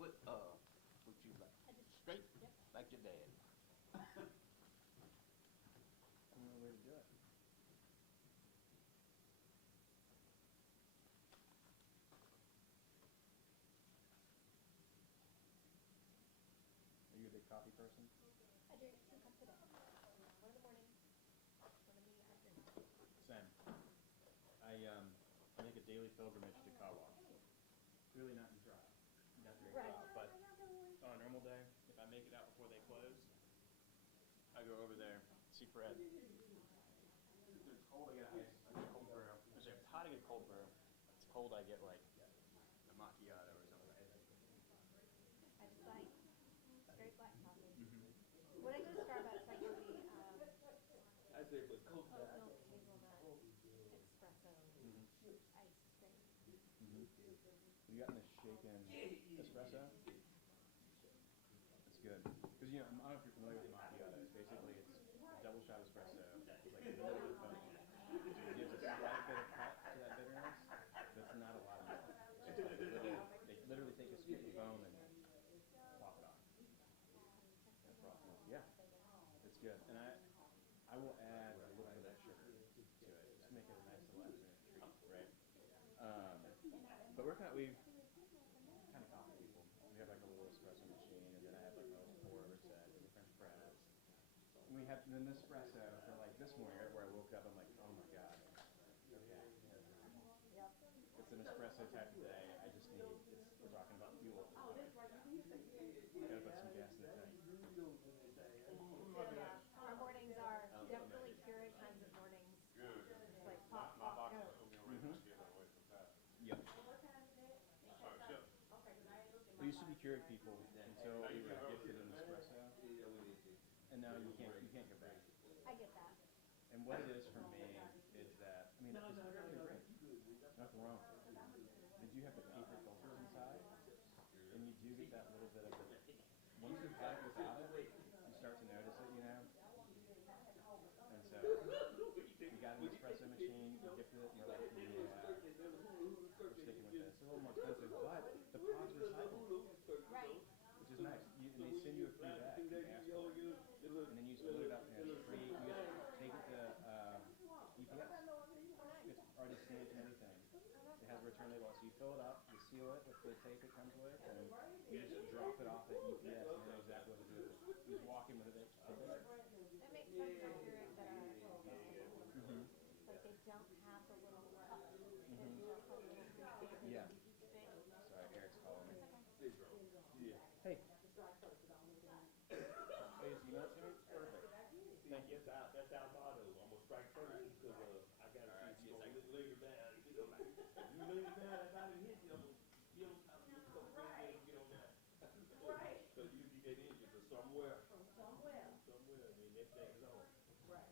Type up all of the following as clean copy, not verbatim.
What you like? Straight? Like your dad. No way to do it. Are you a big coffee person? I drink 2 cups a day. One in the morning, one in the afternoon. Same. I make a daily pilgrimage to car wash. Really not in drive. Not very Right. but on a normal day, if I make it out before they close, I go over there, see Fred. If it's cold, I get cold brew. If it's hot, I get cold brew. If it's cold, I get like a macchiato or something. I just like straight black coffee. When I go to Starbucks, I get the I say with cold oat milk hazelnut espresso iced drink. You gotten the shaken espresso? It's good. Because, I don't know if you're familiar with macchiato. It's basically, it's a double shot espresso, like a little bit of foam. It gives a slight bit of cut to that bitterness, but it's not a lot of milk. They literally take a scoop of foam and pop it off. That's froth milk. Yeah, it's good. And I will add a little bit of sugar to it, just to make it a nice little afternoon treat, right? But we're kind of coffee people. We have like a little espresso machine, and then I have like my little pour over set and the French press. And we have the Nespresso for like this morning, right where I woke up, I'm like, oh my god. Okay. It's an espresso type of day. We're talking about fuel. Gotta put some gas in the tank. Yeah, our mornings are definitely Keurig kinds of mornings. It's like pop, pop, go. Yep. We used to be Keurig people until we were gifted an espresso, and now you can't go back. I get that. And what it is for me is that, it's really great. Nothing wrong with it. But you have the paper filters inside, and you do get that little bit of it. Once you've had it without it, you start to notice it, And so, we got an espresso machine, we gifted it, and we're like, yeah, we're sticking with this. It's a little more expensive, but the pod's recycled. Right. Which is nice. And they send you a free bag. You ask for it. And then you just load it up and it's free. You just take it to fill it up, you seal it with the tape it comes with, and you just drop it off at UPS and they know exactly what to do with it. You just walk in with it. That makes sense for Keurig that are Mm-hmm. like they don't have the little cup. It's just a little Yeah. thing. Sorry, Eric's calling me. Hey, bro. Yeah. Hey. Hey, you know what, perfect. Thank you. That's our motto. I'm gonna strike first because I gotta see if you're gonna lay it down. You know, like, if you lay it down, if I didn't hit you, I'm gonna get on top of this couple things and get on that. Right. So you can get injured or somewhere. Somewhere. I mean, that thing is on. Right.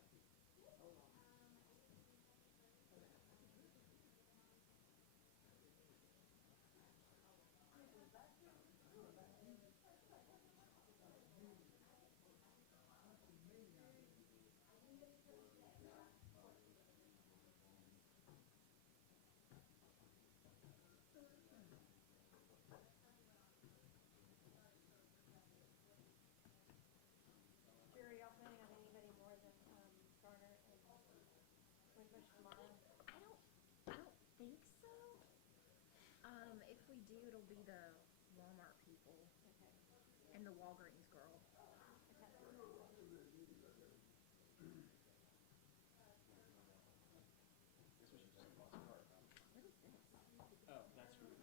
Jerry, y'all planning on anybody more than Garner and Winbush tomorrow? I don't think so. If we do, it'll be the Walmart people Okay. and the Walgreens girl. Guess we should just lost a card. What is this? Oh, that's me.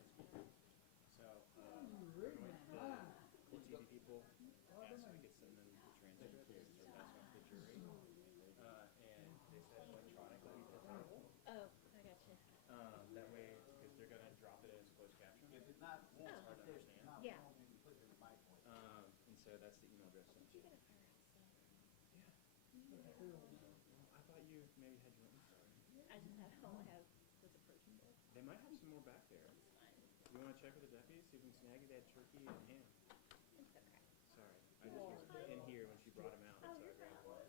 So, we're going to the TV people asked me to send them the transcripts or pass on to the jury. And they said electronically would be preferable. Oh, I gotcha. That way, because they're going to drop it as closed caption. If it's not warm, It's hard to understand. Yeah. then you put it in the microwave. And so that's the email address. Did you get a fire outside? I thought you maybe had your own. Sorry. I just have all I have was a protein bowl. They might have some more back there. It's fine. You want to check with the deputies, see if we can snag it? They had turkey and ham. It's okay. Sorry. I just was in here when she brought him out, so I grabbed one.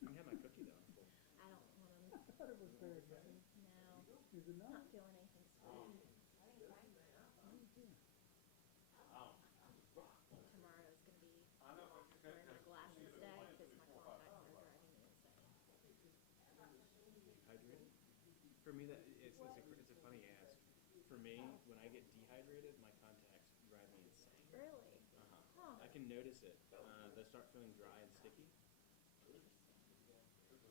You can have my cookie though. Cool. I don't want them. I thought it was very good. No. Is it not? Not feeling anything sweet. Tomorrow's gonna be wearing my glasses day because my contacts are driving me insane. Dehydrated? For me, it's a funny ask. For me, when I get dehydrated, my contacts drive me insane. Really? Huh. I can notice it. They start feeling dry and sticky.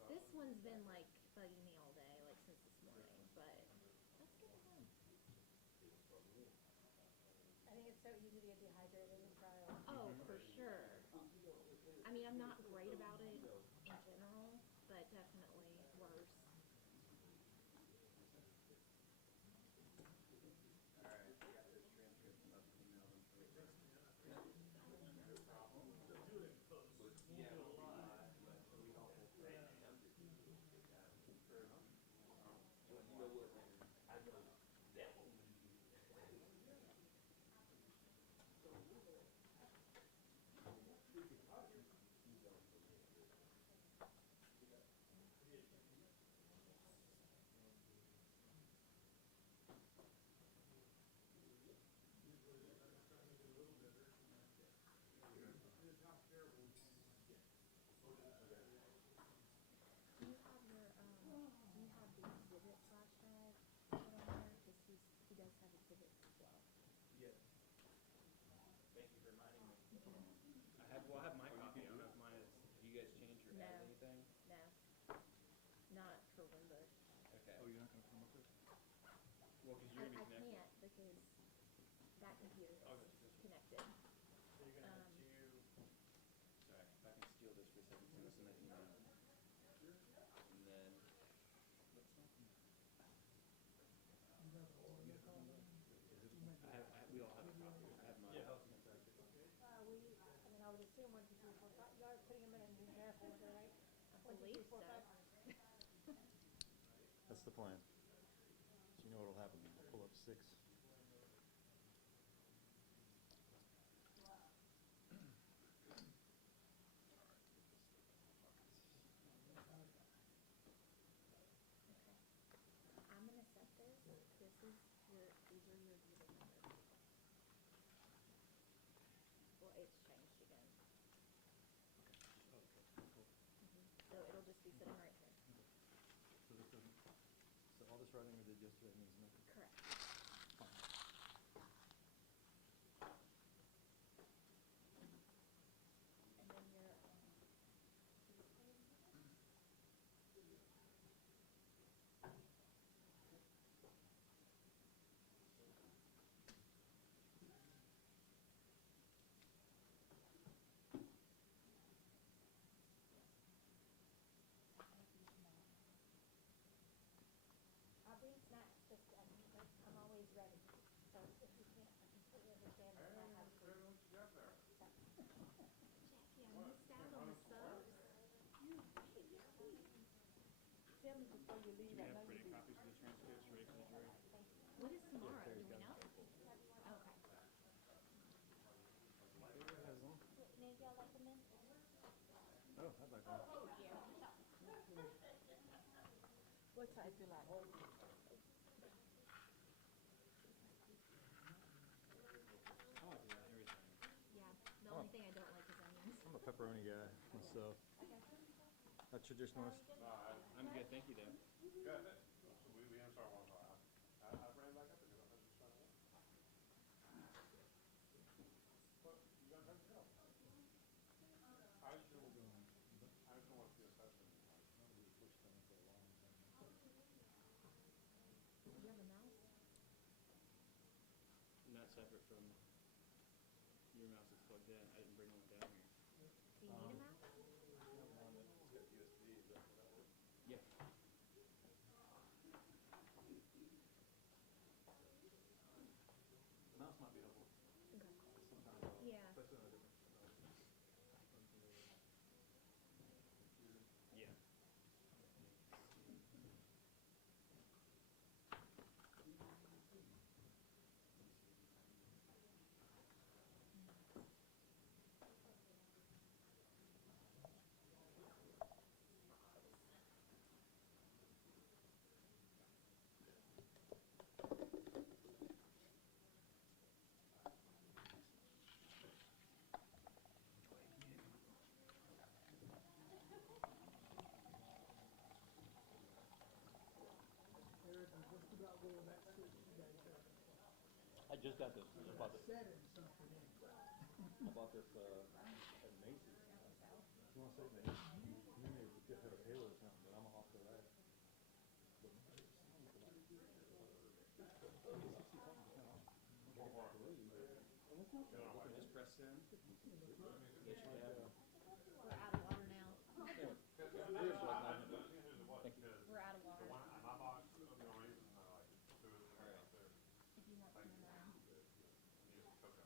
This one's been like bugging me all day, like since this morning, but that's good to know. I think it's so easy to get dehydrated and dry. Oh, for sure. I mean, I'm not great about it in general, but definitely worse. Alright, I got this transcript. I'll email them for you. Do you have the exhibit flash drive put on there? Because he does have exhibits as well. Yes. Thank you for reminding me. I have my copy. I don't know if mine is. Do you guys change or add No. anything? No. Not for Winbush. Okay. Oh, you're not gonna come up with it? Well, because I you're gonna be connected. can't because that computer Oh, is gotcha. connected. So you're gonna have to. Sorry, if I can steal this for a second, send this in that email. And then. What's that? We all have a copy. I have mine. Yeah. I would assume 1, 2, 3, 4, 5. You are putting them in a numerical order, right? I 1, 2, 3, believe 4, so. 5. That's the plan. So you know what'll happen. We'll pull up 6. Okay. I'm gonna set this. These are your exhibit numbers. Well, it's changed again. Oh, okay, cool. So it'll just be sitting right here. So this doesn't, so all this writing we did yesterday means nothing. Correct. Fine. before you leave. Do we I have know you printed do. copies of the transcripts ready for the jury? What is tomorrow? Do Terry's we got know? them. Okay. Has one? Any of y'all like them in? Oh, I'd like one. What size you like? I like everything. Yeah. The only thing I don't like is onions. I'm a pepperoni guy myself. Not traditionalist. I'm good, thank you, though. Good. So we haven't started one for a while. I ran back up and I was just trying to. But you got time to go. I just don't want to see a session. Do you have a mouse? Not separate from your mouse that's plugged in. I didn't bring one down here. Do you need a mouse? Yeah. Mouse might be helpful. Okay. Sometimes, Yeah. especially on a different. Yeah. I just got this. I bought this. I bought this at Macy's. You want to say Macy's? You may get her a Halo or something, but I'm off to that. But it's like 60-something% off. I believe. Just press send. Yes, you have. We're out of water now. Anyway, here's what mine is. Thank you. We're out of The water. one in my box, the only reason I like food is up there. If you want some in there. Use cocoa.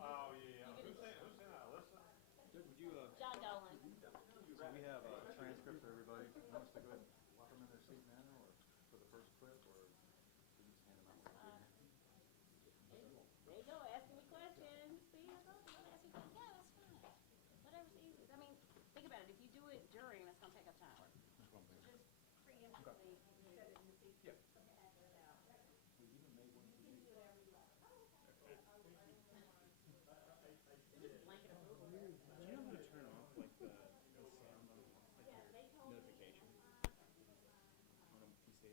Oh, yeah. Who's saying that? Alyssa? Doug, would you, John Dolan. So we have a transcript for everybody. You want us to go ahead and lock them in their seat now, or for the first clip, or we just hand them out? There you go, asking me questions. See, I told you, don't ask me questions. Yeah, that's fine. Whatever's easy. I mean, think about it. If you do it during, that's gonna take up time. That's what I'm thinking. Just preemptively set it in the seat. Yeah. We even made one for you. Just blanket approval. do you know how to turn off, like, the sound on, like, your notification on a PC?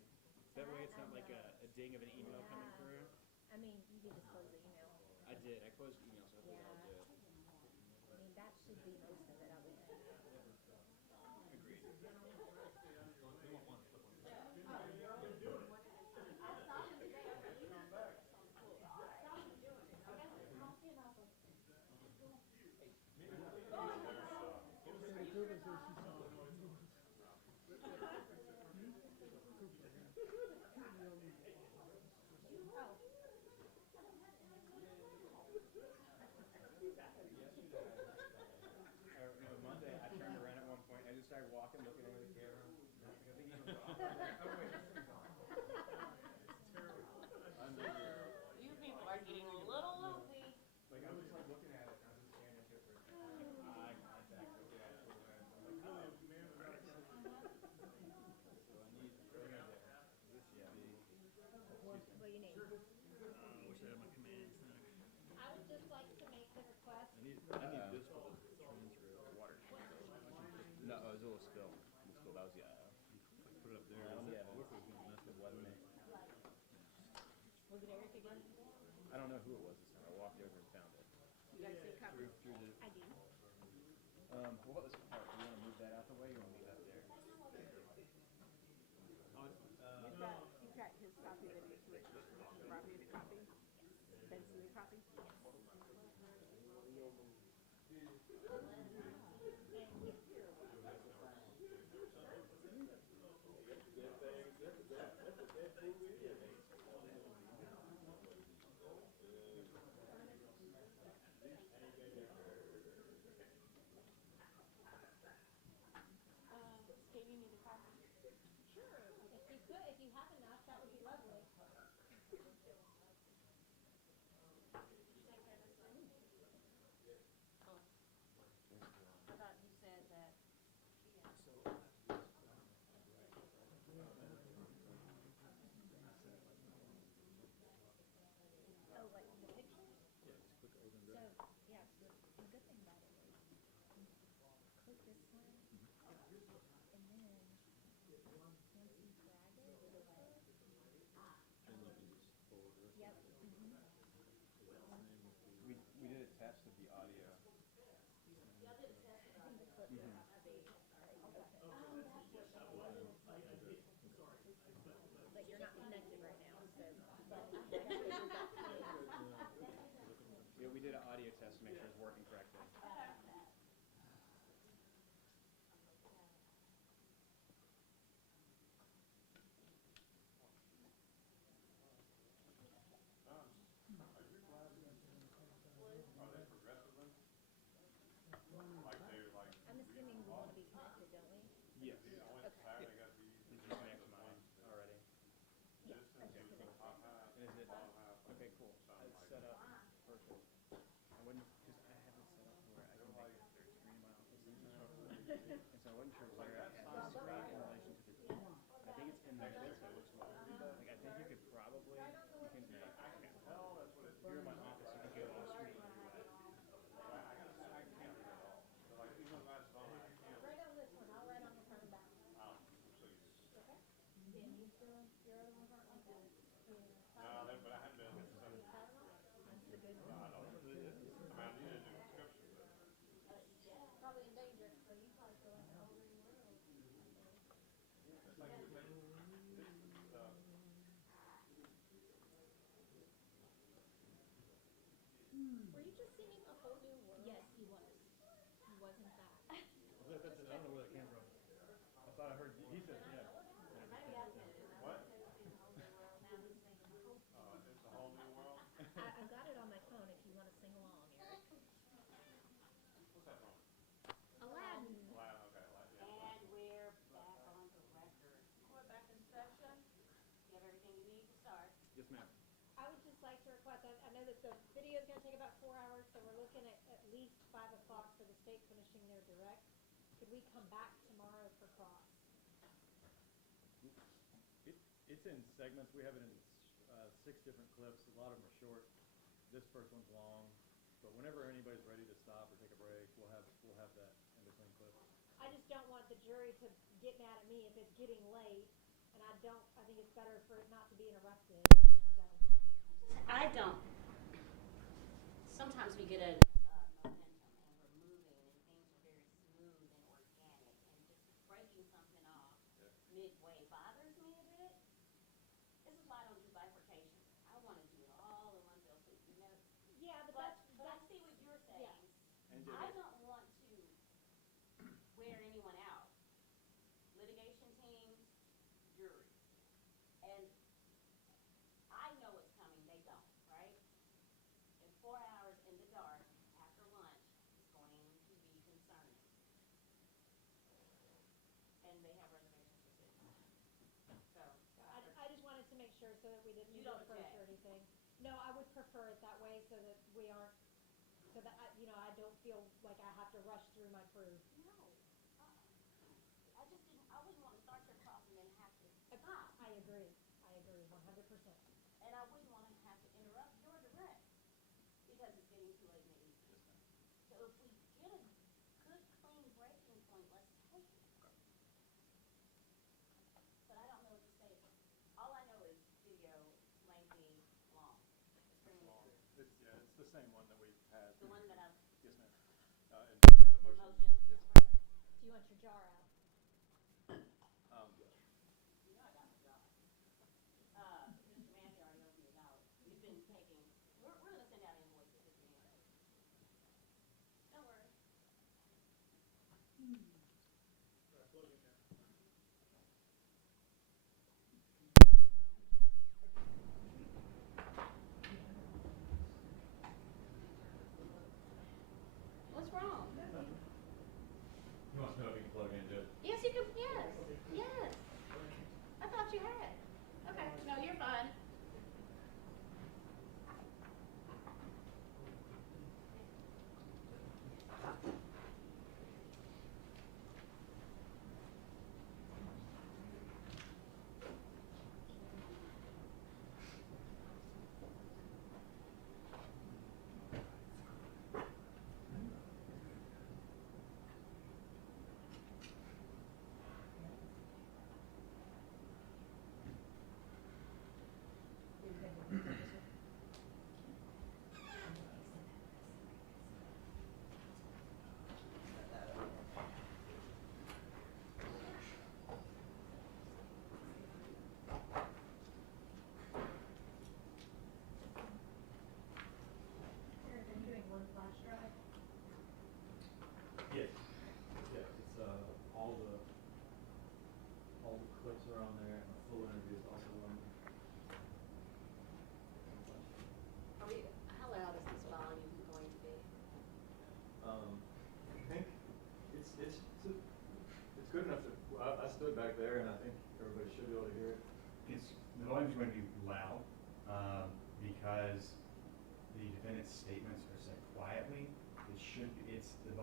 That way it's not like a ding of an email coming Yeah. through. I mean, you could just close the email. I did. I closed email, so hopefully that'll do it. I mean, that should be most of it, I would think. Agreed. Monday, I turned around at one point. I just started walking, looking over the camera. I think he was off. Oh, wait, this thing's on. It's terrible. You people are getting a little loopy. Like, I'm just like looking at it, and I'm just staring into it for eye contact, looking at it for a minute. I'm like, oh, Christ. So I need, what do I got there? Is this, yeah, What do you need? wish I had my command center. I would just like to make the request. I need this for the transfer of water. No, it was a little spill. The spill, that was, put it up there. Yeah, what if it was gonna mess with what me? Was it Eric again? I don't know who it was this time. I walked over and found it. You guys see a copy? Through the, I do. what about this part? Do you want to move that out the way, or you want to leave that there? Oh, it's, You've got his copy that he's written, Robbie the copy, Benson the copy. Yep. We did a test of the audio. Y'all did a test of I think the clip Mhm. will have to be already open. But you're not connected right now, so. Yeah, we did an audio test to make sure it's working correctly. Are your glasses, are they progressive lenses? Like they're like I'm assuming we want to be connected, don't we? Yes. I went to Tire, they got these. Did you connect to mine already? Yes. Distance is the top half, And is it? bottom half. Okay, cool. Sound It's like set up perfect. I wouldn't, because I have it set up where I can make a third screen in my office sometimes. And so I wasn't sure where I had the screen in relation to the TV. I think it's in the middle, so it looks well. Like, I think you could probably, you can, okay. hell, that's what it, If you're in my office, you can go off screen and do that. I can't read at all. So like, even though that's on, I can't. Right on this one, I'll write on the front and back. I'm so used to it. Okay? Then you still, your other ones aren't like that? No, but I haven't been able to set it. That's the good I one. don't, I mean, I need a new prescription, but Probably in danger, so you probably feel like all over your world. it's like, it's, Were you just singing A Whole New World? Yes, he was. He wasn't that. I don't know where that came from. I thought I heard, he said, yeah. what? It's a whole new world? I've got it on my phone if you want to sing along, Eric. What's that from? Aladdin. Aladdin, okay, Aladdin, yeah. And we're back on the record. We're back in session. You have everything you need to start. Yes, ma'am. I would just like to request, I know that the video is gonna take about 4 hours, so we're looking at least 5 o'clock for the state finishing their direct. Could we come back tomorrow for cross? It's in segments. We have it in 6 different clips. A lot of them are short. This first one's long. But whenever anybody's ready to stop or take a break, we'll have that in between clips. I just don't want the jury to get mad at me if it's getting late, and I think it's better for it not to be interrupted, so. I don't. Sometimes we get a momentum and we're moving and things are very smooth and organic and just breaking something off midway bothers me a bit. This is why I don't do bifurcation. I want to do it all in one fell swoop, you know? Yeah, but But I that's, see what you're saying. yeah. And I don't want to wear anyone out. Litigation teams, jury. And I know it's coming, they don't, right? And 4 hours in the dark after lunch is going to be concerning. And they have reservations for sitting. So, I just wanted to make sure so that we didn't You lose don't approach object? or anything. No, I would prefer it that way so that we aren't, so that I don't feel like I have to rush through my proof. no. I just didn't, I wouldn't want to start your cross and then have to stop. I agree 100%. And I wouldn't want to have to interrupt your direct because it's getting too late in the evening. So if we get a good, clean breaking point, let's take it. But I don't know what to say. All I know is video, lengthy, long. Extremely long. It's the same one that we've had. The one that I've, Yes, ma'am. And as a motion. motion. Yes. Do you want your jar out? You know I got my job. Mr. Manager already owes me $1. We've been taking, we're gonna send out invoices at the end. Don't worry. What's wrong? He wants to know if he can plug in, Judge.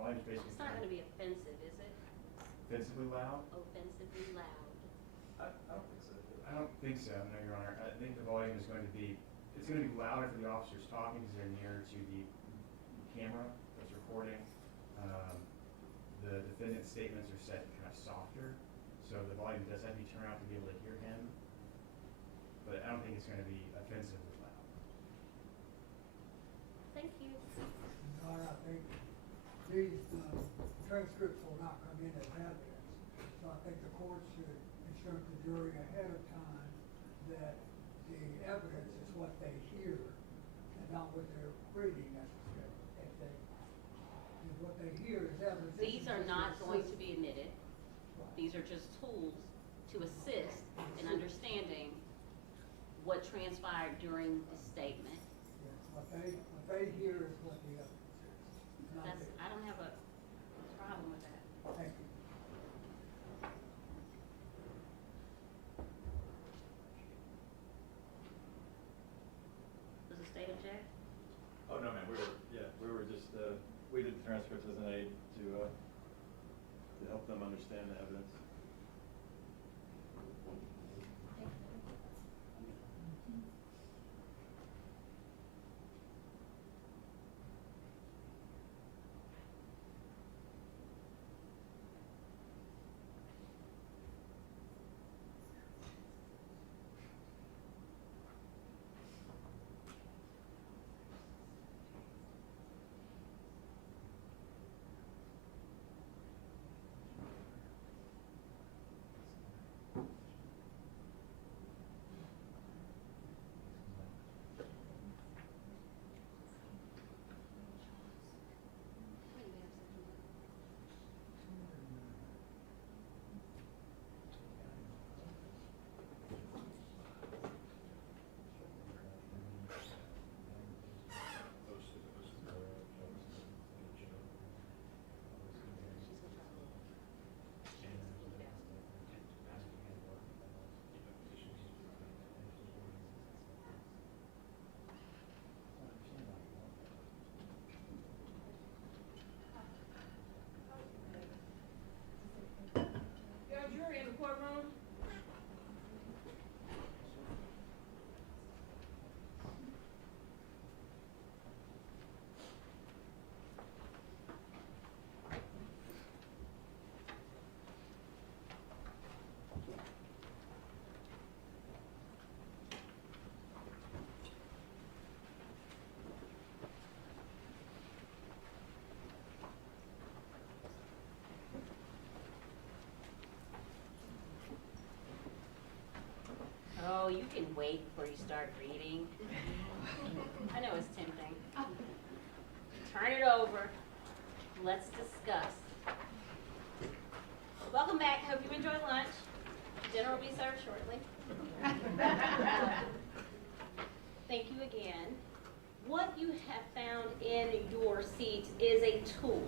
volume's basically. It's not gonna be offensive, is it? Offensively loud? Offensively loud. I don't think so. I don't think so, no, Your Honor. I think the volume is going to be, it's going to be louder for the officers talking because they're nearer to the camera that's recording. The defendant's statements are set kind of softer, so the volume does have to be turned out to be able to hear him. But I don't think it's going to be offensively loud. Thank you. Your Honor, I think these transcripts will not come in as evidence. So I think the court should instruct the jury ahead of time that the evidence is what they hear and not what they're reading necessarily. If what they hear is evidence. These are not going to be admitted. These are just tools to assist in understanding what transpired during the statement. Yes, what they hear is what the evidence is. Not That's, theirs. I don't have a problem with that. Thank you. Does the state object? Oh, no, ma'am, we were just, we did the transcripts as an aid to help them understand the evidence. Jury in the courtroom. Oh, you can wait before you start reading. I know it's tempting. Turn it over. Let's discuss. Welcome back. Hope you enjoy lunch. Dinner will be served shortly. Thank you again. What you have found in your seats is a tool,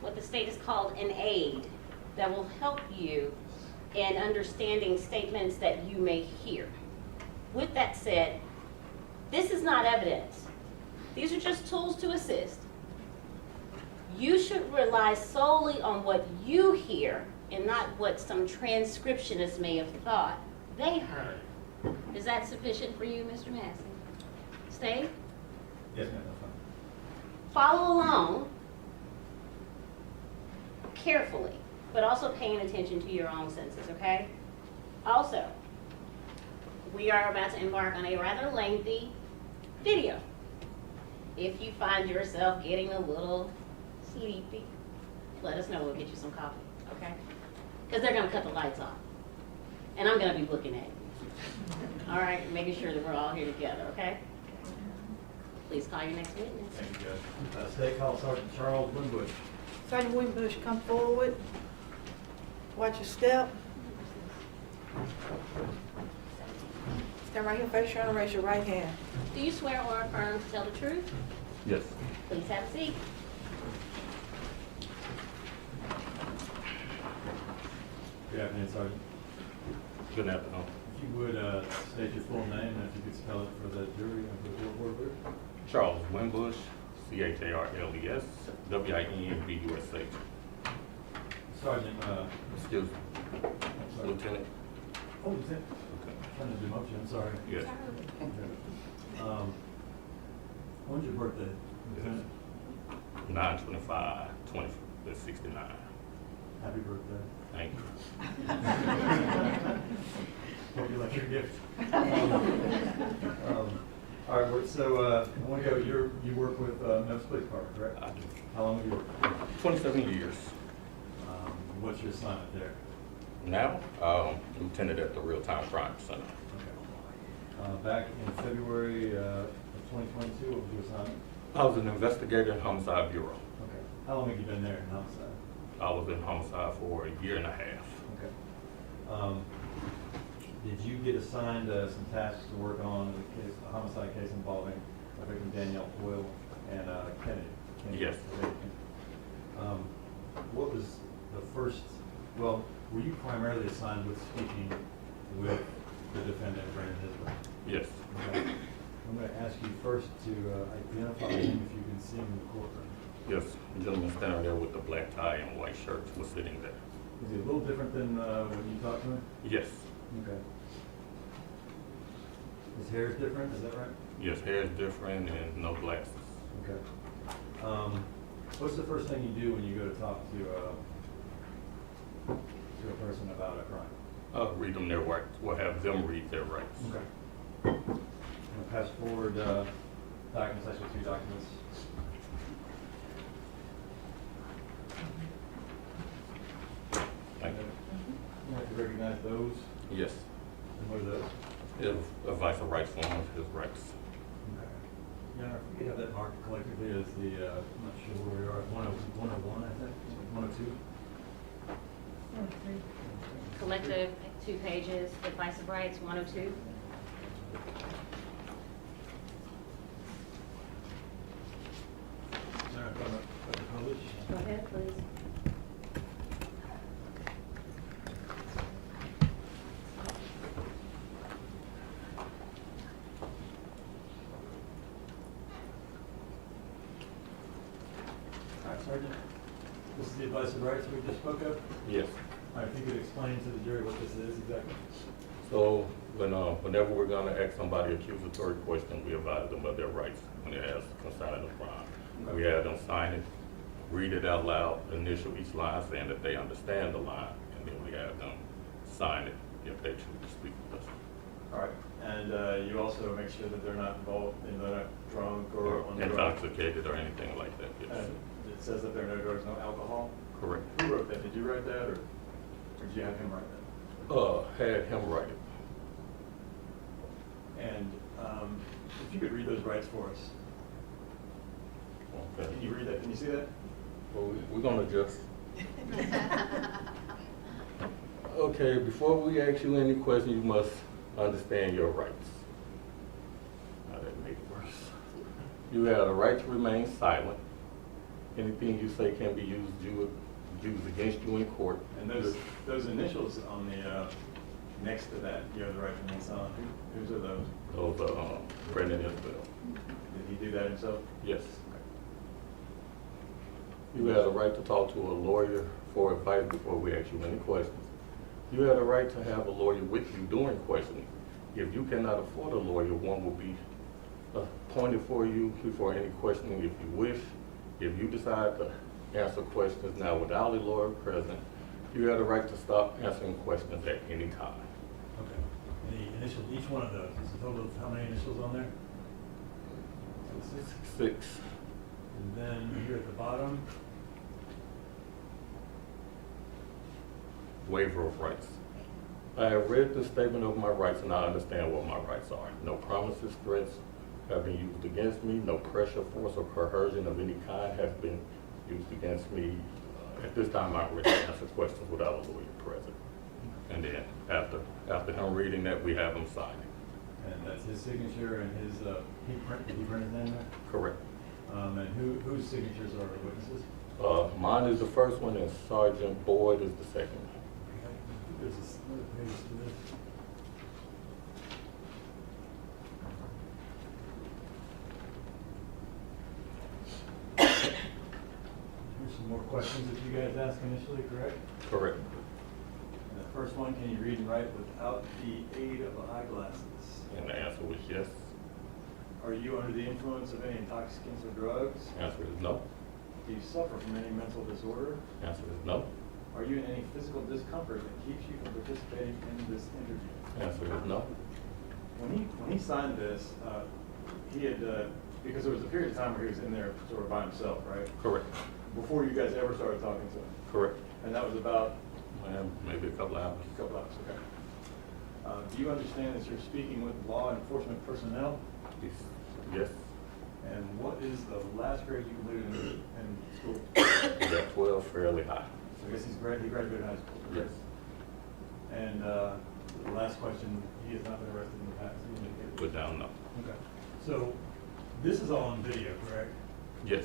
what the state has called an aid, that will help you in understanding statements that you may hear. With that said, this is not evidence. These are just tools to assist. You should rely solely on what you hear and not what some transcriptionist may have thought they heard. Is that sufficient for you, Mr. Massey? Stay? Yes, ma'am, that's fine. Follow along carefully, but also paying attention to your own senses, okay? Also, we are about to embark on a rather lengthy video. If you find yourself getting a little sleepy, let us know, we'll get you some coffee, okay? Because they're gonna cut the lights off. And I'm gonna be looking at you. All right, making sure that we're all here together, okay? Please call your next witness. Thank you, Judge. State Call Sergeant Charles Winbush. Sergeant Winbush, come forward. Watch your step. Stand right here, face your arm, raise your right hand. Do you swear or affirm to tell the truth? Yes. Please have a seat. Good afternoon, Sergeant. Good afternoon. If you would, state your full name and if you could spell it for the jury and for the board. Charles Winbush, CHARLES, Sergeant, excuse me, I'm sorry. Lieutenant, Oh, Lieutenant. Trying to demote you, I'm sorry. yes, When's your birthday, Lieutenant? 9/25/69. Happy birthday. Thank you. Hope you like your gift. All right, so, I want to go, you work with, Memphis Police Department, correct? I do. How long have you worked? 27 years. What's your assignment there? Now, lieutenant at the Real-Time Crime Center. Okay. Back in February, of 2022, what was your assignment? I was an investigator in Homicide Bureau. Okay. How long have you been there in homicide? I was in homicide for a year and a half. Okay. Did you get assigned, some tasks to work on a homicide case involving victim Danielle Boyle and, Kennedy? Yes. What was the first, well, were you primarily assigned with speaking with the defendant, Brandon Isabelle? Yes. Okay. I'm gonna ask you first to, identify him if you can see him in the courtroom. Yes, the gentleman standing there with the black tie and white shirt was sitting there. Is he a little different than, when you talked to him? Yes. Okay. His hair is different, is that right? Yes, hair is different and no glasses. Okay. What's the first thing you do when you go to talk to a person about a crime? Read them their rights, or have them read their rights. Okay. I'm gonna pass forward, documents, actually 2 documents. Thank you. You have to recognize those, Yes. and what are those? His advice of rights form, his rights. Okay. Yeah, if we could have that marked collectively as the, I'm not sure where we are, 101, I think, 102? Collective, 2 pages, advice of rights, 102. Sarah, publish. Go ahead, please. All right, Sergeant, this is the advice of rights we just spoke of? Yes. All right, if you could explain to the jury what this is exactly. So whenever we're gonna ask somebody accusatory question, we advise them of their rights when they ask concerning the crime. We have them sign it, read it out loud, initial each line saying that they understand the line, and then we have them sign it if they choose to speak with us. All right, and you also make sure that they're not involved, they're not drunk or on drugs. Intoxicated or anything like that, yes. And it says that there are no drugs, no alcohol? Correct. Who wrote that? Did you write that, or did you have him write that? Had him write it. And if you could read those rights for us. Okay. Can you read that? Can you see that? Well, we're gonna just. Okay, before we ask you any questions, you must understand your rights. Now that make it worse. You have the right to remain silent. Anything you say can be used against you in court. And those initials on the, next to that, you have the right to remain silent. Whose are those? Those are Brandon Isabelle. Did he do that himself? Yes. You have the right to talk to a lawyer for advice before we ask you any questions. You have the right to have a lawyer with you during questioning. If you cannot afford a lawyer, one will be appointed for you before any questioning if you wish. If you decide to answer questions now without a lawyer present, you have the right to stop answering questions at any time. Okay. And the initial, each one of those, is a total of how many initials on there? Six. And then here at the bottom, Waiver of rights. I have read the statement of my rights and I understand what my rights are. No promises, threats have been used against me. No pressure, force, or coercion of any kind has been used against me. At this time, I'm ready to answer questions without a lawyer present. And then after him reading that, we have him sign it. and that's his signature and his, did he print his name there? Correct. And whose signatures are the witnesses? Mine is the first one and Sergeant Boyd is the second. There's another page to this. initially, correct? Correct. And the first one, can you read and write without the aid of eyeglasses? And the answer was yes. Are you under the influence of any intoxicants or drugs? Answer is no. Do you suffer from any mental disorder? Answer is no. Are you in any physical discomfort that keeps you from participating in this interview? Answer is no. When he signed this, he had, because there was a period of time where he was in there sort of by himself, right? Correct. Before you guys ever started talking to him? Correct. And that was about Maybe a couple hours. a couple hours, okay. Do you understand that you're speaking with law enforcement personnel? Yes. And what is the last grade you completed in school? I got 12, fairly high. So I guess he graduated high school. Yes. And the last question, he has not been arrested in the past. He indicated. Put down no. Okay. So this is all on video, correct? Yes.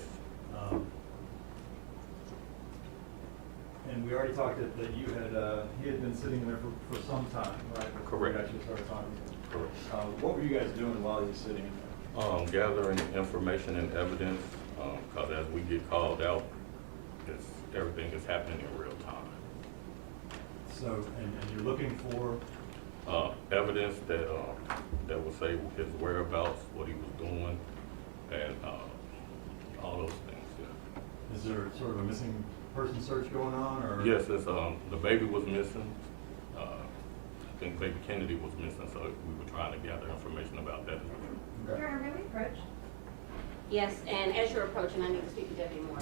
And we already talked that you had, he had been sitting there for some time, right? Before we Correct. actually started talking to him. Correct. What were you guys doing while he was sitting in there? Gathering information and evidence, because as we get called out, everything is happening in real time. So, and you're looking for? Evidence that will say his whereabouts, what he was doing, and all those things, yeah. Is there sort of a missing person search going on, or? Yes, it's, the baby was missing. I think baby Kennedy was missing, so we were trying to gather information about that as well. Okay. Your Honor, may we approach? Yes, and as you're approaching, I need to speak to Deputy Moore.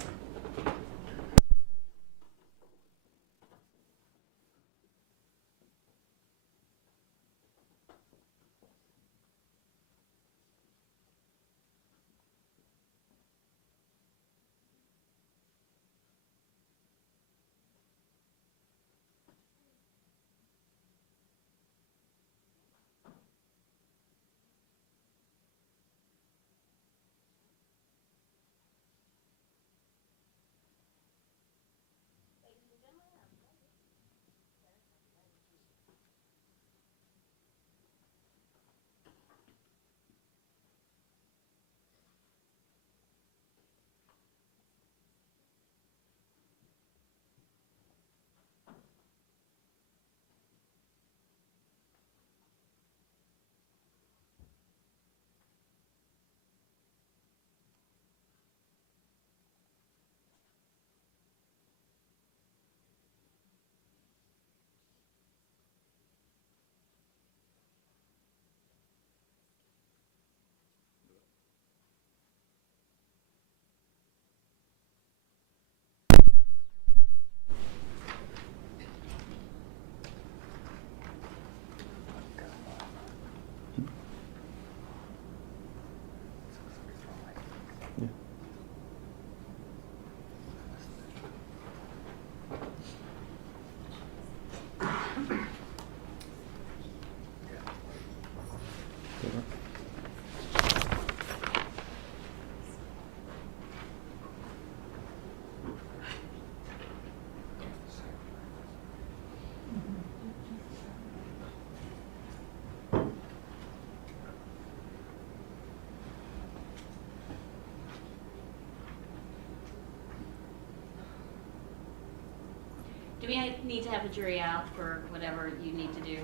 Do we need to have the jury out for whatever you need to do?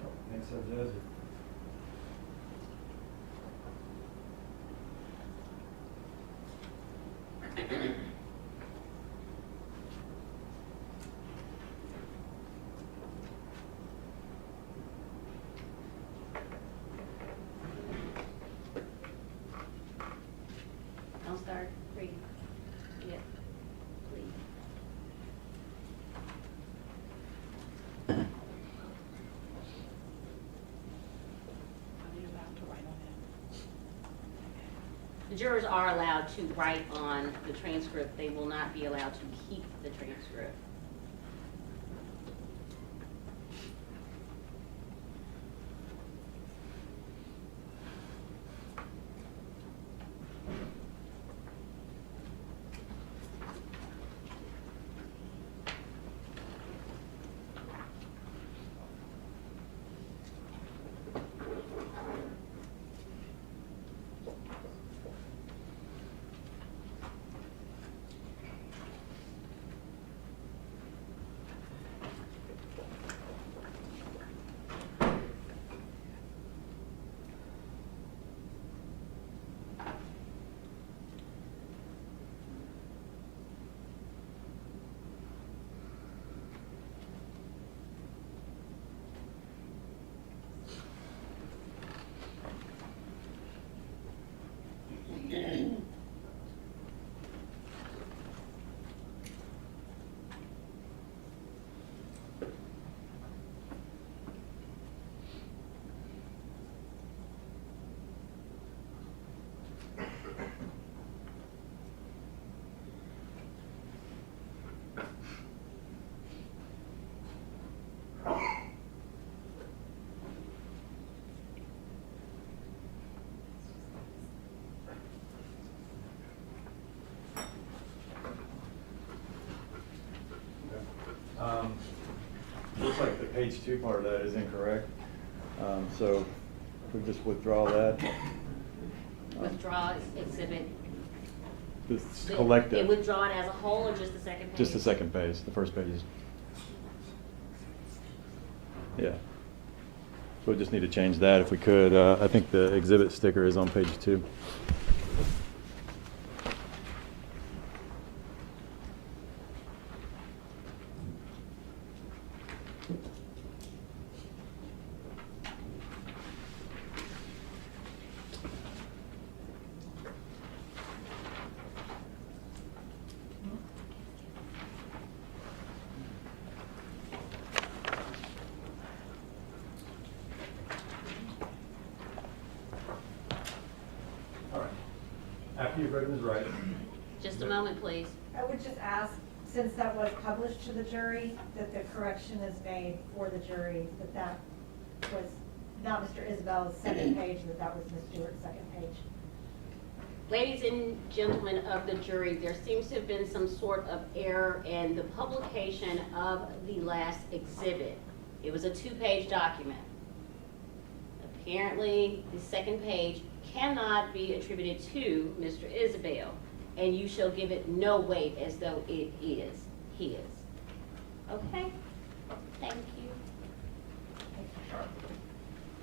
I think so, Judge. Don't start reading yet, please. The jurors are allowed to write on the transcript. They will not be allowed to keep the transcript. page 2 part of that is incorrect. So if we just withdraw that. Withdraw exhibit. This the- collective. Okay, withdraw it as a whole or just the second page? Just the second page, the first page is. Yeah. So we just need to change that if we could. I think the exhibit sticker is on page 2. After you've read his right. Just a moment, please. I would just ask, since that was published to the jury, that the correction is made for the jury, that was not Mr. Isabel's second page, that was Ms. Stewart's second page. Ladies and gentlemen of the jury, there seems to have been some sort of error in the publication of the last exhibit. It was a 2-page document. Apparently, the second page cannot be attributed to Mr. Isabelle, and you shall give it no weight as though it is his. Okay? Thank you.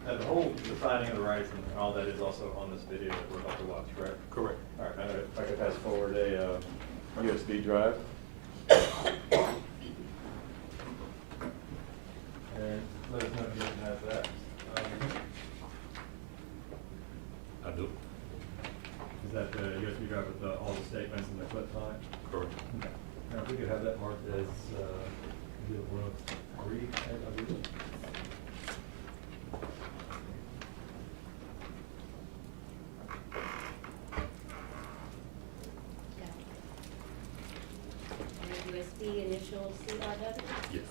And the whole defining of the rights and all that is also on this video that we're about to watch, correct? Correct. All right, if I could pass forward a USB drive. And let us know if you can have that. I do. Is that the USB drive with all the statements and the clips on it? Correct. Okay. Now, if we could have that marked as Bill 3, I believe. USB initial CRW? Yes.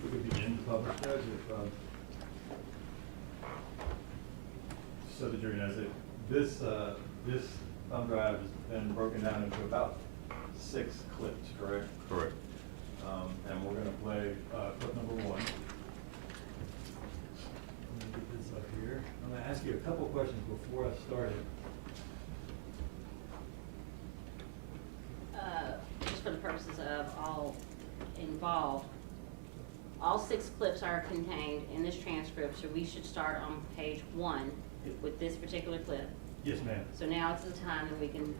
We could begin to publish those if, so the jury knows it. This thumb drive has been broken down into about 6 clips, correct? Correct. And we're gonna play, clip number 1. Let me get this up here. I'm gonna ask you a couple questions before I start it. Just for the purposes of all involved, all 6 clips are contained in this transcript, so we should start on page 1 with this particular clip. Yes, ma'am. So now it's the time that we can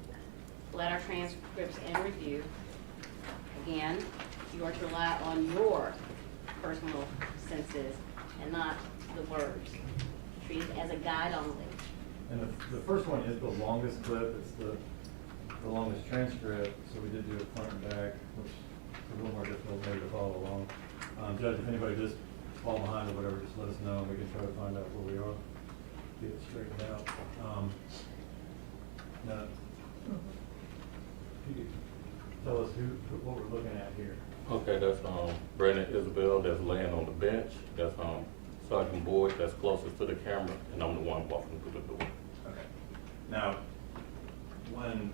let our transcripts and review. Again, you are to rely on your personal senses and not the words. Treat it as a guide only. And the first one is the longest clip. It's the longest transcript, so we did do it front and back, which is a little more difficult maybe to follow along. Judge, if anybody does fall behind or whatever, just let us know and we can try to find out where we are, get it straightened out. Now, you could tell us what we're looking at here. Okay, that's Brandon Isabelle that's laying on the bench. That's Sergeant Boyd that's closest to the camera, and I'm the one walking through the door. Okay. Now, when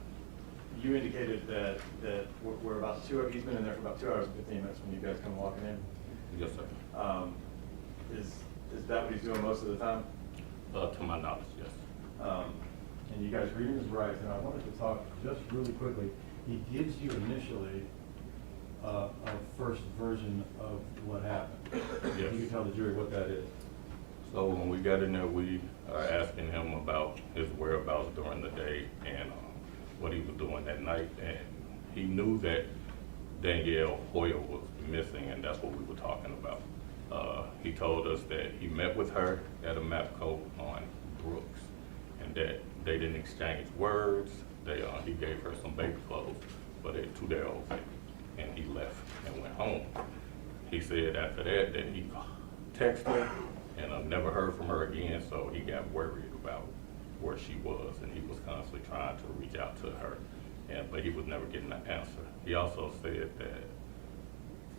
you indicated that we're about he's been in there for about 2 hours and 15 minutes when you guys come walking in. Yes, sir. Is that what he's doing most of the time? To my knowledge, yes. And you guys reading his rights, and I wanted to talk just really quickly. He gives you initially a first version of what happened. Yes. You can tell the jury what that is. So when we got in there, we are asking him about his whereabouts during the day and what he was doing that night. And he knew that Danielle Hoyer was missing, and that's what we were talking about. He told us that he met with her at a MAPCO on Brooks, and that they didn't exchange words. He gave her some baby clothes for their 2-day-old baby, and he left and went home. he said after that he texted her and never heard from her again, so he got worried about where she was, and he was constantly trying to reach out to her, but he was never getting an answer. He also said that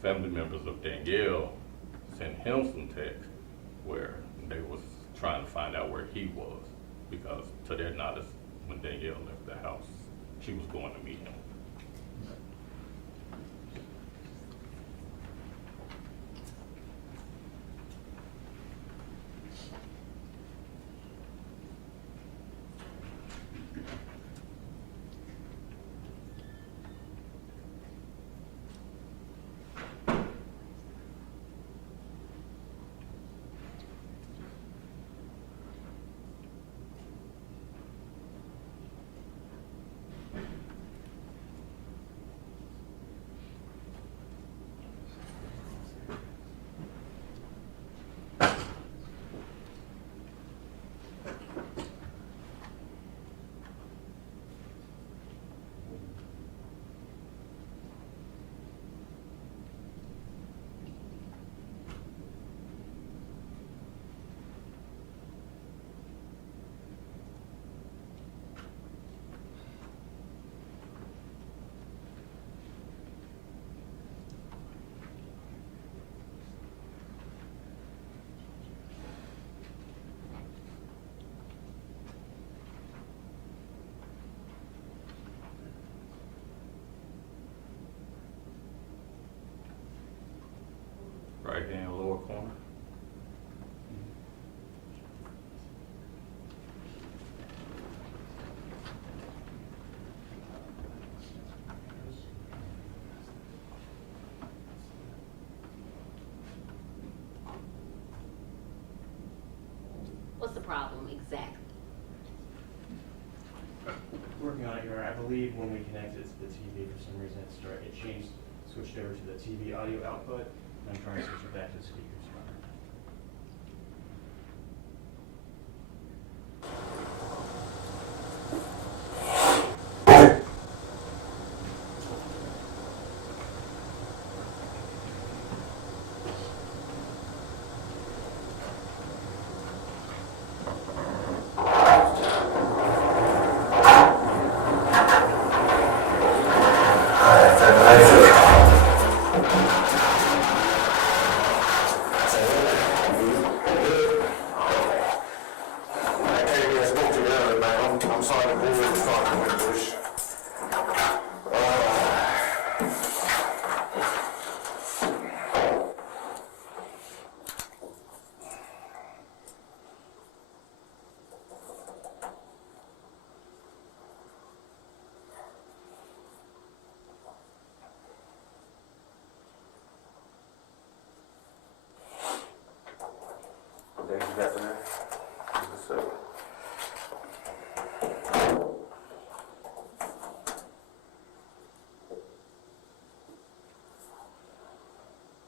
family members of Danielle sent him some texts where they was trying to find out where he was, because to their knowledge, when Danielle left the house, she was going to meet him. Right hand lower corner. What's the problem exactly? Working on it here. I believe when we connected it to the TV, for some reason it changed, switched over to the TV audio output, and I'm trying to switch it back to the speakers.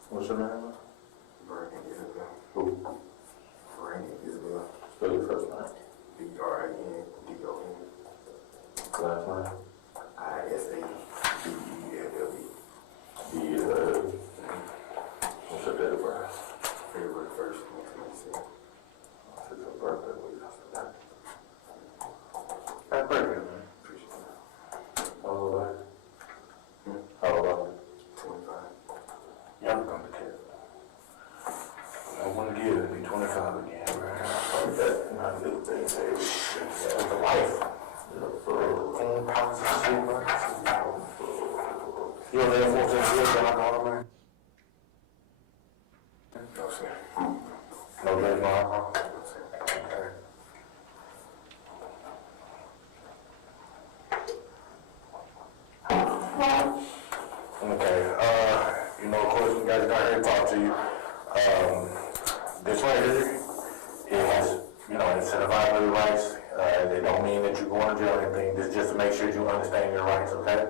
What's your name? Isabelle. Who? Isabelle. Spell your first name. BRINDON. Last name? ISABELLE. What's your date of birth? February 1st, 1996. What's your birthday? Happy birthday, man. Appreciate it. How old are you? How old are you? 25. Young come to kid. I want to give it be 25 again, right? That's not a little thing, say, it's the life. Own pounds of shit, man. You only have 14 years, but I know, man. No, sir. No drink, no alcohol? No, sir. Okay. Okay, you know, of course, you guys got here to talk to you. This right here is, you know, incentivizing rights. They don't mean that you're going to jail or anything. This is just to make sure you understand your rights, okay?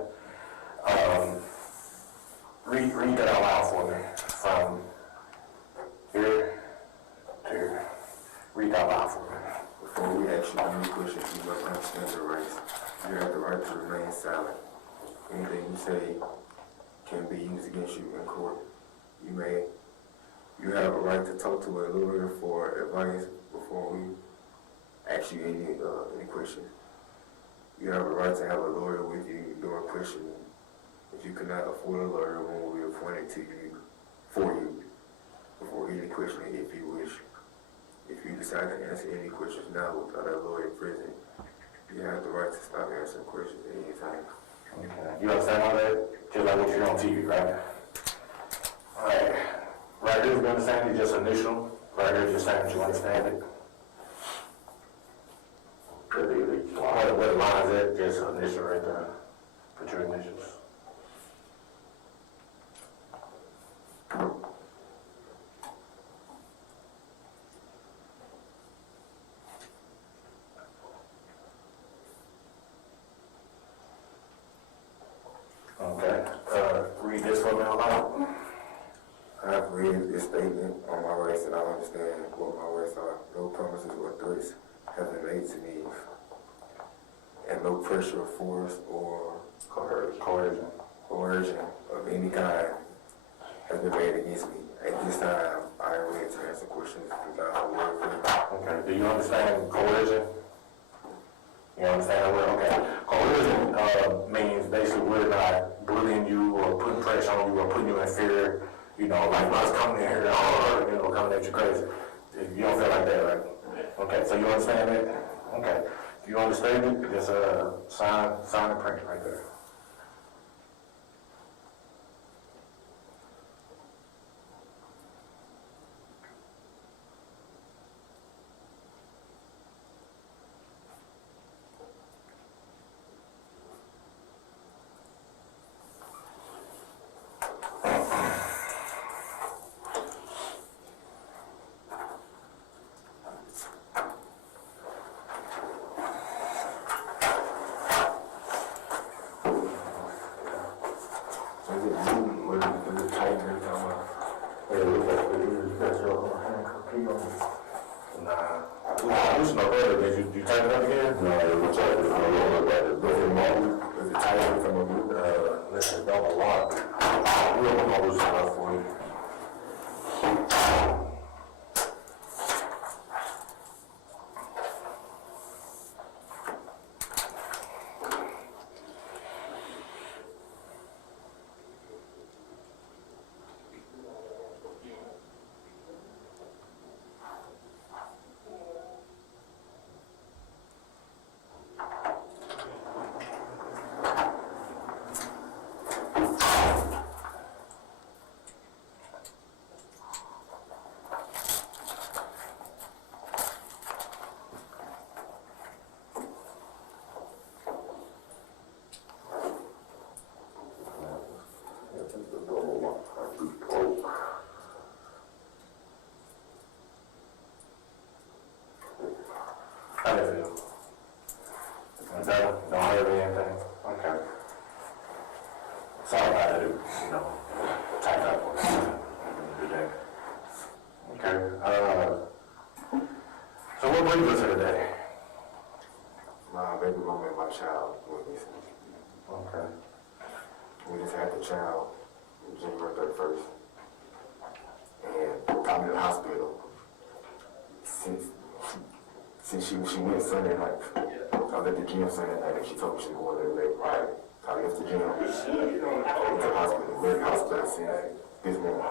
Read that out loud for me. From here to here. Read that out loud for me. Before we ask you any questions, you must understand your rights. You have the right to remain silent. Anything you say can be used against you in court. You have a right to talk to a lawyer for advice before we ask you any questions. You have a right to have a lawyer with you during questioning. If you cannot afford a lawyer, one will be appointed to you, for you, before any questioning if you wish. If you decide to answer any questions now without a lawyer present, you have the right to stop answering questions at any time. Okay. You understand all that? Just like what you're on TV, right? Alright. Right here, you understand it, just initial. Right here, just saying that you understand it. What line is that? Just initial right there. Put your initials. Okay. Read this for me out loud. I have read this statement on my rights and I understand what my rights are. No promises or threats have been made to me, and no pressure, force, or coercion of any kind has been made against me. At this time, I am ready to answer questions without a word from. Okay. Do you understand coercion? You understand that word? Okay. Coercion means basically we're not bullying you or putting pressure on you or putting you in fear. You know, like us coming in here, coming at you crazy. You don't feel like that, right? Okay, so you understand that? Okay. If you understand it, just sign and print right there. You type it up again? No, you type it. I don't know about it. But in my, is it tight from a let's just double lock. We'll know this stuff for you. How do you feel? Don't hear anything? Okay. Sorry about it, type up or something. Okay. So what brings us here today? My baby mama and my child went missing. Okay. We just had the child January 31st. And I'm in the hospital since she went Sunday night. I left the gym Sunday night and she told me she was going there late. Right. I left the gym. Went to the hospital. Been in the hospital since this morning.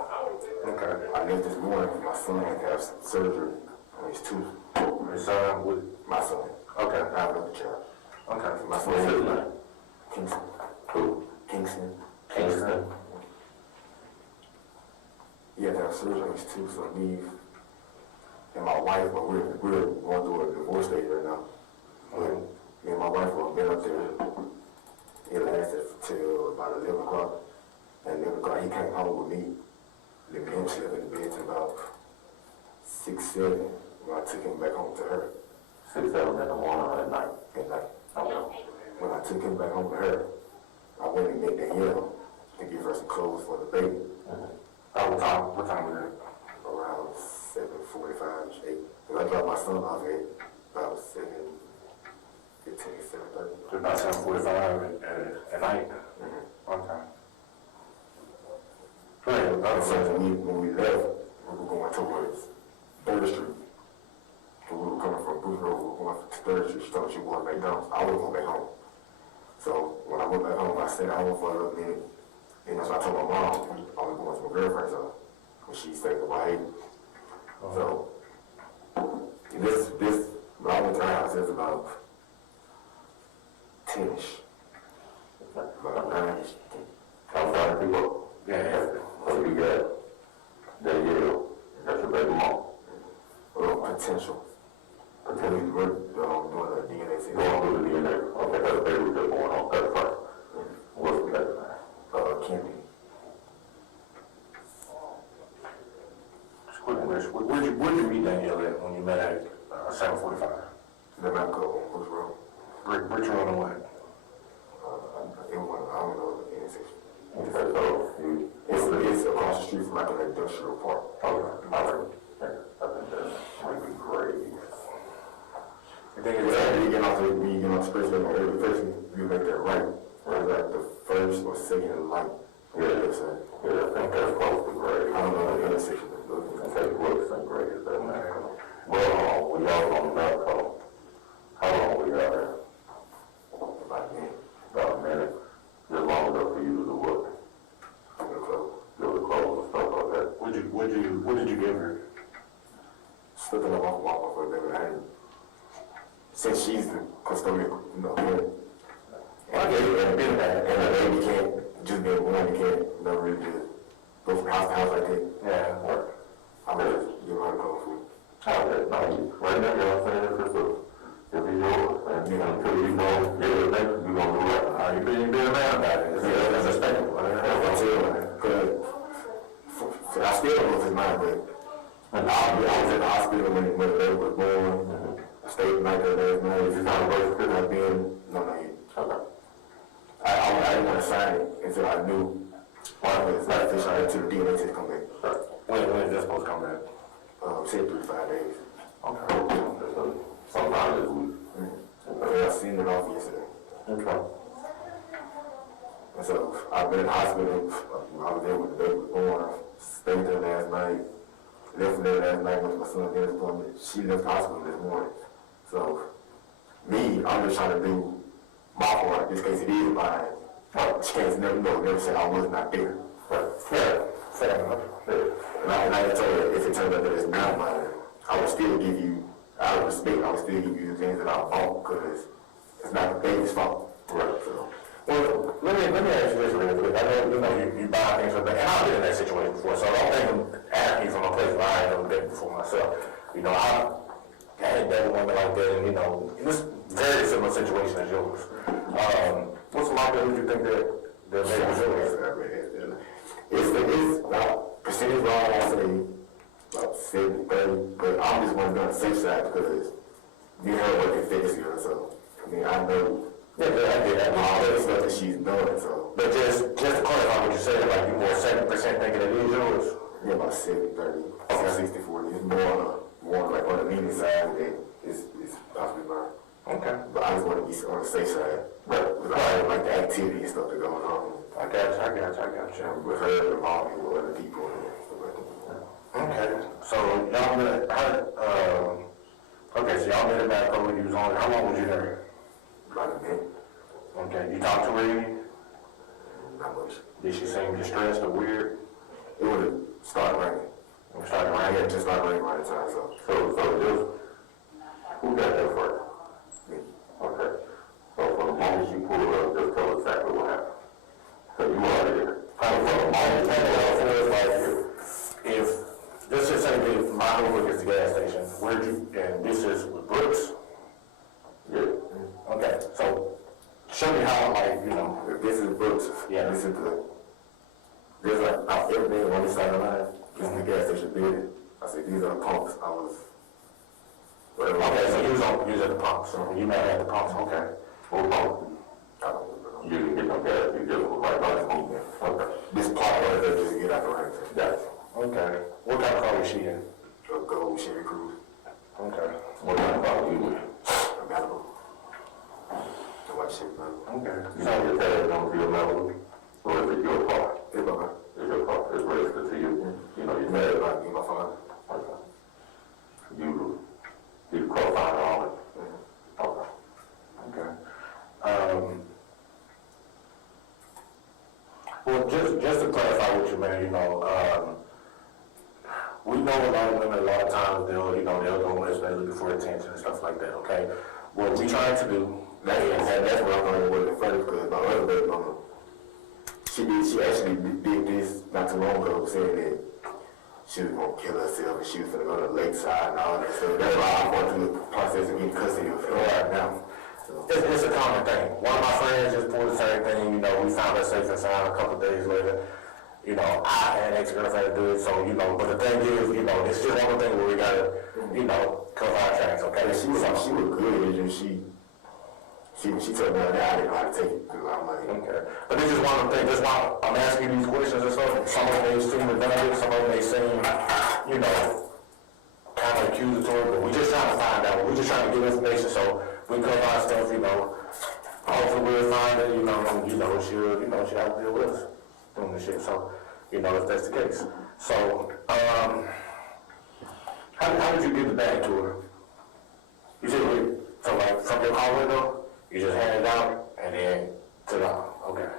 Okay. I left this morning. My son had to have surgery on his tooth. Your son with my son. Okay. I have another child. Okay. My son is Kingston. Who? Kingston. Kingston. He had to have surgery on his tooth, so me and my wife, but we're going through a divorce stage right now. Me and my wife have been up there. It lasted till about 11 o'clock. At 11 o'clock, he came home with me. Then me and him slept in the bed till about 6, 7. When I took him back home to her. 6, 7 in the morning or at night? At night. Okay. When I took him back home to her, I went and met Danielle to give her some clothes for the baby. What time was it? Around 7:45, 8. And I dropped my son off at about 7:15, 7:30. About 7:45 at night? Okay. Go ahead. So when we left, we were going towards 3rd Street. So we were coming from Booth Road, we were going to 3rd Street. She told me she was going back down. I was going back home. So when I went back home, I stayed at home for a little minute. And so I told my mom I was going to my girlfriend's house. When she stayed with my Haiti. So this when I went to her house, it was about 10-ish. About 9-ish. How far people? Yeah. So you got Danielle, that's your baby mom. Potential. Potentially we're doing a DNA test. Going through the DNA. Okay, that's a baby just going on. That's fine. What's the next name? Candy. Where'd you meet Danielle at when you met at 745? The map go on Booth Road. Bridge Road and what? I don't know the intersection. Okay, so It's across the street from like an industrial park. okay, all right. Yeah, I think that might be great. The thing is, when you get off the expressway on every person, you make that right. Right, like the first or second light. Yeah, I think that's probably great. I don't know the intersection. Okay, looks and great as that man. Well, we all on the map, so how long we got there? About a minute. About a minute. Just long enough for you to do what? Go to close. Go to close and stuff like that. What did you give her? Stuck it up off the wall for a minute. Since she's the custodian, and the baby can't just be a woman, can't really just go from house to house like that. Yeah, work. I'm gonna just give her a call for it. Okay, no, right now, you know what I'm saying? If it's yours, and you know, until you know, get it next, you're gonna do it. You being a man about it. It's respectable. Because I still don't know if it's mine, but I was at the hospital when the baby was born. I stayed the night there last night. It's not a birth because I've been, no, not yet. Okay. I didn't want to sign it until I knew why it was not official until the DNA test come back. When is that supposed to come back? Say 3 to 5 days. Okay. Sometime this week. I seen it off yesterday. Okay. And so I've been in the hospital. I was there when the baby was born. Stayed there last night. Left from there last night, went to my son's dentist appointment. She left the hospital this morning. So I'm just trying to do my part, just in case it is mine. She can't never say I was not there. But fair enough. And I told her if it turns out that it's not mine, I would still give you, out of respect, I would still give you the things that I bought because it's not the baby's fault. Right. So, well, let me ask you this real quick. I know you buy things from the bank, and I've been in that situation before, so I don't think I'm asking you from a place where I ain't never been before myself. You know, I had that woman like that, and it was very similar situation as yours. What's the likelihood you think that maybe yours? It's about percentage wrong, I say about 70-30, but I'm just one to be on the safe side because me and her work in fitness here, so I mean I know I did that all that stuff that she's doing, so. But just to clarify what you said, like you more 70% thinking it is yours? Yeah, about 70-30, 60-40. It's more like on the meaning side than it's possibly mine. Okay. But I just want to be on the safe side. Right. Because I don't like the activity and stuff that goes on. I got you. With her involving with other people and stuff like that. Okay. So y'all met, so y'all met about a couple of years on. How long was you there? About a minute. Okay. You talked to her any? Not much. Did she seem distressed or weird? It would have started raining. It started raining? Yeah, it just started raining right at the time, so. So who got there first? Me. Okay. So from the moment you pulled up, just tell exactly what happened. So you are there. From the moment you pulled up, if this is say that my neighborhood is the gas station, and this is with Brooks? Yeah. Okay, so show me how, if this is Brooks, yeah, this is there's like everything on this side of the line. This is the gas station building. I said, these are the pumps. Okay, so you was at the pumps. So you met at the pumps, okay. What pump? I don't know. You didn't get no gas, you just was right by the pump. Okay. This part right there just to get out the rain. Yes. Okay. What kind of car was she in? A gold Chevy Cruze. Okay. What kind of car were you in? A Malibu. A white Chevy Malibu. Okay. So your dad don't feel Malibu? Or is it your car? It's my car. It's your car. It's registered to you. Well, just to clarify with you, man, we know a lot of women, a lot of times they'll go as they looking for attention and stuff like that, okay? What we trying to do, that's what I'm going with it first, because my other baby mama, she actually did this not too long ago, saying that she was gonna kill herself and she was gonna go to the lakeside and all that stuff. That's why I'm going through the process of getting custody of her right now. it's a common thing. One of my friends just pulled the same thing, we found her safe and sound a couple of days later. I had an ex-girlfriend to do it, so, but the thing is, it's just one of the things where we gotta, cover our tracks, okay? She was good, and she told me that I didn't know how to take it, because I'm like, Okay. But this is one of the things, that's why I'm asking you these questions and stuff. Some of them may seem redundant, some of them may seem, kind of accusatory, but we're just trying to find out. We're just trying to get information so we cover our stuff, hopefully we'll find it, she'll have to deal with us doing this shit. So, if that's the case. So, how did you give the bag to her? You said, from your car window? You just hand it out, and then to the, okay.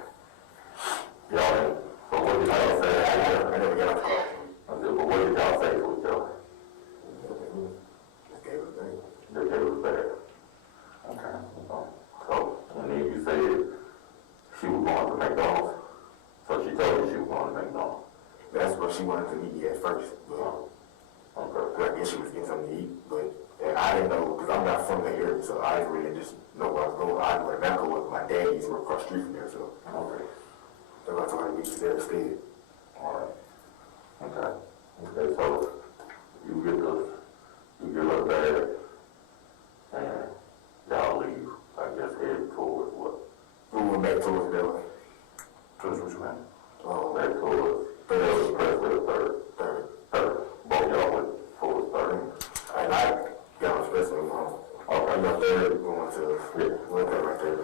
y'all, but what did y'all say? I never got a call. I said, but what did y'all say to each other? Just gave it back. They gave it back. Okay. So, and then you said she was going to McDonald's. So she told you she was going to McDonald's. That's what she wanted to meet me at first, but I guess she was getting something to eat, but I didn't know, because I'm not from the area, so I didn't really just know where I was going. I went back to work, my dad used to work across the street from there, so. Okay. So I told her to meet you there instead. All right. Okay. Okay, so you get her bag, and y'all leave, I guess, headed towards what? We went back towards the way. Towards what you meant? Back towards Third. Both y'all went towards Third. And I got on expressway home. Okay. I'm up there going to, went there right there,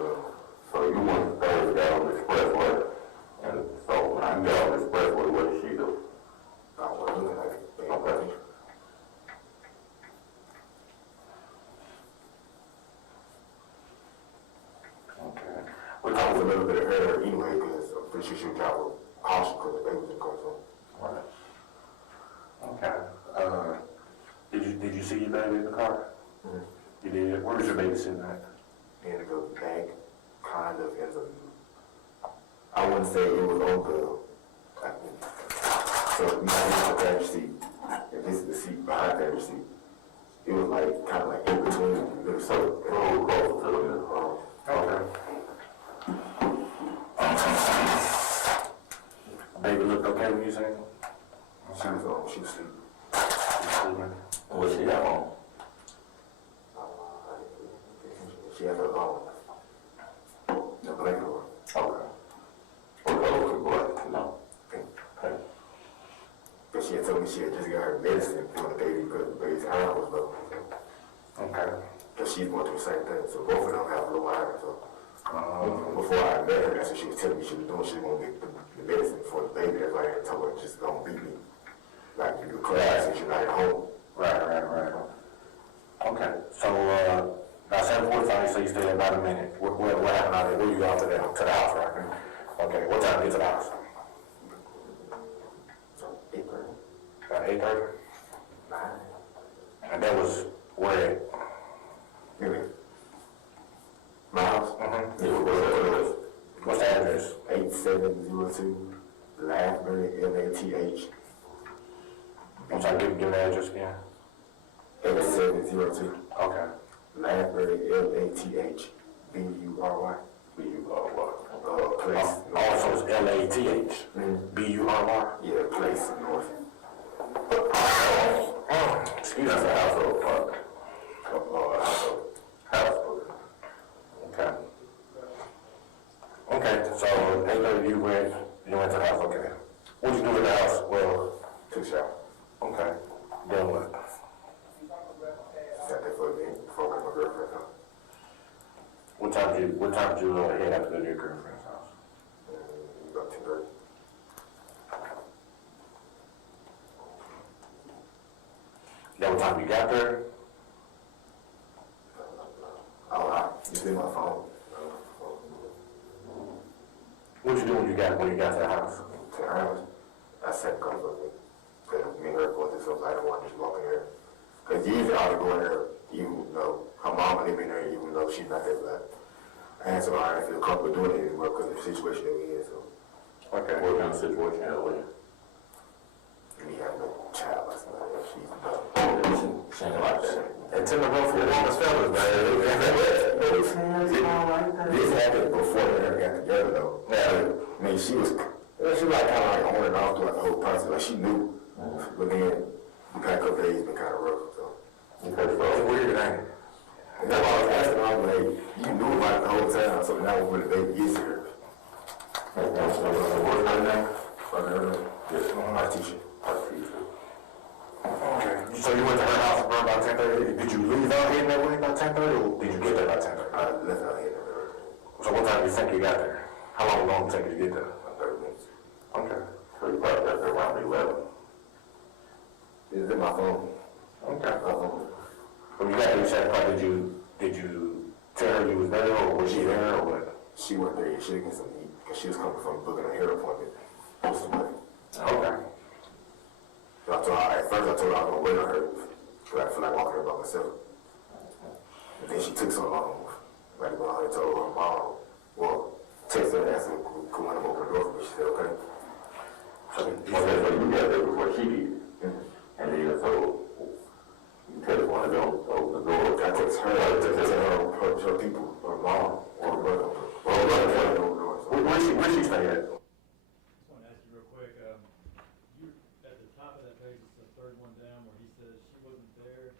So you went Third, got on the expressway, and so when I got on the expressway, what did she do? I wasn't looking at it. Okay. Okay. Which I was a little bit ahead of her anyway, because I'm pretty sure she would drive with caution because the baby was in the car, so. Right. Okay. Did you see your baby in the car? Mm-hmm. You did? Where was your baby sitting at? In the back, kind of in the, I wouldn't say it was on the, so you know, the passenger seat, and this is the seat behind the passenger seat. It was like, kind of like in between, so, Close to the middle. Okay. Baby looked okay when you seen him? she was asleep. What she got on? She had her the blanket on. Okay. What color was the blood? No. Pink. Pink. But she had told me she had just got her medicine for the baby because the baby's iron was low. Okay. Because she's going through the same thing, so both of them have low iron, so. Before I met her, that's what she was telling me she was doing. She was going to get the medicine for the baby. That's why I had told her, just don't beat me. Like, you do class since you're not at home. Right. Okay, so, about 7:45, so you stayed about a minute. What happened out there? Where you got to the house, right? Okay, what time did you get to the house? So, 8:30. About 8:30? 9. And that was where? Maybe. My house? Mm-hmm. Yeah, What's the address? 8702 Lathbury, Lath. I'm sorry, give the address again. 8702 Okay. Lathbury, Lath. B-U-R-Y. B-U-R-Y. Place. Also, it's L-A-T-H. B-U-R-Y? Yeah, place north. Excuse me, that's a household park. Household. Okay. Okay, so 8:30 you went to the house, okay. What'd you do at the house? Well, Took a shower. okay. Then what? Sat there for a minute before I got my girlfriend home. What time did you head out to go to your girlfriend's house? About 10:30. That what time you got there? Oh, I just did my phone. What What you do when you got to the house? To her house, I sat comfortably. Because me and her going through something, I didn't want to just walk in there. Because usually I would go in there, even though her mama live in there, even though she's not there, but I had so I didn't feel comfortable doing it anymore because of the situation that we in, so. Okay. What kind of situation are we in? We have no child or something like that. She's She ain't like that. And tell me about your woman's fellas, man. This happened before they ever got together, though. Yeah. I mean, she was like kind of like on and off throughout the whole process. Like she knew, but then the past couple days been kind of rough. So. Okay, so it's weird, ain't it? And that's why I was asking. I was like, you knew about it the whole time. So now when the baby gets here, What's her name? Yes, my teacher. Okay. So you went to her house around about 10:30. Did you leave out here that way about 10:30, or did you get there by 10:30? I left out here. So what time do you think you got there? How long did it take you to get there? 30 minutes. Okay. So you probably got there around 11. It's in my phone. Okay. When you got there, you said, did you tell her you was there, or was she there, or what? She wasn't there yet. She didn't get some heat because she was coming from booking a hair appointment with somebody. Okay. So at first I told her I was going to wait on her because I feel like walking her by myself. And then she took so long. Like, I told her mom, well, text her and asked her to come on and open the door for me. She said, okay. So you got there before she did. And then so you tell her one of them open the door. I text her people, her mom, or her brother. Well, her brother told her to open the door. So. Where she stay at? Just want to ask you real quick, you, at the top of that page, it's the third one down where he says she wasn't there,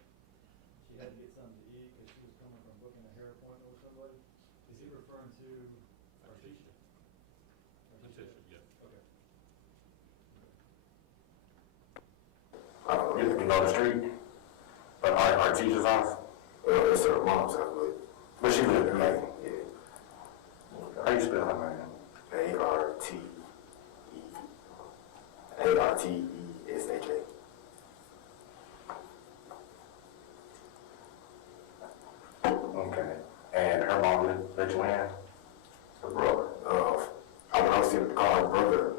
she had to get something to eat because she was coming from booking a hair appointment with somebody. Is he referring to Artisha? Artisha, yeah. Okay. You know the street? But our teacher's house? It's her mom's house, But she lived in there. yeah. How you spell her name? Artesha. Okay. And her mom let you in? Her brother? When I was sitting in the car, her brother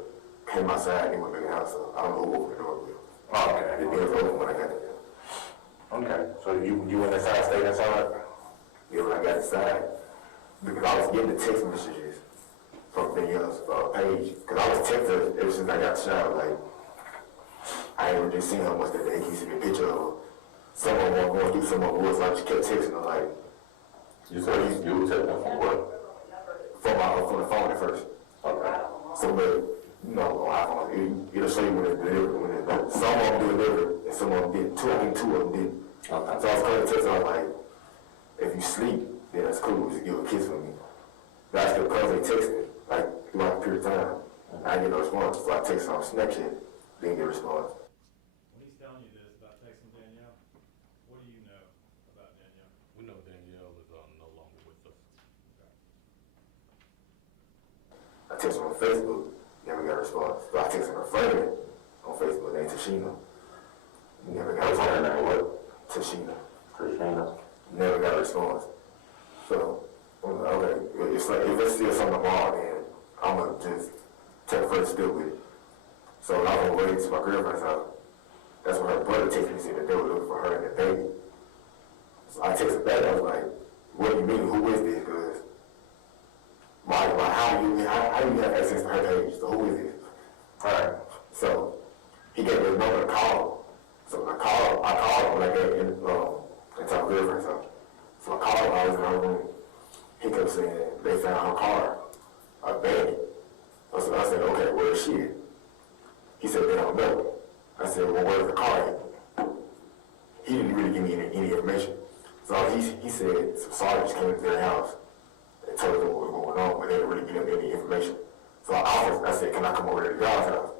came outside and went back in the house, so I don't know who opened the door with. Oh, okay. The door was open when I got there. Okay. So you went inside, stayed inside? Yeah, when I got inside, because I was getting the text messages from Danielle's page, because I was texting her ever since I got shot, like, I ain't just seen her once that day. He sent me a picture of someone going through someone was like, she kept texting her, like, You said you were texting her from what? from the phone at first. Okay. So, but, you know, on iPhone, it'll show you when it's delivered, some of them delivered, and some of them didn't. Two of them didn't. Okay. So I was calling text, I was like, if you sleep, then that's cool, just give a kiss for me. But I still constantly texting, like, throughout the period of time. I didn't get no response, so I texted on Snapchat, didn't get a response. When he's telling you this about texting Danielle, what do you know about Danielle? We know Danielle is no longer with us. I texted her on Facebook, never got a response. So I texted her friend on Facebook named Tashina. Never got a response. What? Tashina. Never got a response. So, okay, it's like, if it's still something wrong, then I'm gonna just take a first step with it. So I was on the way to my girlfriend's house. That's when her brother texted me saying that they were looking for her and the baby. So I texted back, I was like, what do you mean, who is this? Because how do you have access to her page? So who is this? Alright, so he gave me a number to call. So I called him when I got into my girlfriend's house. So I called him, I was in her room. He kept saying they found her car, abandoned. So I said, okay, where is she at? He said, they don't know. I said, well, where's the car at? He didn't really give me any information. So he said some sergeants came to their house and told them what was going on, but they didn't really give them any information. So I said, can I come over to the y'all's house?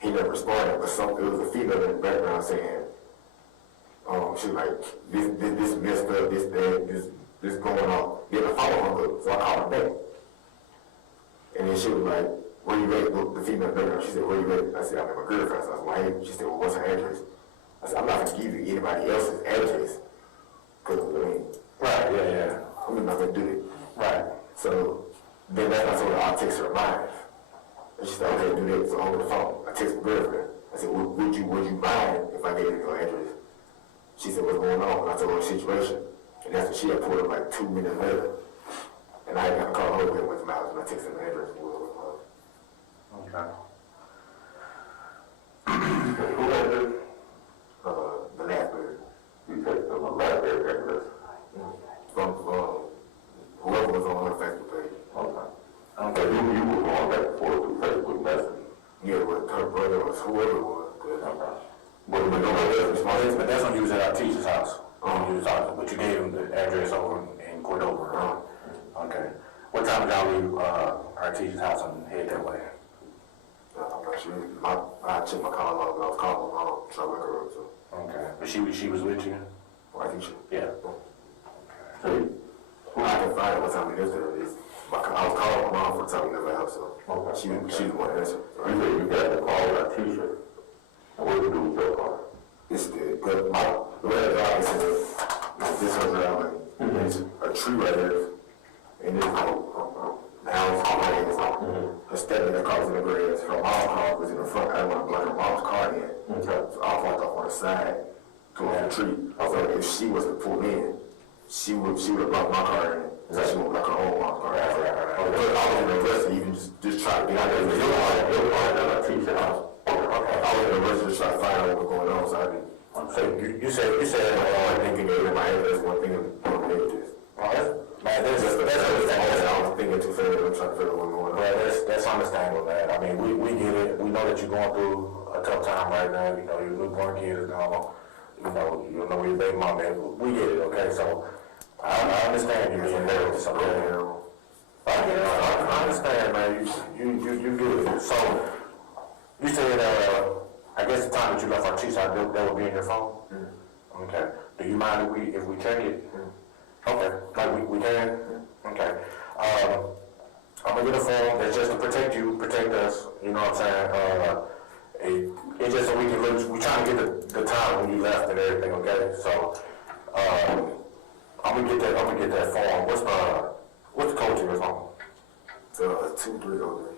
He never responded, but it was a female in the background saying, she was like, this messed up, this going on. Then I followed her, so I called her back. And then she was like, where you at? The female background, she said, where you at? I said, I'm at my girlfriend's house. Well, hey, she said, well, what's her address? I said, I'm not going to give you anybody else's address. Because, Right, yeah. I'm not going to do it. Right. So Then that's when I told her I'll text her mine. And she said, okay, do that. So over the phone, I text my girlfriend. I said, would you mind if I gave you your address? She said, what's going on? And I told her the situation. And that's when she had pulled up like 2 minutes later. And I got to call her and went to my house and I texted her the address. Okay. Who had this? The last bird. You texted them the last address? From whoever was on her Facebook page. Okay. Okay, you were going back and forth through Facebook Messenger. Yeah, with her brother or whoever it was. Okay. But that's when you was at our teacher's house. You was talking, but you gave him the address over in Cordova. Okay. What time did y'all leave our teacher's house and head that way? I'm not sure. I checked my call log, but I was calling my mom, trying to wake her up, so. Okay. But she was with you? I think she. Yeah. So, I can find out what time it is there. I was calling my mom for the time we left the house, so. Okay. She was one to answer. You said you got the call with our teacher. And what did you do with your car? It's the way I drive is this was around like, there's a tree right there, and there's the house on my hands. Her stepdad car was in the grass, her mom's car was in the front. I didn't want to block her mom's car in. So I walked off on the side towards the tree. I thought if she was to pull in, she would have blocked my car in. So she won't block her own mom's car. I was in the rest of even just try to get out there. Your car down at teacher's house. I was in the rest to try to find out what was going on, so I didn't. So you said I think it in my head, that's one thing I'm related to this. Man, that's understandable. I was thinking too fast, I'm trying to figure out what's going on. Well, that's understandable, man. I mean, we get it. We know that you're going through a tough time right now. You know, your newborn kid is gone. You don't know where your baby mom is. We get it, okay? So, I understand you being nervous, okay? I understand, man. You good. So, you said, I guess the time that you left our teacher, that would be in your phone? Okay. Do you mind if we check it? Okay. Like we can? Okay. I'm gonna get a phone that's just to protect you, protect us, you know what I'm saying? It's just so we can look, we're trying to get the time when you left and everything, okay? So, I'm gonna get that phone. What's the code to your phone? 2303.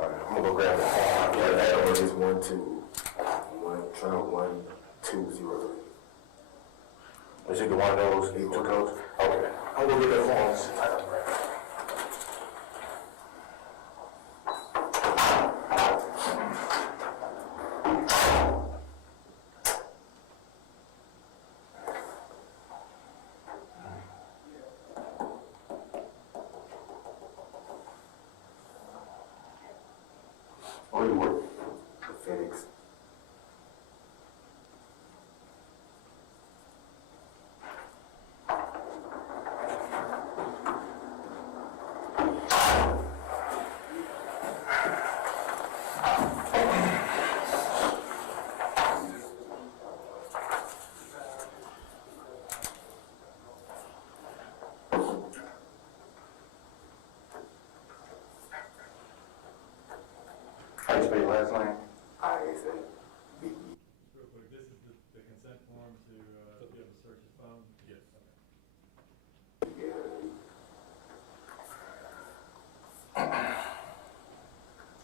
I'm gonna go grab the phone. Yeah, that number is 1203. Is it the one of those 2 codes? Okay. I'm gonna get that phone. Where you work? FedEx. How you spell your last name? ISABE. Real quick, this is the consent form to be able to search his phone? Yes.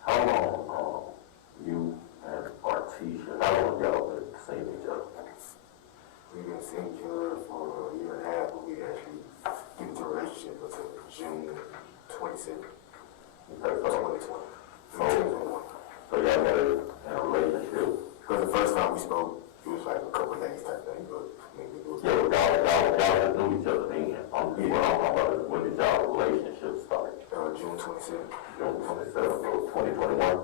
How long you and Artesia, how long y'all been seeing each other? We've been seeing each other for a year and a half, but we actually get into a relationship until June 27th. Okay, so y'all met in a relationship? Because the first time we spoke, it was like a couple of days type thing, but maybe it was. Yeah, but y'all just knew each other then. What I'm talking about is when did y'all relationship start? June 27th. June 27th, so 2021?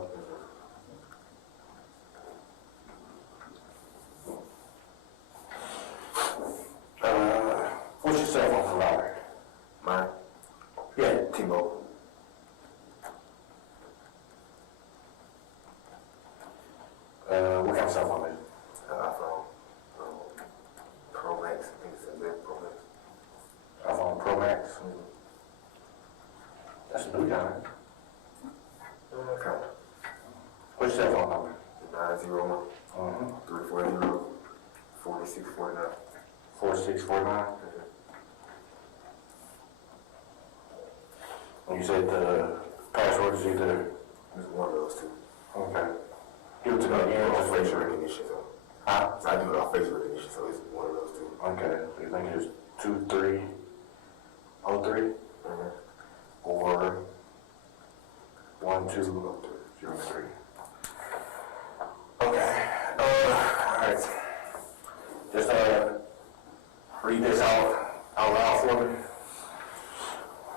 What's your cell phone provider? Mine? Yeah. T-Mobile. What kind of cell phone is it? iPhone. Pro Max. I think it's a Pro Max. iPhone Pro Max? That's a new guy. Okay. What's your cell phone number? 901 340 4649. 4649? You said the password is either, It's one of those two. okay. Give it to me again, just make Face sure. recognition, so. Huh? I do it off face recognition, so it's one of those two. Okay, so you think it's 2303 or 1203? Okay, alright. Just, read this out loud for me.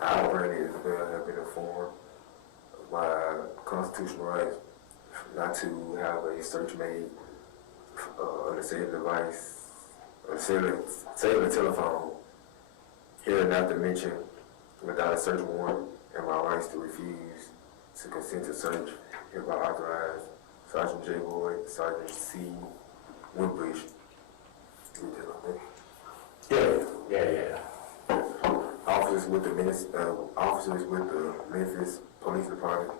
I, Brandy Isabelle, have been informed of my constitutional rights not to have a search made of the said device, or cellular telephone, here not to mention without a search warrant, and my rights to refuse to consent to search hereby authorized Sergeant J. Boyd, Sergeant C. Woodbridge. Yeah. Officers with the Memphis Police Department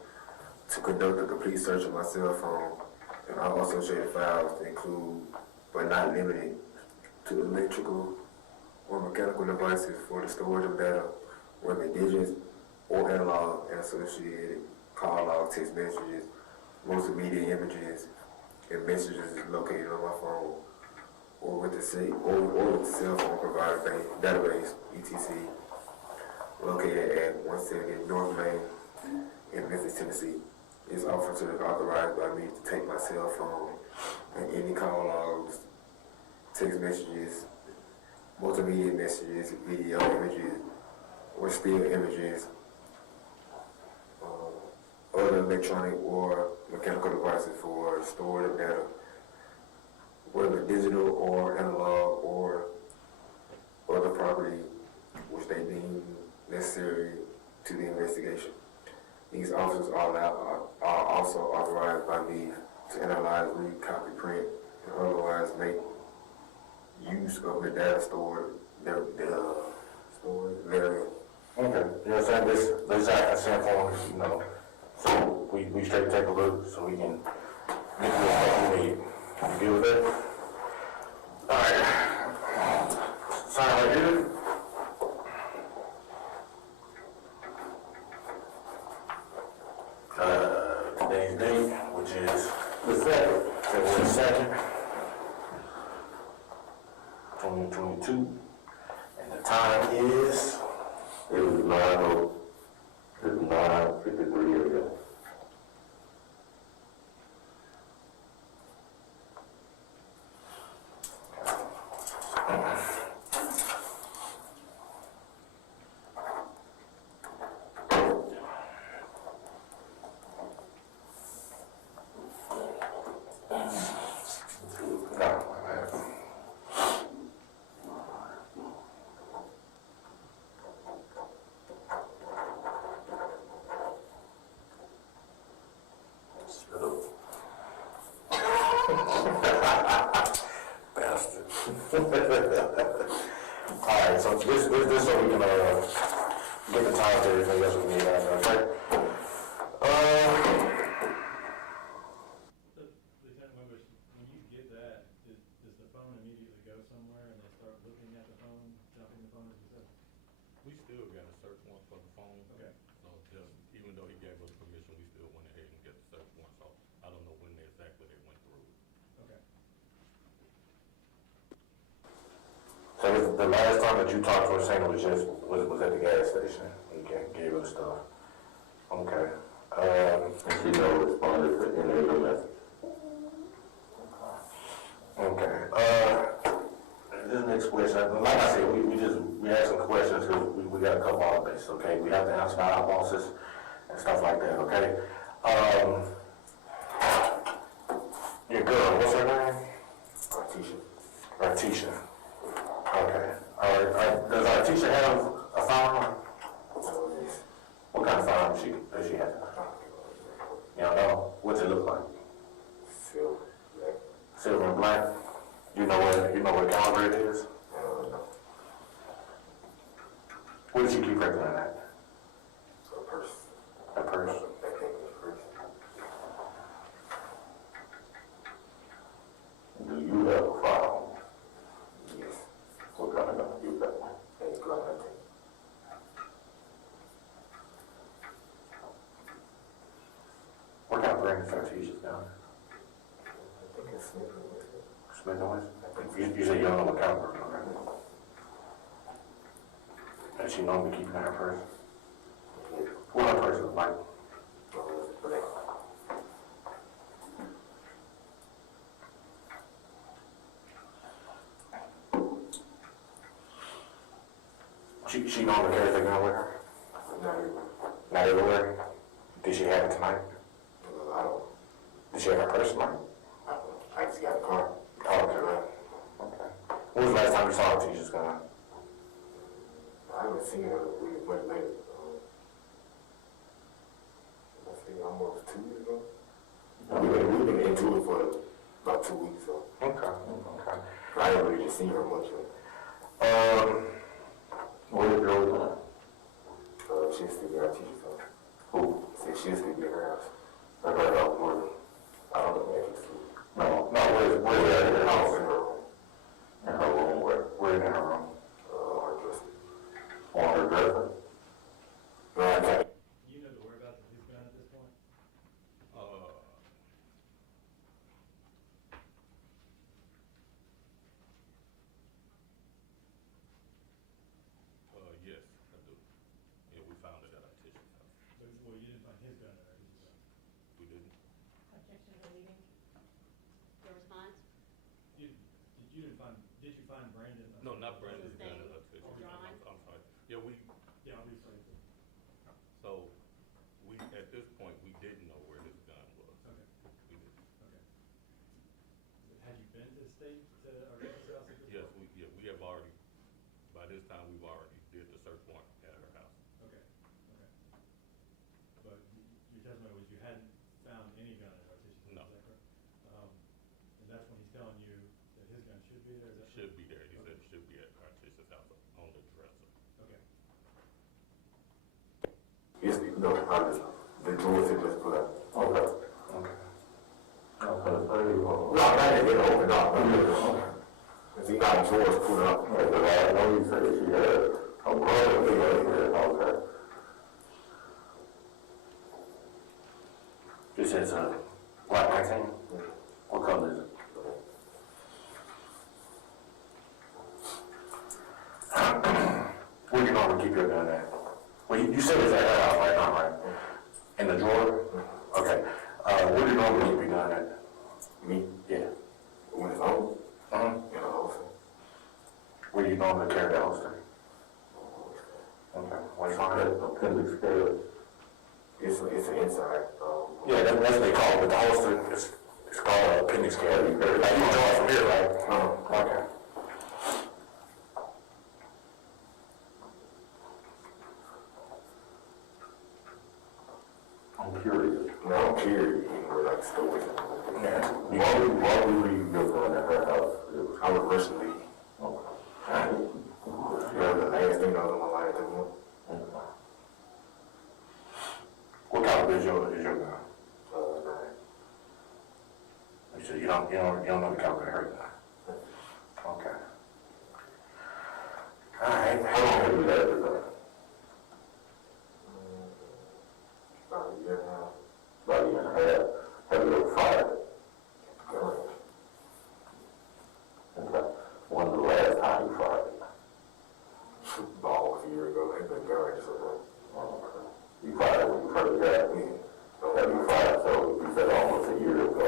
to conduct a complete search of my cell phone and all associated files to include, but not limited to electrical or mechanical devices for the storage of data, whether digits or analog, and associated call log, text messages, multimedia images, and messages located on my phone or with the cell phone provider database, ETC, located at 170 North Main in Memphis, Tennessee. This officer is authorized by me to take my cell phone and any call logs, text messages, multimedia messages, video images, or still images, other electronic or mechanical devices for storage of data, whether digital or analog or other property which they deem necessary to the investigation. These officers are also authorized by me to analyze, read, copy, print, and otherwise make use of the data stored therein. Okay, you know what I'm saying? This act consent form, you know, so we straight take a look so we can get the stuff we need. You deal with that? Alright. Sign right here. Today's date, which is February 2nd, 2022, and the time is, It was 9:53 a.m. bastard. Alright, so this so we can, get the time to everything else we need, okay? Lieutenant Wimbush, when you get that, does the phone immediately go somewhere and they start looking at the phone, jumping the phone, as you said? We still got a search warrant for the phone. Okay. So just, even though he gave us permission, we still went ahead and get the search warrant. So I don't know when exactly they went through. Okay. So the last time that you talked to her, saying it was just, was at the gas station, you gave her the stuff. Okay. And she never responded to any of the messages. Okay, this next question, like I said, we had some questions, because we got a couple of this, okay? We have to answer our bosses and stuff like that, okay? Your girl, what's her name? Artisha. Okay. Does Artisha have a firearm? What kind of firearm does she have? You don't know? What's it look like? Silver and black. You know what caliber it is? Where did you keep her gun at? A purse. Do you have a firearm? Yes. What kind of gun do you have? Brandon Sartesius down there? I think it's Smith and Wesson? You said you don't know what caliber, right? Does she normally keep in her purse? What her purse look like? black. She normally carries a gun with her? Not everywhere? Did she have it tonight? I don't. Did she have her purse tonight? I just got a car. Oh, okay. Okay. When was the last time you saw Letitia's gun? I haven't seen her really much later. I think almost 2 years ago. We've been into it for about 2 weeks, so. Okay, okay. I haven't really seen her much. What is your gun? She's sleeping at our teacher's house. Who? Said she's sleeping at her house. I got out more than, I don't know where she's sleeping. No, where's that in her house? In her room. In her room, where in her room? Her dresser. On her dresser? No, I can't. You know the whereabouts of his gun at this point? Yes, I do. Yeah, we found it at our teacher's house. But, well, you didn't find his gun at his gun. We didn't? Objection to leaving. Your response? You didn't find, did you find Brandon? No, not Brandon's gun at our Thing, teacher's drawn? house. I'm sorry. Yeah, Yeah, obviously. so, at this point, we didn't know where his gun was. Okay, We didn't. okay. Had you been to state, to our teacher's house at this Yes, point? we have already, by this time, we've already did the search warrant at her house. Okay, okay. But your testimony was you hadn't found any gun at our teacher's house, No. is that correct? And that's when he's telling you that his gun should be there, is that correct? Should be there. He said it should be at our teacher's house on the dresser. Okay. Yes, no, the doors had just put up. Okay. Okay. No, I didn't open up. If you got drawers put up. I know you said she had a brother. Okay. This is a black magazine? What color is it? Where do you normally keep your gun at? Well, you said it's at her house right now, right? In the drawer? Okay. Where do you normally keep your gun at? Me? Yeah. When it's home? Mm-hmm. In a holster. Where do you normally carry the holster? Okay. What do you find it? Appendix scale. It's an inside. Yeah, that's what they call it, but the holster is called an appendix scale. Like you draw it from here, right? Okay. I'm curious. No, I'm curious. We're like stores. Yeah. Why would you live on at her house? I would rush to leave. Okay. You know, the last thing I was on my line to do. What caliber is your gun? 9. You said you don't know the caliber of her gun. Okay. All right. How long have you had your gun? About a year and a half. About a year and a half. Have you ever fired? Correct. Okay. When was the last time you fired? Ball a year ago. It's been going just a Okay. You fired when you first got it? Have you fired? So you said almost a year ago.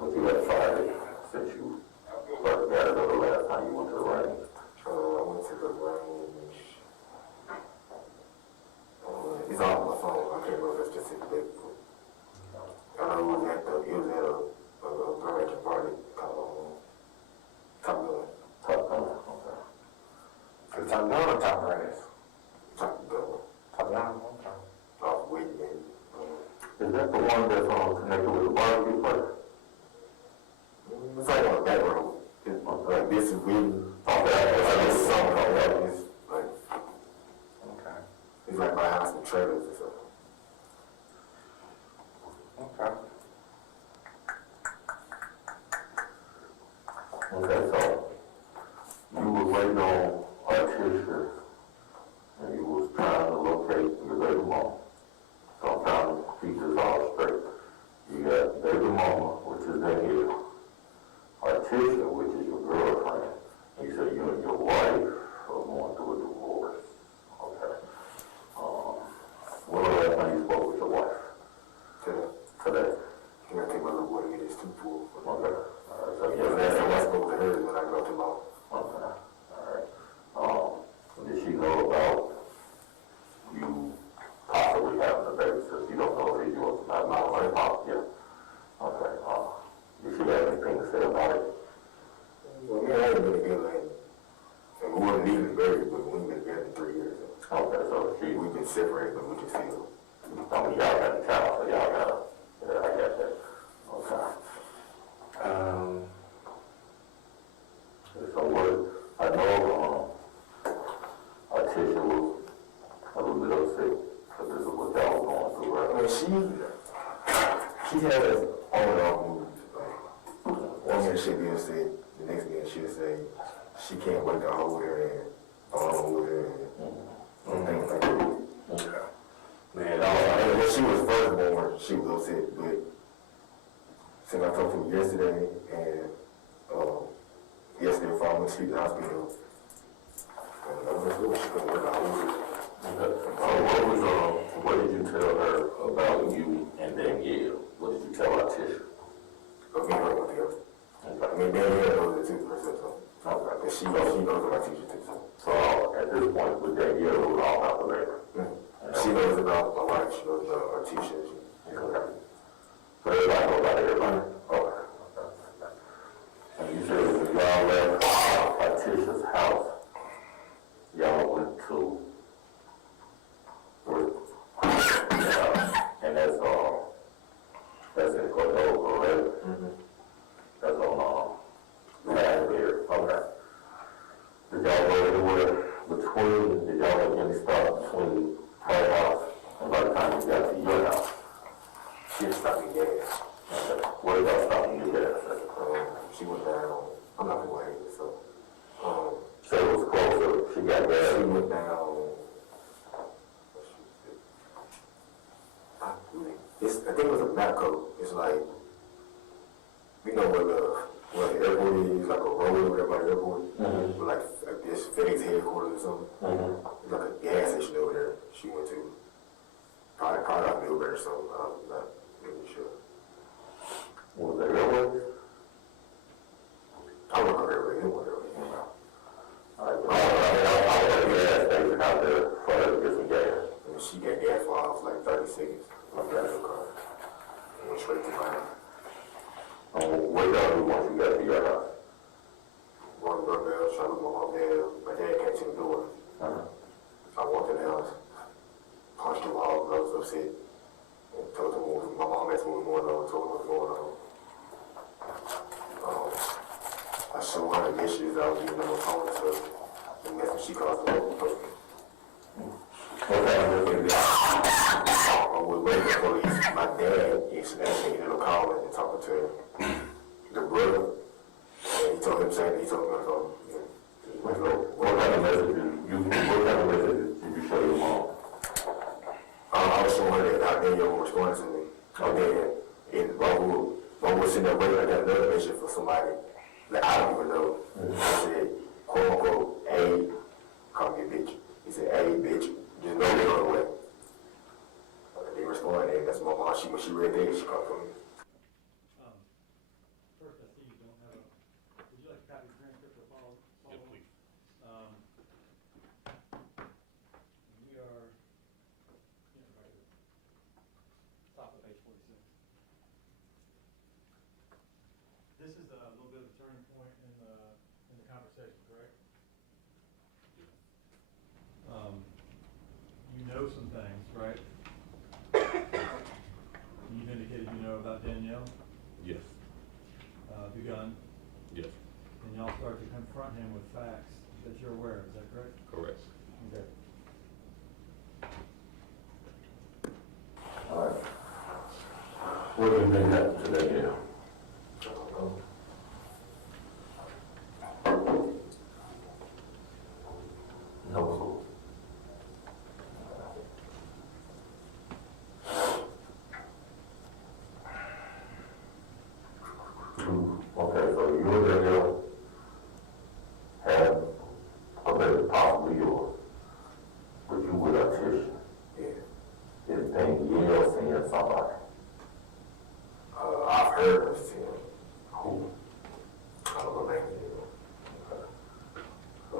But you had fired since you first got it, or the last time you went to the range? I went to the range. It's on my phone. I can't remember the specific date. I know it was at a graduation party called Top Gun. Top Gun, okay. Is it Top Gun or Top Brass? Top Gun. Top Gun, okay. Off Whitney. Is that the one that's connected with the barbecue place? It's like on the back road. Like this is Whitney. Okay. This is something like that. It's like, Okay. it's like my house and trailers or something. Okay. Okay, so you were waiting on Artisha and you was trying to locate your baby mom. So I'm trying to keep this all straight. mama, which is Danielle, Artisha, which is your girlfriend. You said you and your wife are going through a divorce. Okay. When was the last time you spoke with your wife? Today. You gotta take my little boy to get his tooth pulled. Okay. Alright, so Yeah, last time I spoke to her is when I dropped him off. okay. Alright. Did she know about you possibly having a baby since you don't know if it's yours or not? Right? Yeah. Okay. Did she have anything to say about it? Well, me and her have been together, and we weren't legally married, but we've been together 3 years. Okay, so We've been separated, but we just feel. y'all got a child, so y'all got yeah, I get that. Okay. So what, I know, Artisha was a little bit upset, because this is what y'all was going through, right? I mean, she has on and off moods. One minute she'll be upset, the next minute she'll say she can't wait to hold her and bond with her and things like that. Okay. Man, when she was first born, she was upset, but since I talked to her yesterday and yesterday before I went to the hospital, she couldn't wait to hold her. So what did you tell her about you and Danielle? What did you tell Artisha? Me and her went together. I mean, Danielle knows it too, herself, so. Okay. And she knows about teacher too, so. So at this point, with Danielle, it was all about the labor. She knows about my wife, she knows about our teachers. Okay. So everybody knows about everybody? Okay. And you said when y'all left Artisha's house, y'all went to and that's in Cordova, right? Mm-hmm. That's on last year. Okay. Did y'all go anywhere between? Did y'all make any stop between her house and by the time you got to your house? She was stopping gas. Okay. Where did y'all stop and get gas at? She went down, I'm not gonna lie, so. So it was closer. She got gas. She went down. I think it was a Matco. It's like, you know where the airport is, like a road or whatever, like the airport. Mm-hmm. Like this FedEx headquarters or something. Mm-hmm. It's like a gas station over there. She went to. Probably out Millburn or something. I'm not really sure. Was there airways? I don't know whatever. I was at a gas station out there for her to get some gas. And she got gas for off like 30 seconds. Like that in the car. Went straight to mine. What y'all do once you got to your house? One doorbell, trying to look my bell. My dad came to the door. I walked in the house, punched the wall, I was upset. And told him my mom asked me what was going on, told him what was going on. I showed her the messages I was using on my phone and stuff. And that's when she called the local person. I was waiting for police. My dad is actually in the car and talking to the brother. And he told him saying he told me on the phone. What kind of message did you show your mom? I was showing her that how Danielle was responding to me. And while we were sitting there waiting, I got another message for somebody that I don't even know. I said, quote unquote, hey, call me a bitch. He said, hey, bitch, just know me on the way. They responded, and that's my mom. When she read that, she called for me. First, I see you don't have would you like a copy of the transcript or follow? Yes, please. We are, right here. Top of page 46. This is a little bit of a turning point in the conversation, correct? You know some things, right? You've indicated you know about Danielle, Yes. the gun, Yes. and y'all start to confront him with facts that you're aware of, is that correct? Correct. Okay. All right. What do you think happened to Danielle? No clue. possibly yours, but you with a tissue. Yeah. This thing yells seeing somebody. I've heard of him. Who? I don't know name. So,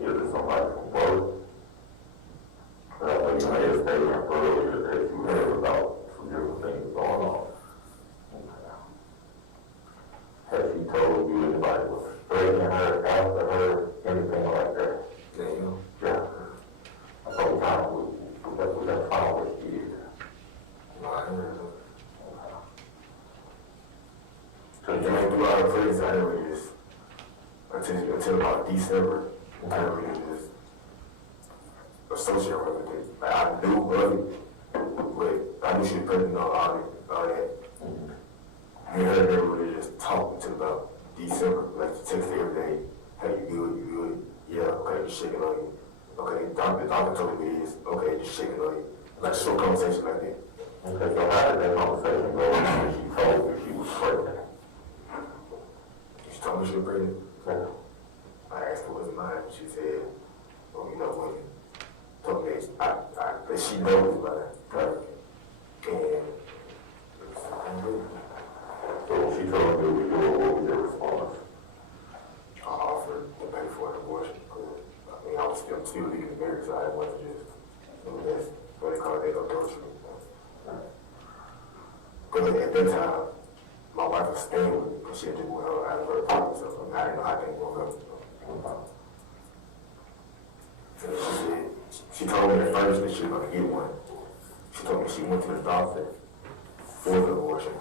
is it somebody from work? I know you made a statement earlier that you heard about some different things going on. Has she told you anybody was straightening her, after her, anything like that? Daniel? Yeah. I told you time we got found what she did. No, I heard of him. So you ain't do a lot of plays, I never just, until about December, I never just associate with it. Like, I knew of it, but I knew she was pregnant and all that. Me and her never really just talked until about December, like she texted every day, hey, you good, you good? Yeah, okay, just shaking on you. Okay, the doctor told me this, okay, just shaking on you. Like short conversation like that. Okay, so how did that conversation go when she told you she was pregnant? She told me she was pregnant. Yeah. I asked her what's mine, and she said, well, you know what? Told me that she knows about it. Right. And So when she told you what was your response? I offered to pay for an abortion. I mean, I'm still legally married, so I didn't want to just, that's what they call it, adultery. Because at that time, my wife was staying with me, because she had just went out of her apartment, so I didn't know how things were going. And she said, she told me at first that she was going to get one. She told me she went to the doctor for the abortion.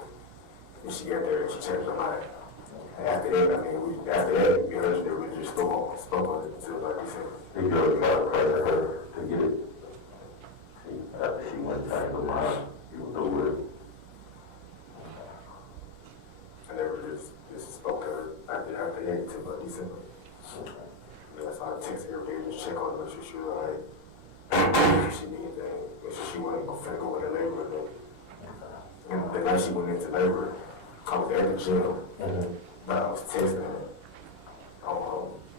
And she got there and she changed her mind. And after that, me and her and we just spoke on it until like December. Did you ever try to pressure her to get it? See, after she went and changed her mind, you were through with it. I never just spoke to her after that until about December. Yeah, so I text her every day, just check on her, make sure she was alright. If she needed anything, make sure she wasn't finna go into labor or nothing. And the night she went into labor, I was at the gym, but I was texting her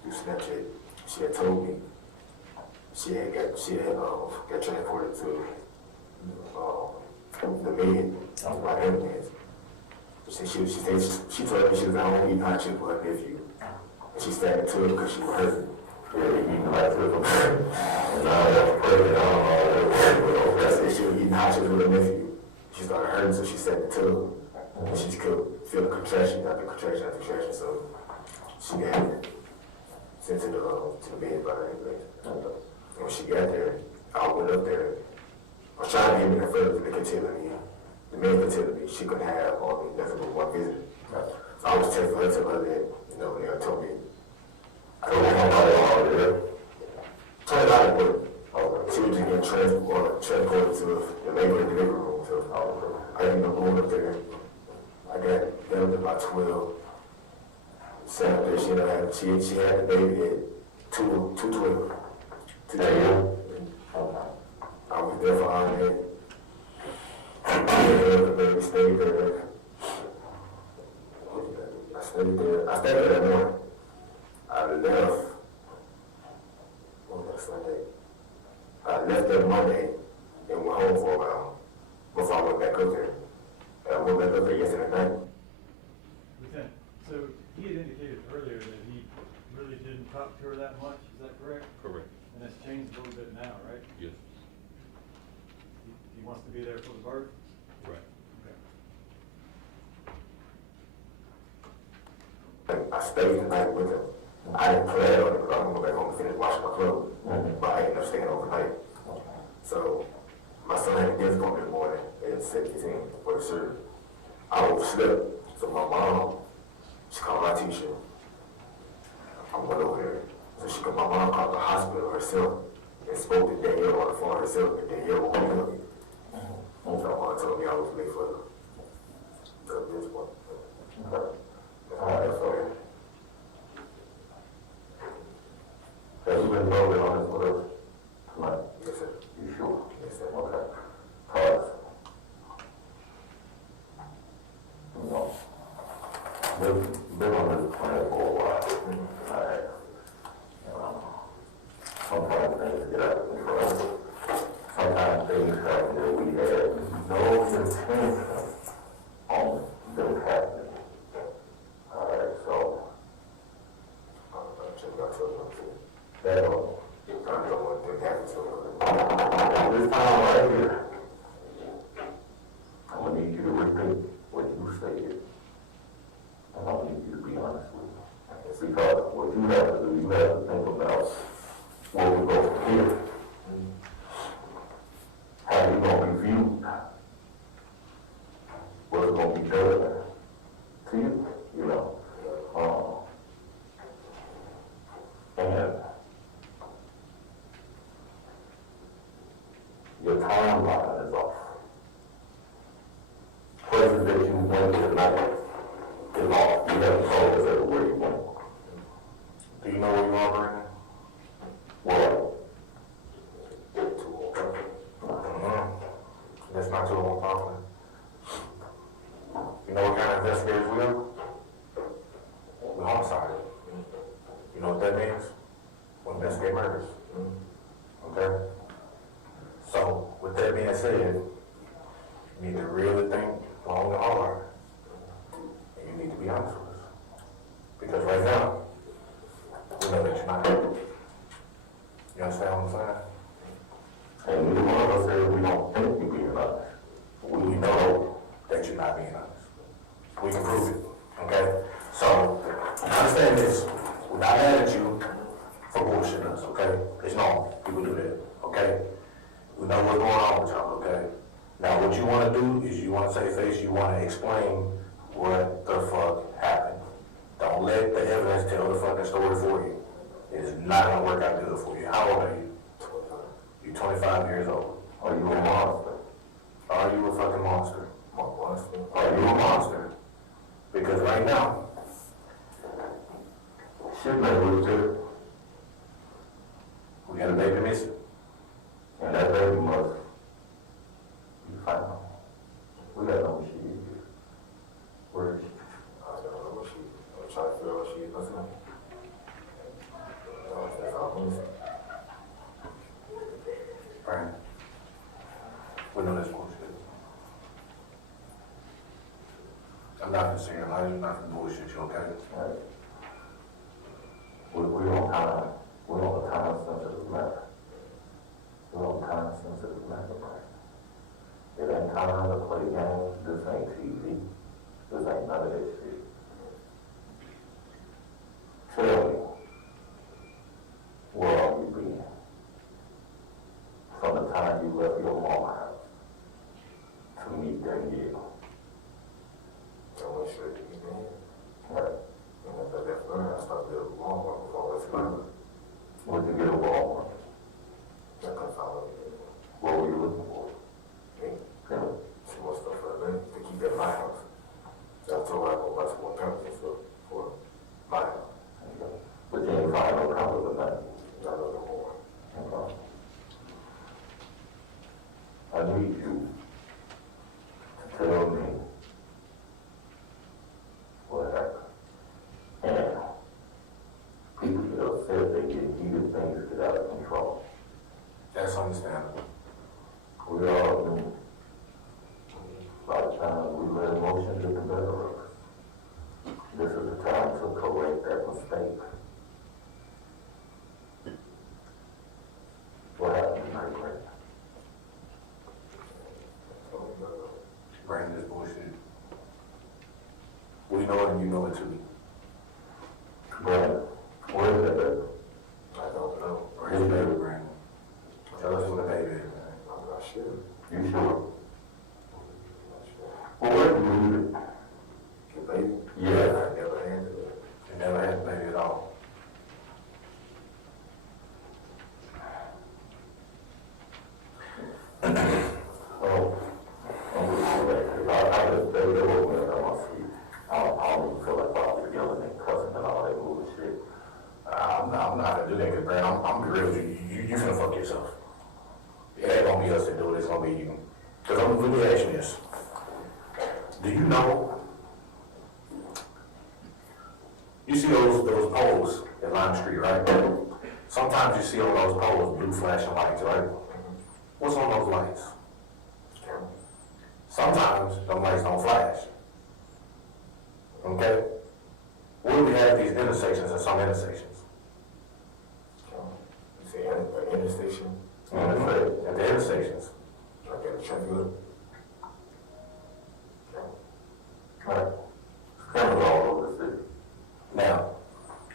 through Snapchat. She had told me she had got transported to the med by ambulance. She told me she was at home eating hot chips with her nephew. And she sat into it because she was hurting. Yeah, eating hot chips. And now that's pregnant, I don't know. I said she was eating hot chips with her nephew. She started hurting, so she sat in the tub. And she could feel the contraction after contraction after contraction, so she got sent to the bed by the ambulance. And when she got there, I went up there. I was trying to get me there first, but they kept telling me, the man kept telling me she couldn't have only nothing but one visit. So I was telling her that, they told me, I don't know how to all there. Turned out, but she was just getting transported to the labor and delivery room. So I ended up going up there. I got there at about 12. Sat up there, she had the baby at 2:12. I was there for all that. The baby stayed there. I stayed there that morning. I left. What was that Sunday? I left that Monday and went home for a while before I went back up there. And I went back up there yesterday night. Lieutenant, so he had indicated earlier that he really didn't talk to her that much, is that correct? Correct. And that's changed a little bit now, right? Yes. He wants to be there for the birth? Right. Okay. I stayed the night with him. I didn't plan on it because I was going to go back home and finish washing my clothes. But I ended up staying overnight. So my son had a dentist appointment in the morning at 7:15 for the surgery. I overslept. So my mom, she called my teacher. I went over there. So my mom called the hospital herself and spoke to Danielle on the phone herself, and Danielle woke me up. So my mom told me I was late for the dentist appointment. Have you been voting on this with us tonight? Yes, sir. You sure? Yes, sir. Okay. Pause. No. Been on this plan for a while. Alright. this time right here, I'm gonna need you to repeat what you stated. And I'm gonna need you to be honest with me. Because what you have to do, you have to think about where we go from here. How you gonna be viewed? What's gonna be done to you, you know? And your timeline is off. Places that you went to tonight is off. You haven't told us everywhere you went. Do you know where you are, Brandon? Well, that's not 201 Parkland. You know what kind of investigators we are? We're homicide. You know what that means? We investigate murders. Okay? So, with that being said, you need to really think long and hard. And you need to be honest with us. Because right now, we know that you're not. You understand what I'm saying? And neither one of us said we don't think you're being honest. We know that you're not being honest. We can prove it. Okay? So, understand this. We're not mad at you for bullshitting us, okay? It's normal. People do that, okay? We know what's going on with y'all, okay? Now, what you want to do is you want to say face, you want to explain what the fuck happened. Don't let the evidence tell the fucking story for you. It's not going to work out good for you. How old are you? You're 25 years old. Are you a monster? Are you a fucking monster? Are you a monster? Because right now, shit may lose too. We got a baby missing. And that baby must be found. We gotta know where she is. Where is she? I don't know where she is. I'm trying to figure out where she is. What's her name? That's all I'm missing. Brian, we know this bullshit. I'm not concerned. I'm not gonna bullshit you, okay? All right. We're on time. We're on a time-sensitive matter. We're on time-sensitive matter, right? It ain't time to play games. This ain't TV. This ain't none of this shit. Tell me, where are you been? From the time you left your mama house to meet that girl. I went straight to meet them. Right. And after I left her, I started to Walmart before I left her. What'd you get at Walmart? I couldn't find it. What were you looking for? Me? Yeah. She wants stuff for her to keep at my house. So I told her I go buy some more pampers and stuff for my house. Okay. But you ain't find no pampers or nothing? Not no more. Okay. I need you to tell me what happened. And people get upset, they get heated, things get out of control. That's understandable. We all do. A lot of times we let emotions get the better of us. This is the time to correct that mistake. What happened tonight, Brandon? Brandon is bullshit. We know it and you know it too. Brandon, where is that baby? I don't know. Where is the baby, Brandon? Tell us where the baby is, man. I'm not sure. You sure? Well, where did you leave it? The baby? Yeah. I never handled it. You never had the baby at all? Oh, I'm going to go back. I just, they woke me up on my feet. I don't even feel like I was yelling and cussing and all that bullshit. I'm not gonna do that, because Brandon, I'm gonna be real with you. You're gonna fuck yourself. It ain't gonna be us that do it, it's gonna be you. Because let me ask you this. Do you know, you see those poles at Lime Street, right? Sometimes you see on those poles blue flashing lights, right? What's on those lights? Sometimes those lights don't flash. Okay? Where we have these intersections and some intersections? You see an intersection? And the intersections. Okay, traffic light. Alright. Cameras all over the city. Now,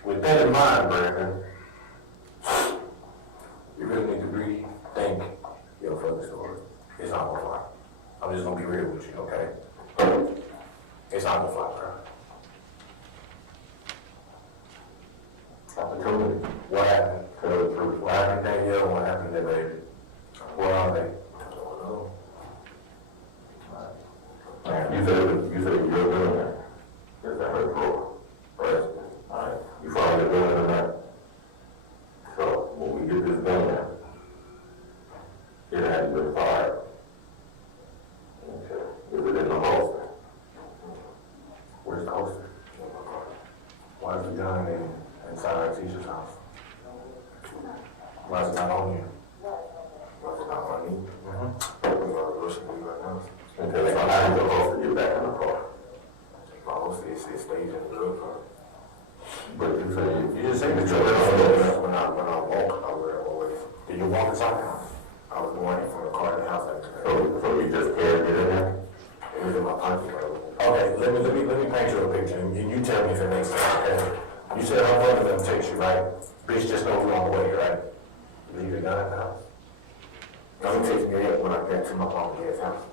with that in mind, Brandon, you really need to rethink your fucking story. It's not gonna fly. I'm just gonna be real with you, okay? It's not gonna fly, bro. Opportunity. What happened? Tell the truth. What happened to Danielle? What happened to that baby? Where are they? I don't know. Man, you said you're doing that. Is that her fault? Right? Alright. You finally doing it tonight. So when we get this done, it has been fired. Okay. Is it in the holster? Where's the holster? Why is the gun inside our teacher's house? Why is it not on you? Why is it not on me? We're gonna rush me right now. Okay, so how did your holster get back in the car? My holster is staged in the glove car. But you just say that you're when I walk, I wear it always. Did you walk inside the house? I was going from the car to the house. So you just carried it in there? It was in my pocket. Okay, let me paint you a picture, and you tell me if it makes sense, okay? You said I'm one of them takes you, right? Bitch just know we're on the way, right? Leave your gun at the house. No, he takes me in when I get to my mom and dad's house.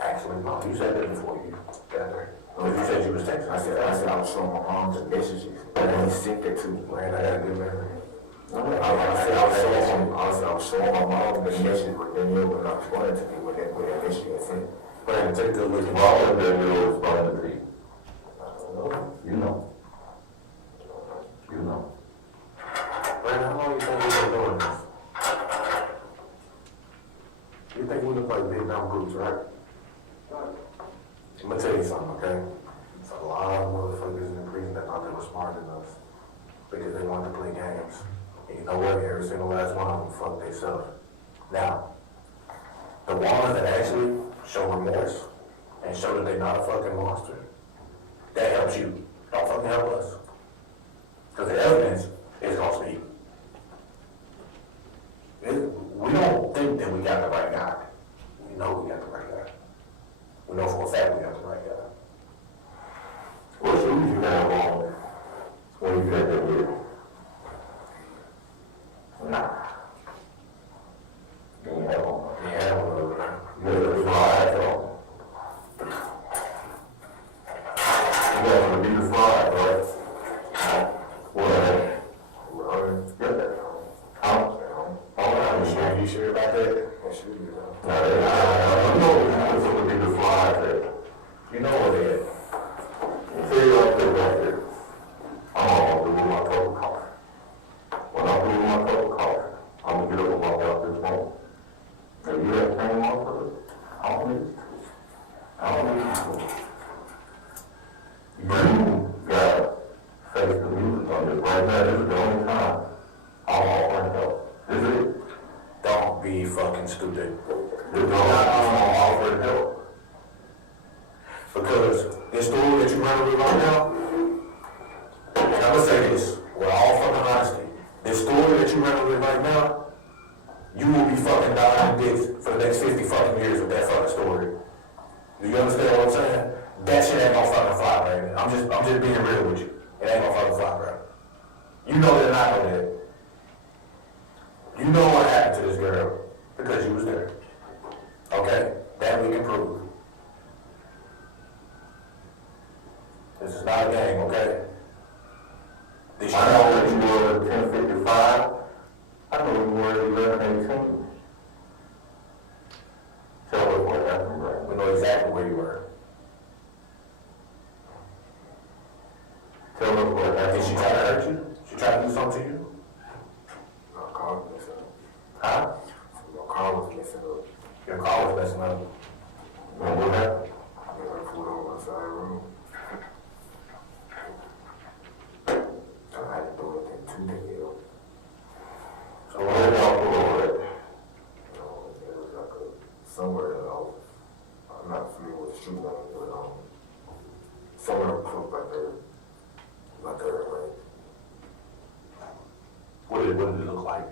Actually, mom, you said that before you got there. Well, you said you was texting. I said I was showing my mom the messages. And then he sent that to me, man. I got a good memory. I was showing my mom the message with Danielle when I was going to me with that message had sent. Brandon, take a good look at my mom and Danielle responded to you. I don't know. You know. You know. Brandon, how long you think we've been doing this? You think we look like big dumb brutes, right? I'm gonna tell you something, okay? It's a lot of motherfuckers in prison that thought they were smarter than us because they wanted to play games. And you know what? Every single last one of them fucked themselves. Now, the ones that actually show remorse and show that they're not a fucking monster, that helps you. Don't fucking help us. Because the evidence is gonna speak. We don't think that we got the right guy. We know we got the right guy. We know for a fact we got the right guy. What shoes you have on when you got that with? Nah. You ain't have on. You ain't have one over there. You got the fly on. You got to be the fly, right? What? Got that on. Huh? Are you sure about that? I sure you know. I know it's going to be the fly there. You know what it is. Tell you like this right here. I'm going to do my cup of coffee. When I do my cup of coffee, I'm going to get up and walk out this room. If you have time off of it, I don't need it. I don't need it. You got to face the music on this. Right now, this is the only time I'm offering help. This is it. Don't be fucking stupid. This is not offering help. Because the story that you're running with right now, and I'm gonna say this with all fucking honesty, the story that you're running with right now, you will be fucking dying dicks for the next 50 fucking years with that fucking story. Do you understand what I'm saying? That shit ain't gonna fucking fly, Brandon. I'm just being real with you. It ain't gonna fucking fly, bro. You know that and I know that. You know what happened to this girl because you was there. Okay? That we can prove. This is not a game, okay? I know that you were 10:55. I know you were 11:18. Tell us what happened, bro. We know exactly where you were. Tell us what happened. Did she try to hurt you? She tried to do something to you? My car was messing up. Huh? Your car was messing up. Your car was messing up. And what happened? I got her food on my side room. I had to do it in 2 days. So where did y'all pull over at? It was like somewhere in the office. I'm not familiar with the street name, but somewhere close by there. Not there, right? What did it look like?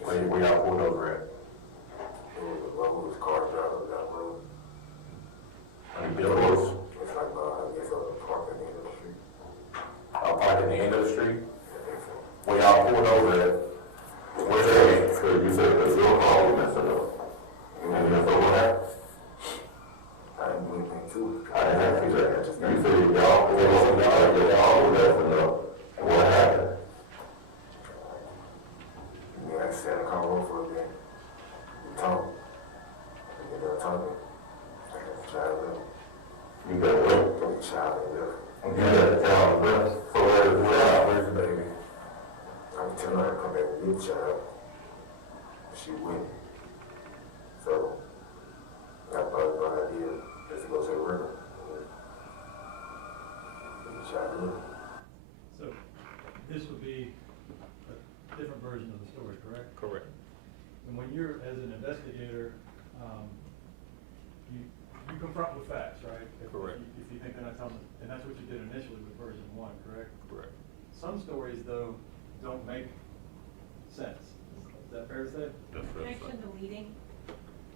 Where y'all pulled over at? talk. And they were talking. And the child left. You got what? The child left. You got a child left. So where's the child? Where's the baby? I was telling her to come back and get the child. She wouldn't. So, I thought the idea is to go to the river. And the child left. So, this would be a different version of the story, correct? Correct. And when you're, as an investigator, you confront with facts, right? Correct. If you think they're not telling, and that's what you did initially with version 1, correct? Correct. Some stories, though, don't make sense. Is that fair to say? That's fair to say. Section deleting.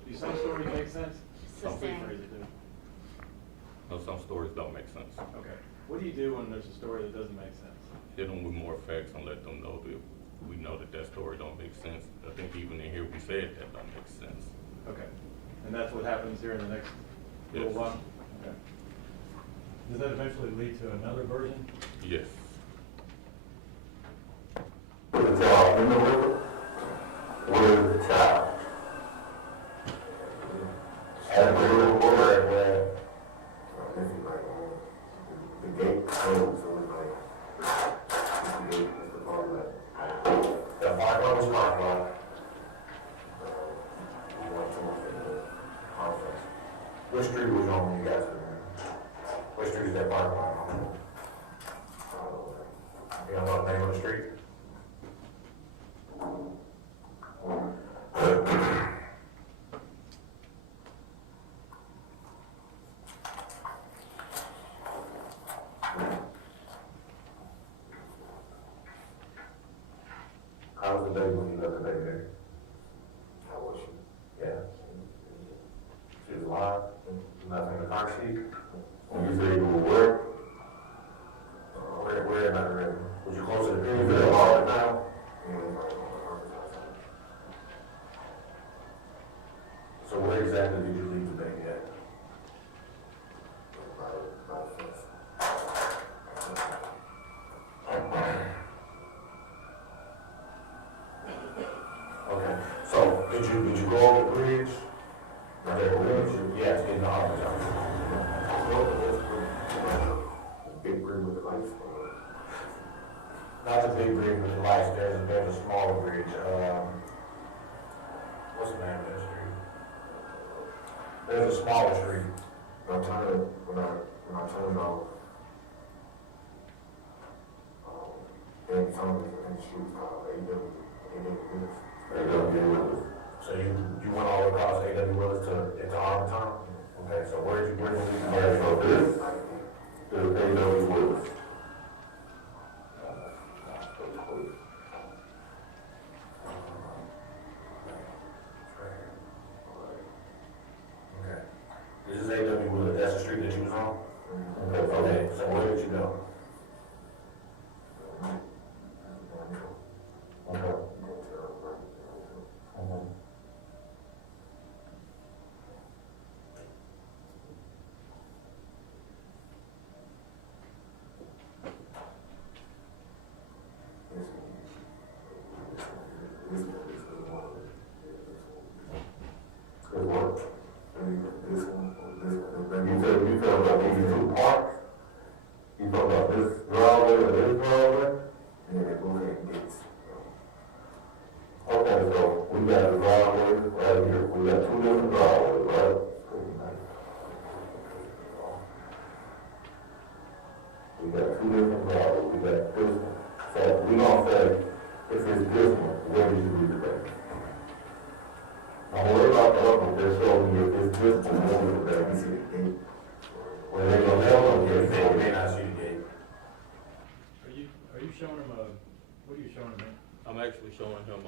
Do some stories make sense? Some Sustain. stories do. No, some stories don't make sense. Okay. What do you do when there's a story that doesn't make sense? Hit them with more facts and let them know that we know that that story don't make sense. I think even in here we said that don't make sense. Okay. And that's what happens here in the next little Yes. while? Okay. Does that eventually lead to another version? Yes. Put the child in the river. Where's the child? At the river, where? This is like, the gate closed, so it's like, the gate is the part that, The park lot was park lot. we want to look at the conference. What street was on when you got to the river? What street is that park lot on? You don't know the name of the street? How was the baby when you left the baby there? How was she? Yeah. She was alive, nothing in the car seat. When you say you were where? Where in that river? Was you close to the Pennyville all the time? So where exactly did you leave the baby at? Okay, so did you go over the bridge? Right there, bridge? Yes, in the office. Big bridge with the lights. Not the big bridge with the lights, there's a smaller bridge, what's the name of that street? There's a smaller street. When I turned off, they told me in the street called AW Willis. So you went all across A.W. Willis into Arlington? Okay, so where did you leave the baby? So this is A.W. Willis. Okay. This is A.W. Willis, that's the street that you was on? Okay, so where did you go? Okay. You felt about these two parks? You felt about this driveway or this driveway? Yeah, they both had gates. Okay, so we got the driveway right here. We got two different driveways, right? We got two different driveways. We got this one. So we gonna say, if it's this one, where did you leave the baby? Now worry about the other one. They're showing you if it's this one, where did the baby see the gate? Well, they gonna tell them, if they may not see the gate. Are you showing him what are you showing him? I'm actually showing him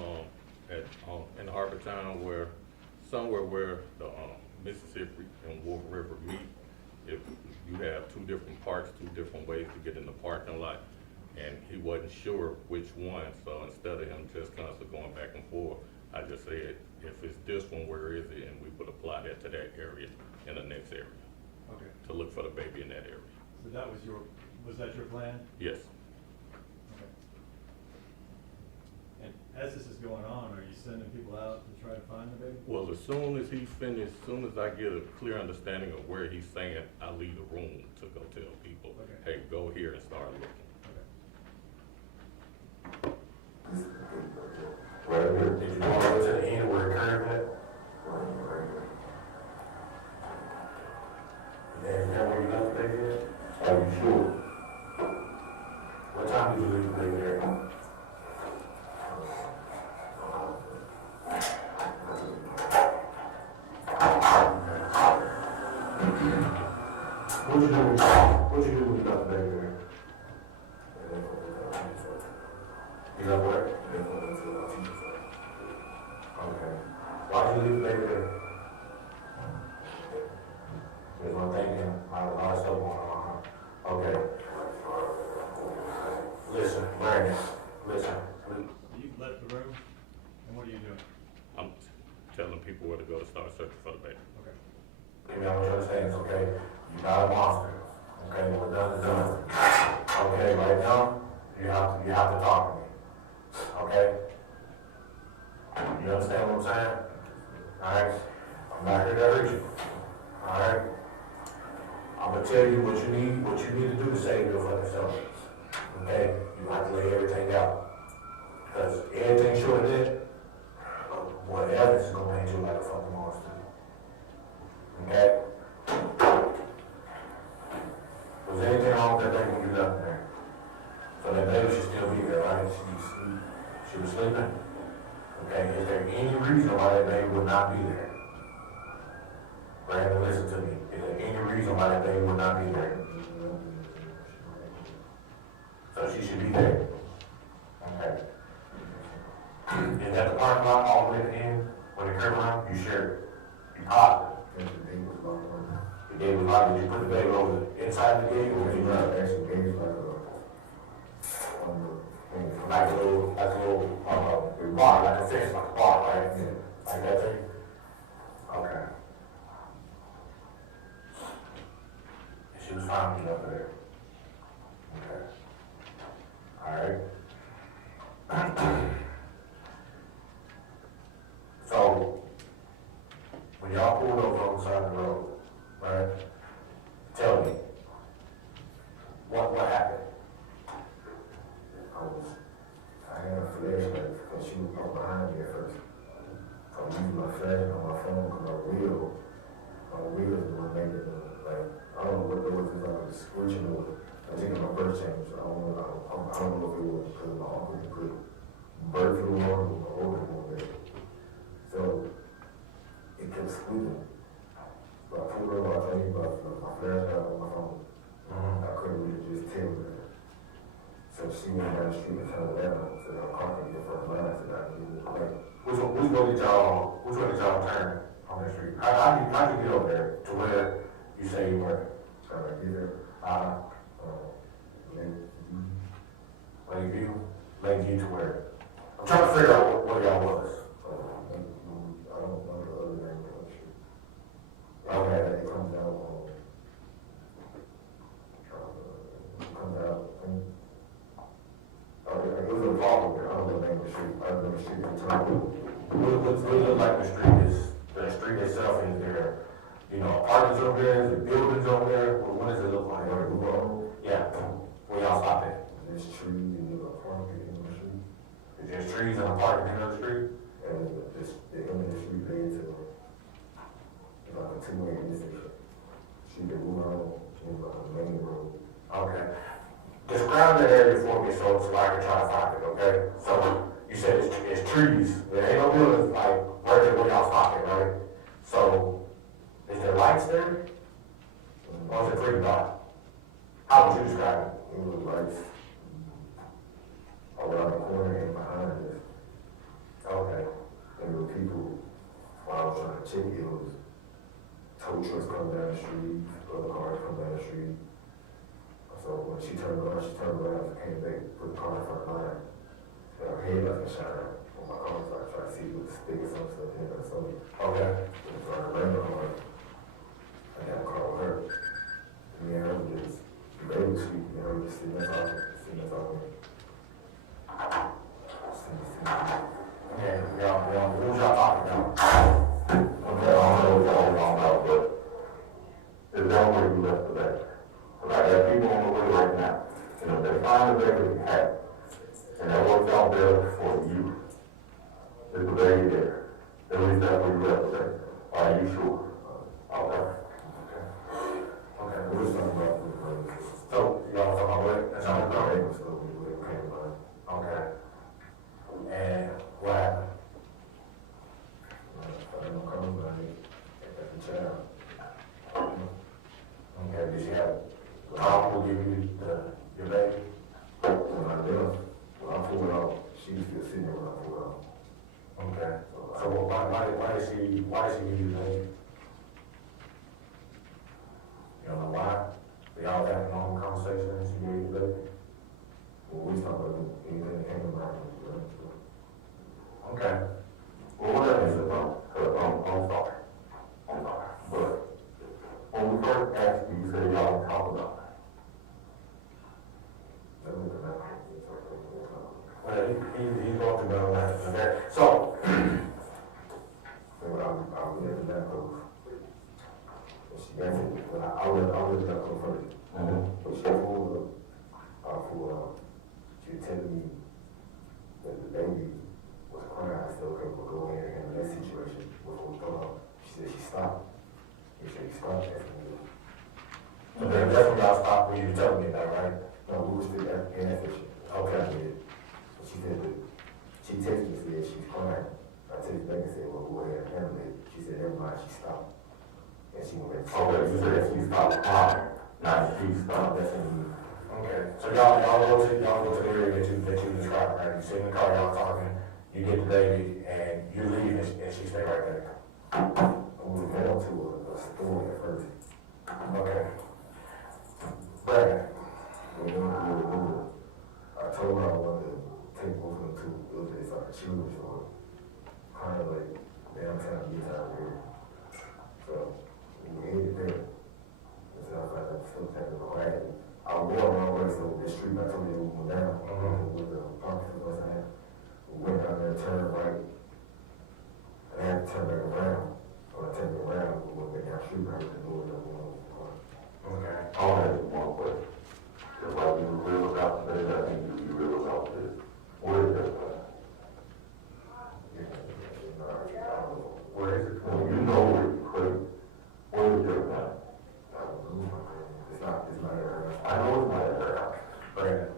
in Harbortown somewhere where the Mississippi and Wolf River meet. If you have two different parks, two different ways to get in the parking lot, and he wasn't sure which one, so instead of him just constantly going back and forth, I just said, if it's this one, where is it? And we would apply that to that area in the next area. Okay. To look for the baby in that area. So was that your plan? Yes. Okay. And as this is going on, are you sending people out to try to find the baby? Well, as soon as he finished, as soon as I get a clear understanding of where he's saying, I leave the room to go tell people, Okay. hey, go here and start looking. Right here, did you want to go to the end where it curved at? Yeah, is that where you left the baby at? Are you sure? What time did you leave the baby there? What you do when you left the baby there? You left where? Okay. Why'd you leave the baby there? There's one thing, a lot of stuff going on, huh? Okay. Listen, Brandon, listen. You left the room, and what are you doing? I'm telling people where to go to start searching for the baby. Okay. Maybe I want you to understand this, okay? You're not a monster. Okay, what's done is done. Okay, right now, you have to talk to me. Okay? You understand what I'm saying? Alright? I'm not here to hurt you. Alright? I'm gonna tell you what you need to do to save your fucking self. Okay? You have to lay everything out. Because everything short of that, what evidence is gonna paint you like a fucking monster. Okay? Was there anything wrong with that baby when you left there? So that baby should still be there, right? She was sleeping? Okay, is there any reason why that baby would not be there? Brandon, listen to me. Is there any reason why that baby would not be there? So she should be there. Okay. Is that the parking lot all the way to the end? When the curb line? You sure? You positive? The gate was locked. Did you put the baby over inside the gate, or did you not? Actually, the gate is like a little bar, like a fence, like a bar, right? Yeah. Like that thing? Okay. She was fine with you up there. Okay. Alright. So, when y'all pulled over on the side of the road, right? Tell me, what happened? I had a flashlight because she was behind me at first. So I'm using my flashlight on my phone because my wheel is the one making it. Like, I don't know what it was, it's like a switching over. I think it's my first change, so I don't know if it was because my uncle put bird flu on or my organ on there. So it kept squeaking. So I pulled over, I told you about my flashlight on my phone. I couldn't really just tell her. So she went down the street and turned around, so the car can get front line, so I can get it right. Which way did y'all turn on that street? How did you get over there to where you say you were? Lakeview to where? I'm trying to figure out what y'all was. I don't know the other name of the street. Okay. It comes out it was a problem there. I don't know the name of the street. I don't know the street in town. What it look like the street itself is there, apartments over there, is there buildings over there? What does it look like? Yeah, where y'all stop at? There's trees and there's a park in the street. Is there trees and a park at the end of the street? And the end of the street leads to it's like a two-way intersection. Street that move on is like a main road. Okay. Describe that area for me so I can try to find it, okay? So, you said it's trees, there ain't no buildings, like, right there where y'all stopping, right? So, is there lights there? Or is it pretty dark? How would you describe it? It was lights around the corner and behind us. Okay. And there were people, while I was trying to check, it was tow trucks coming down the street, other cars coming down the street. So when she turned around, so I came back, put the car in front of mine. And her headlights was shining on my car, so I tried to see what the stick or something in there. So, Okay. so I ran on her. I got a car with her. Me and her was just, the baby was sleeping, and her was just sitting there talking. Yeah, what was y'all talking about? you sure? Okay. Okay, we're just talking about, so, y'all talking about what? That's all about it. Okay. And what happened? Okay, did she have, Tom will give you your baby? When I left, when I pulled out, she was still sitting there when I pulled out. Okay, so why did she give you the baby? You don't know why? Y'all had a normal conversation and she gave you the baby? Well, we talked about anything that came to mind. Okay. Well, what that is about, I'm sorry. But when we first asked you, you said y'all didn't talk about it. Well, he talked about that. Okay. So, I'll get into that close. She got it, but I'll let that go first. But she pulled up, she was telling me that the baby was crying. I said, okay, we'll go ahead and handle that situation before we throw out. She said she stopped. She said she stopped asking me. so that's when y'all stopped when you were telling me that, right? No, we were still at gas station. Okay. She said that, she texted me and said she's crying. I texted back and said, well, go ahead and handle it. She said, never mind, she stopped. And she went back to Okay, you said she stopped crying, not she stopped. That's in the Okay, so y'all go to the area that you described, right? You sit in the car, y'all talking, you get the baby, and you leave, and she stay right there. we were going to a store at first. Okay. Brandon. I told her I wanted to take both of them to it's like a children's store. Kind of like downtown Utah area. So we headed there. And so I was like, I'm still taking the quiet. I was going wrong way, so the street I told you we went down with the parking bus I had. We went down there, turned right, and I had to turn back around. When I turned around, we went back down the street, right, and door was open. Okay. I want to ask you one question. Just like you were real about today, I think you real about this. Where is that? Where is it? You know where it's crazy. Where is your time? It's not there. I know it's not there.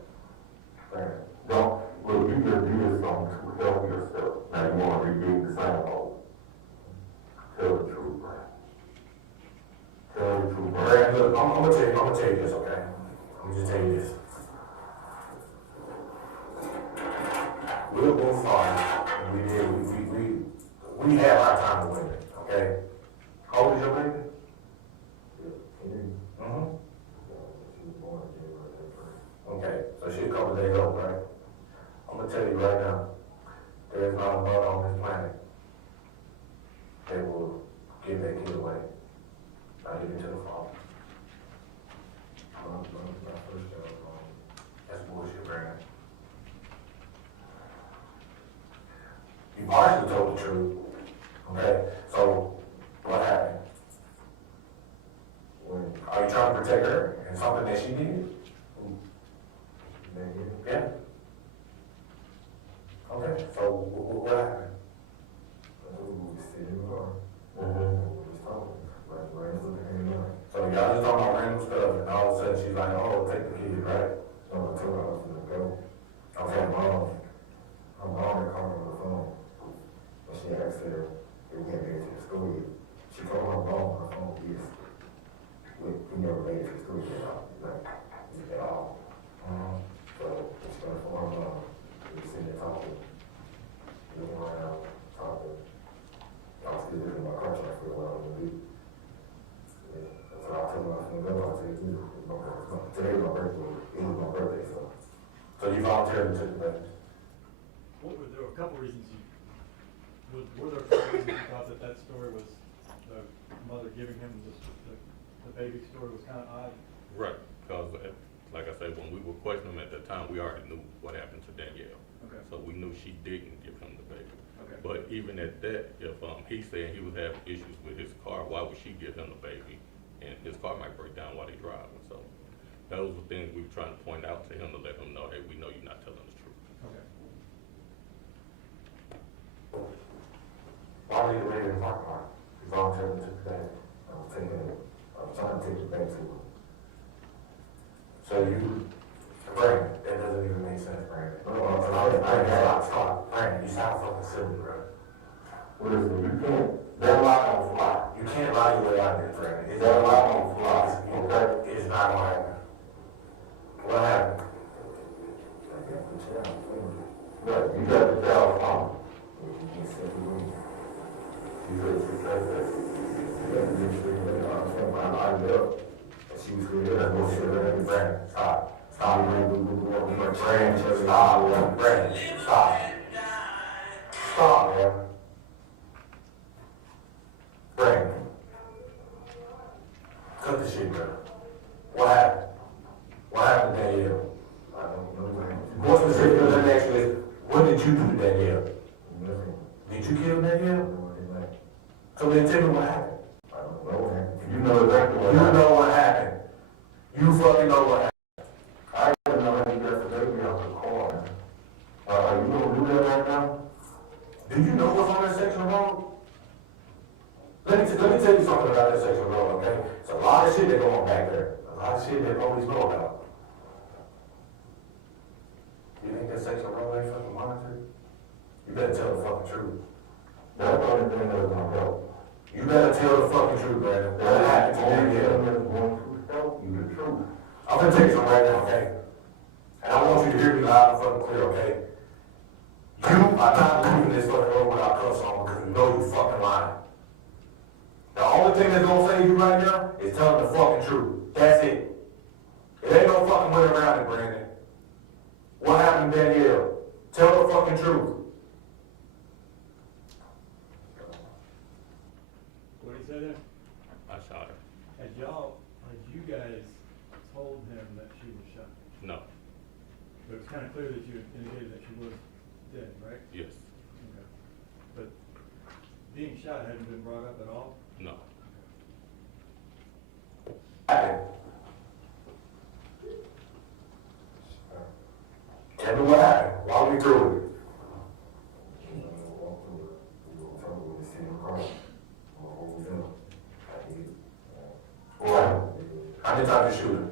Brandon. Don't, look, you just do this song to help yourself. Now you want to redeem the same hole. Tell the truth, Brandon. Tell the truth, Brandon. Look, I'm gonna tell you this, okay? Let me just tell you this. We'll go far, and we have our time to win it, okay? How old is your baby? Okay, so she's a couple of days old, right? I'm gonna tell you right now, there is not a mother on this planet that will give that kid away. Not even to the father. That's bullshit, Brandon. You partially told the truth, okay? So, what happened? Are you trying to protect her and something that she did? Yeah. Okay, so what happened? We were sitting in the car. Mm-hmm. We was talking. Like, right, looking at me. So y'all just talking about random stuff, and all of a sudden she's like, oh, take the kid, right? So I told her I was gonna go. Okay. Her mom had called her on the phone. And she asked her if we had made it to the school yet. She told her mom on the phone, yes. We never made it to the school yet, like, at all. So she got a phone, we were sitting there talking, looking around, talking. I was still looking at my car trying to figure out what I was gonna do. Yeah. So I told her I was gonna go. I said, today was my birthday. It was my birthday, so. So you volunteered to the baby? What were, there were a couple reasons were there a couple reasons you thought that story was, the mother giving him the baby story was kind of odd? Right, because like I said, when we were questioning him at that time, we already knew what happened to Danielle. Okay. So we knew she didn't give him the baby. Okay. But even at that, if he said he was having issues with his car, why would she give him the baby? And his car might break down while he's driving. So those were things we were trying to point out to him to let him know, hey, we know you're not telling the truth. Okay. Why did you leave in the parking lot? You voluntarily took it back. I was trying to take it back to her. So you, Brandon, that doesn't even make sense, Brandon. Stop. Brandon, you sound fucking silly, bro. Listen, you can't, that lie on fly. You can't lie your way out there, Brandon. Is that lie on fly? Okay? It's not gonna happen. What happened? Right, you got the child from. She said she said that. I left. She was good. That's bullshit, Brandon. Stop. Brandon, stop. Stop, man. Brandon. Cut the shit, bro. What happened? What happened to Danielle? I don't know. More specific, let me ask you this. What did you do to Danielle? Nothing. Did you kill Danielle? No, I didn't. So then tell me what happened. I don't know what happened. You know exactly what happened. You know what happened. You fucking know what happened. I didn't know how you got the baby out the car, man. You gonna do that right now? Do you know what's on that section of road? Let me tell you something about that section of road, okay? It's a lot of shit that go on back there. A lot of shit that police know about. You think that section of road ain't fucking monitored? You better tell the fucking truth. That's the only thing that's gonna help. You better tell the fucking truth, Brandon. What happened to Danielle? You the truth. I'm gonna tell you something right now, okay? And I want you to hear me loud and fucking clear, okay? You are not leaving this fucking road without cuffs on because you know you fucking lying. The only thing that's gonna save you right now is telling the fucking truth. That's it. It ain't no fucking way around it, Brandon. What happened to Danielle? Tell the fucking truth. What did he say there? I shot her. Had you guys told him that she was shot? No. But it's kind of clear that you indicated that she was dead, right? Yes. Okay. But being shot hadn't been brought up at all? No. Tell me what happened. Walk me through it. What? How many times you shoot her?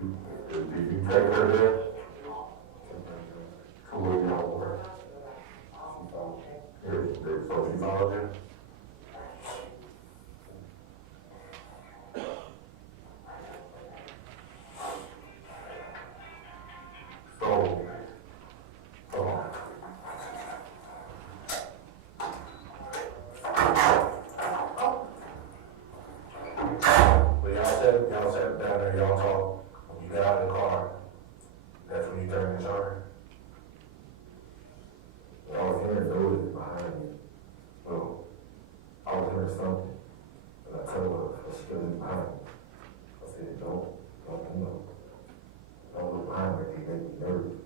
Did you take her there? So where y'all were? So she followed you? Y'all sat down there, y'all talked. When you got out of the car, that's when you turned in charge. I was hearing noise behind me. Well, I was hearing something. And I told her, she was behind me. I said, don't look behind me, it made me nervous.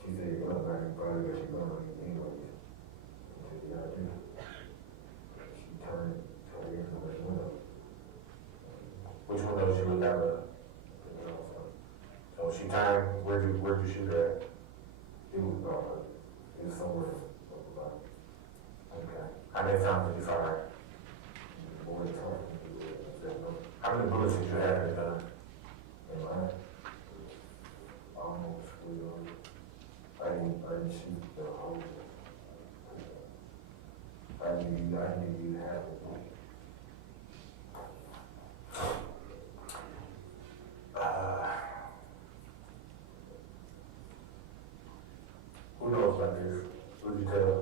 She said, you're not going to probably get you going on you anyways. I said, yeah, I do. She turned her ears to the window. Which window she looked out of? So she turned, where'd you shoot at? It was somewhere. Okay. How many times did you fire? More than time. How many bullets did you have in the gun? In mine? Almost. I didn't shoot the whole. I knew you had it. Who knows about this? Who did you tell?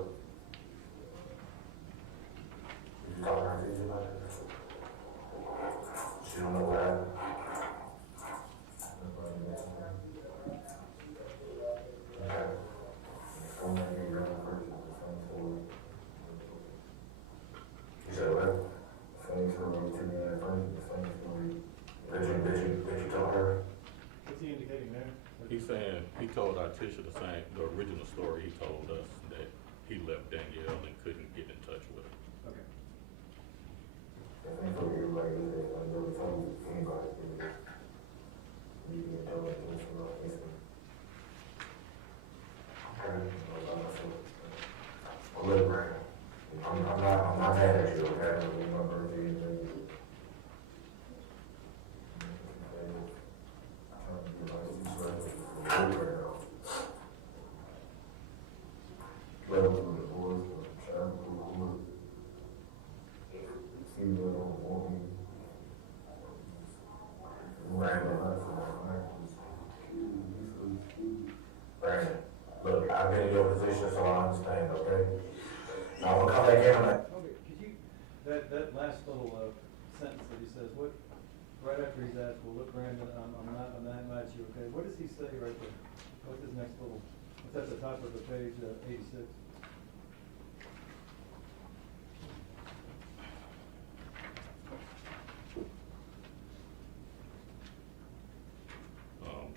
Did you talk to her about this? She don't know what happened. Okay. So many young person, the same story. You said what? Same story to me at first, the same story. Did you tell her? What's he indicating there? He's saying, he told Artisha the original story he told us, that he left Danielle and couldn't get in touch with her. Okay. And so everybody is that I never told anybody that you didn't tell me things from our history. Okay. Well, look, Brandon, I'm not mad at you, okay? It's my birthday and Brandon, look, I've been in your position, so I understand, okay? Now, I'm gonna come back in on that. Okay, could you, that last little sentence that he says, what, right after he's asked, well, look, Brandon, I'm not mad at you, okay? What does he say right there? What's his next little, what's at the top of the page, 86?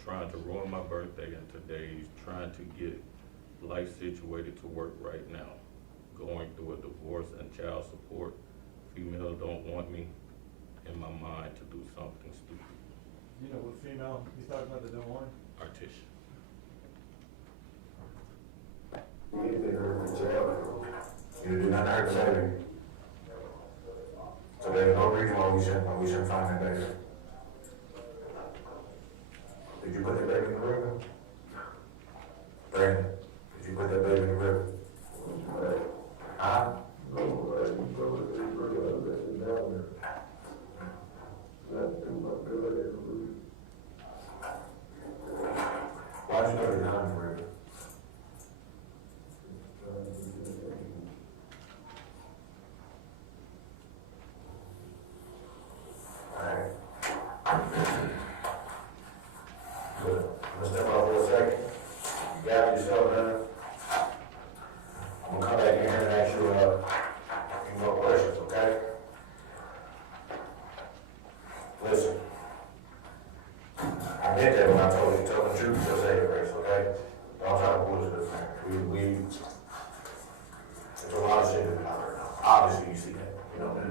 Trying to ruin my birthday and today's trying to get life situated to work right now. Going through a divorce and child support. Female don't want me in my mind to do something stupid. You know what female he's talking about that don't want him? Artisha. You did hurt the child. You did not hurt the baby. So there's no reason why we shouldn't find that baby. Did you put that baby in the river? Brandon, did you put that baby in the river? Huh? No, I didn't put it in the river. I let it down there. Not through my belly in the river. Why'd you put it down in the river? Alright. Good. Let's step out for a second. You got yourself done. I'm gonna come back in here and ask you a few more questions, okay? Listen. I meant that when I told you to tell the truth, you'll say your grace, okay? Don't try to bullshit us, man. There's a lot of shit in out there now. Obviously, you see that. You know that.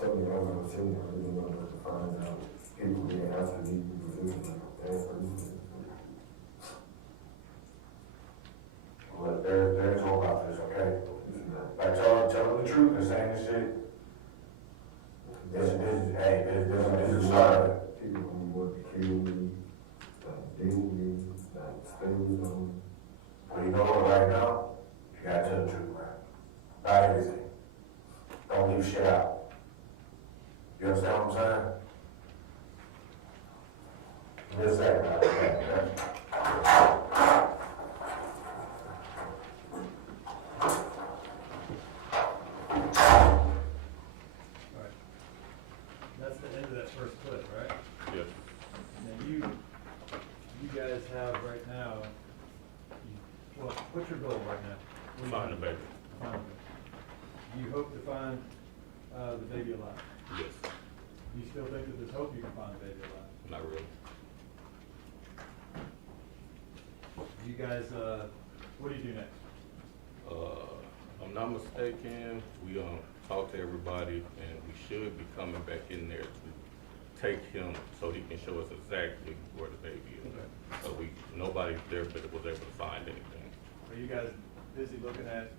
Tell me, I'm gonna tell you, I really want to find out people being asked to leave the position, But there's no about this, okay? Like telling the truth and saying this shit, This is a start. People who want to kill me, deal with me, stay with them. Well, you know what, right now, you gotta tell the truth, man. Not everything. Don't leave shit out. You understand what I'm saying? Just say that, man. Alright. That's the end of that first clip, right? Yes. Now you guys have right now, well, what's your goal right now? What do you Find the think? baby. Find the baby. Do you hope to find, the baby alive? Yes. Do you still think that there's hope you can find the baby alive? Not really. You guys, what do you do next? I'm not mistaken, we talked to everybody and we should be coming back in there to take him so he can show us exactly where the baby is. Okay. So nobody there but was able to find anything. Are you guys busy looking at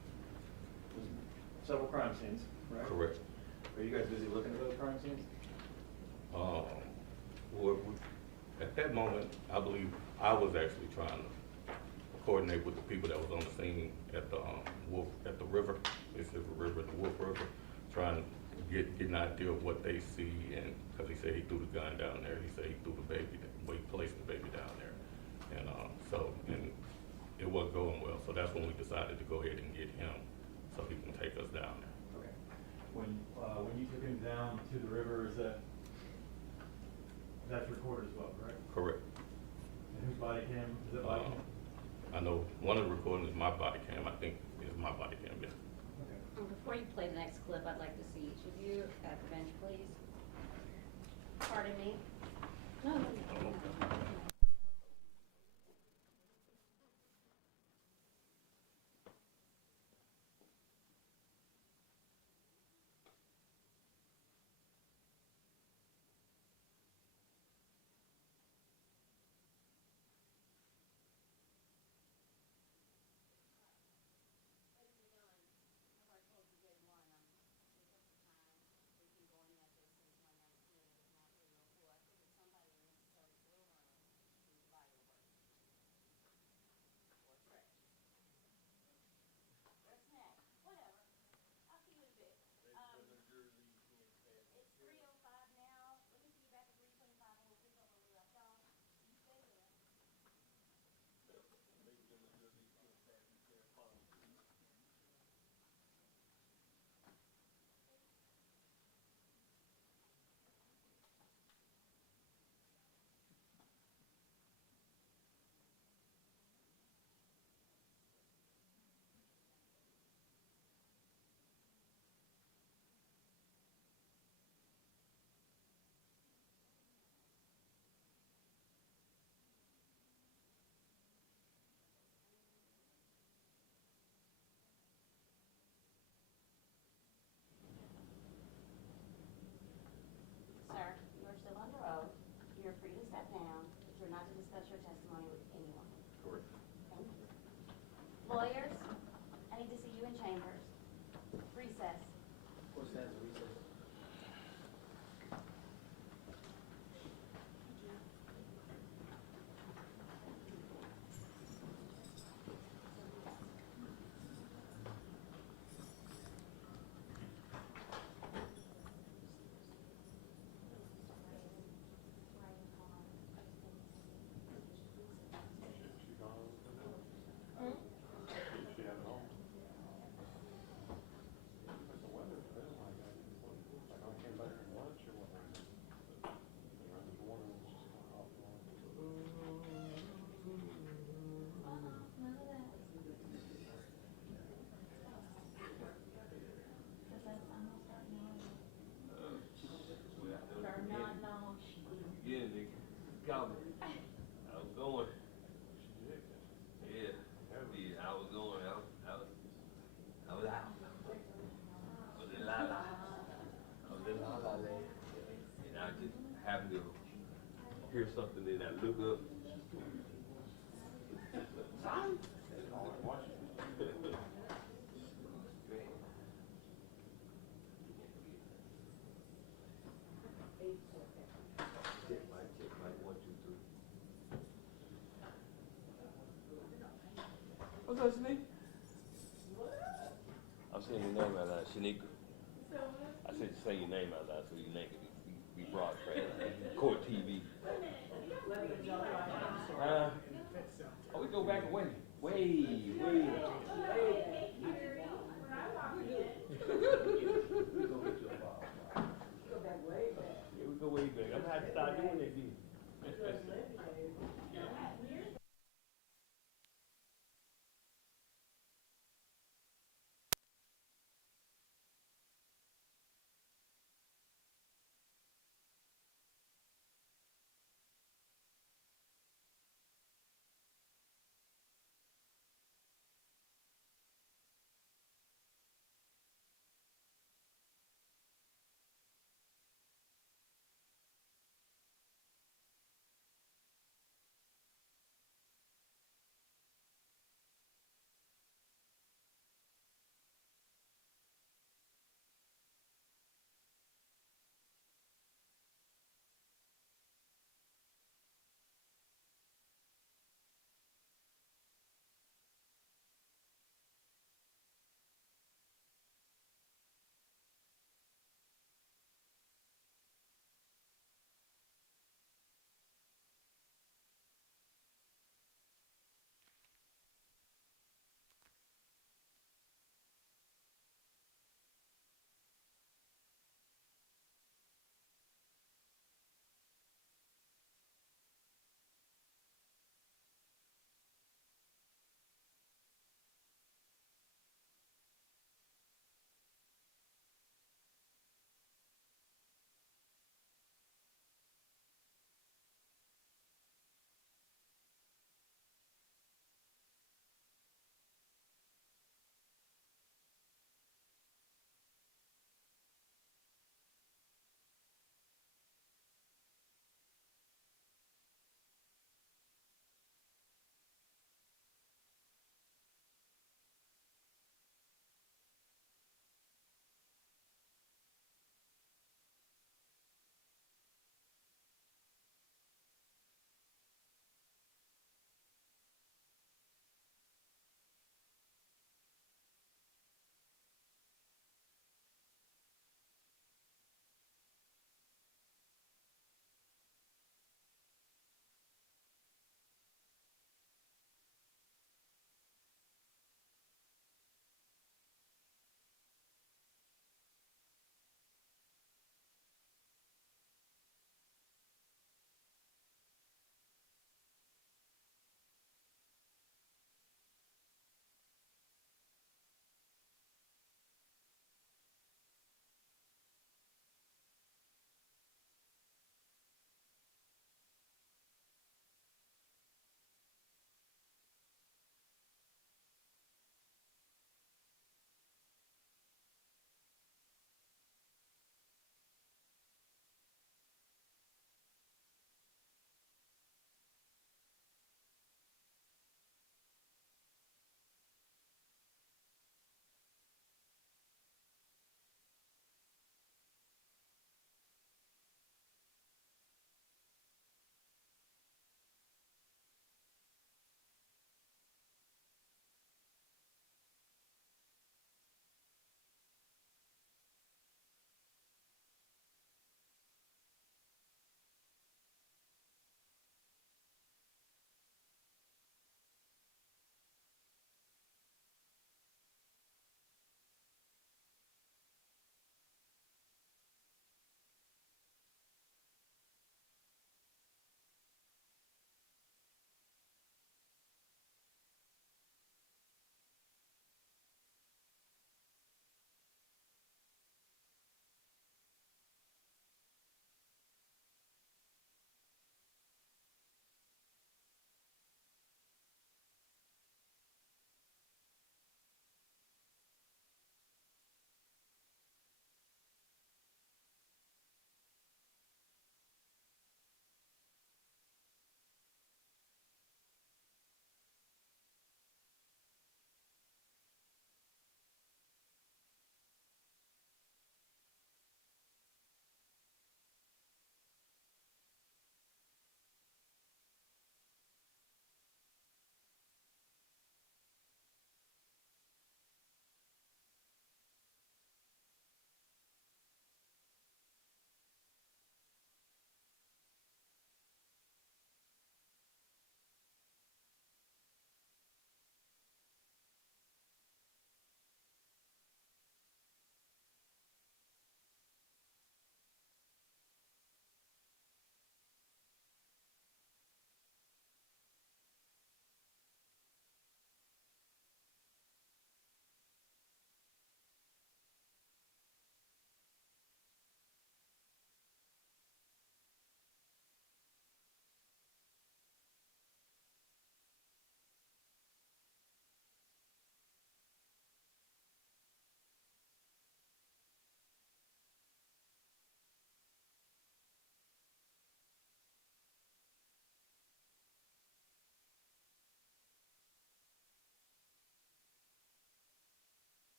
several crime scenes, right? Correct. Are you guys busy looking at those crime scenes? At that moment, I believe I was actually trying to coordinate with the people that was on the scene at the river. It's the river, the Wolf River, trying to get an idea of what they see, and because he said he threw the gun down there, he said he threw the baby, he placed the baby down there, and it wasn't going well. So that's when we decided to go ahead and get him so he can take us down there. Okay. When you took him down to the river, that's recorded as well, right? Correct. And whose body cam, is that body cam? I know one of the recordings is my body cam. I think it's my body cam, yes. Okay. Before you play the next clip, I'd like to see each of you at the bench, please. Pardon me? No. Sir, you are still under oath. You're free to step down, but you're not to discuss your testimony with anyone. Correct. Thank you. Lawyers, I need to see you in chambers. Recess. What's that, recess? Hear something, then I look up. Check mic, 1, 2, 3. What's up, Shanique? I'm saying your name out loud, Shanika. I said say your name out loud so your name can be broadcast. Court TV. Oh, we go back way. We go get your file. Yeah, we go way back. I'm gonna have to start doing that then.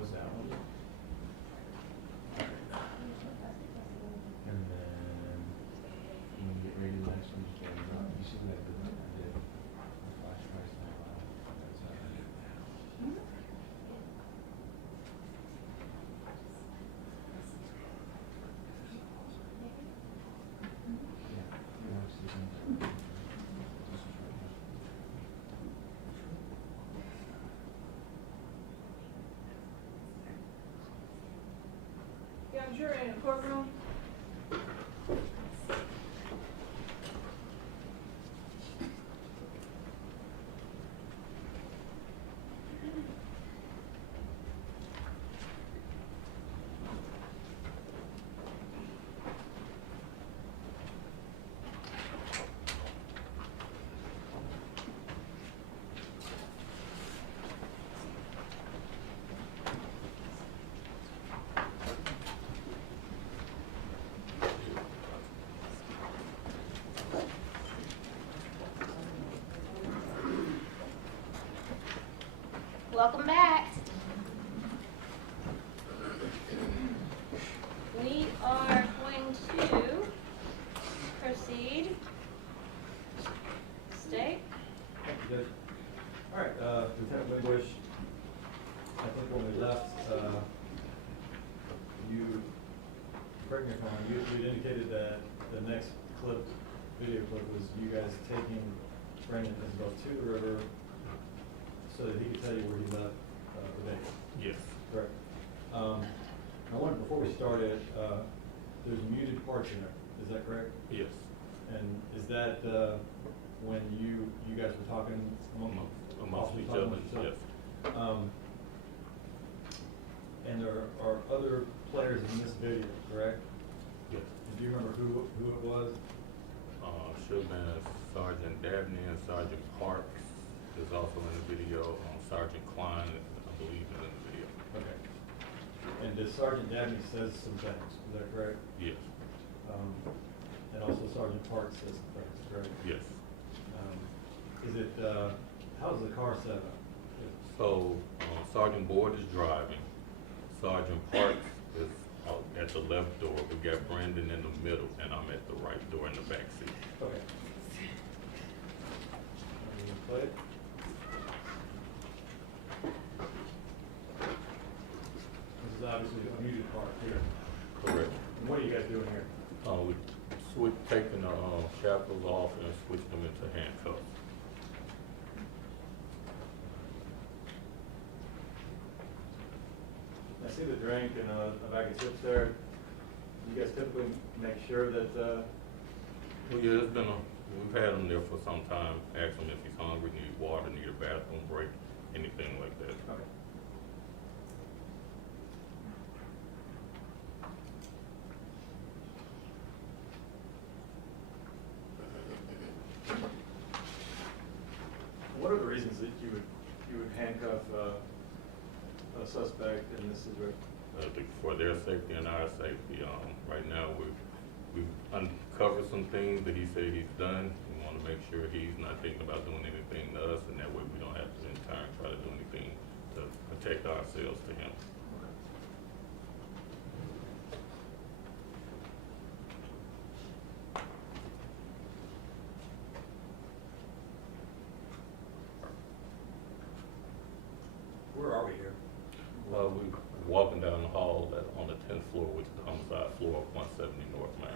close that one. And then, when we get ready, the next one, just roll it up. You see what I did? I did a flash price now. That's how I did it. Young jury in the courtroom. Welcome back. We are going to proceed. State. Thank you, Judge. All right, Lieutenant Wingbush, I think when we left, you, correct me if I'm wrong, you indicated that the next clip, video clip, was you guys taking Brandon Isabelle to the river so that he could tell you where he left the base. Yes. Correct. I wanted, before we started, there's muted parts in there, is that correct? Yes. And is that when you guys were talking Amongst each other, yes. And there are other players in this video, correct? Yes. Do you remember who it was? Should have been Sergeant Dabney and Sergeant Parks is also in the video. Sergeant Klein, I believe, is in the video. Okay. And does Sergeant Dabney says some things, is that correct? Yes. And also Sergeant Parks says some things, correct? Yes. Is it, how's the car set up? So, Sergeant Boyd is driving. Sergeant Parks is out at the left door. We got Brandon in the middle, and I'm at the right door in the back seat. Okay. Are you gonna play it? This is obviously a muted part here. Correct. And what are you guys doing here? We taking the shackles off and switching them into handcuffs. I see the drink and a bag of chips there. You guys typically make sure that, Well, yeah, we've had him there for some time. Ask him if he's hungry, need water, need a bathroom break, anything like that. okay. What are the reasons that you would handcuff a suspect in this situation? For their safety and our safety. Right now, we've uncovered some things that he said he's done. We want to make sure he's not thinking about doing anything to us, and that way we don't have to in turn try to do anything to protect ourselves to him. Where are we here? We're walking down the hall on the 10th floor, which is the homicide floor of 170 North Main.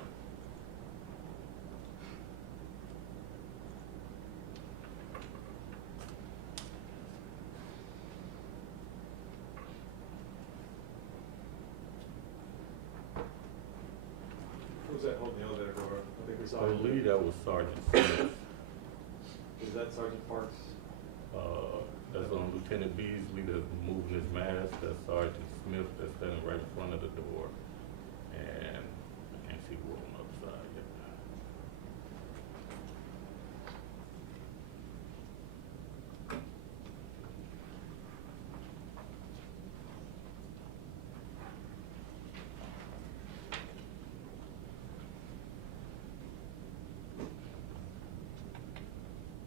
Who's that holding the elevator door? I think we saw. I believe that was Sergeant Smith. Is that Sergeant Parks? That's Lieutenant Beasley that's moving his mask. That's Sergeant Smith that's standing right in front of the door. And I can't see who on the other side yet.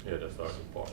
Yeah, that's Sergeant Parks.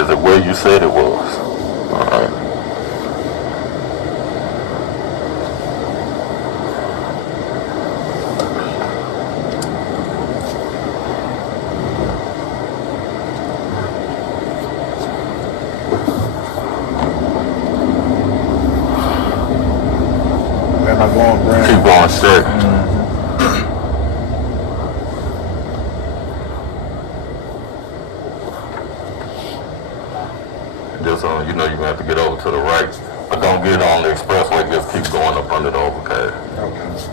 Is it where you said it was? All right. Am I going, Brandon? Keep going straight. Just you know, you're gonna have to get over to the right, but don't get on the expressway. Just keep going up under the overpass. Okay.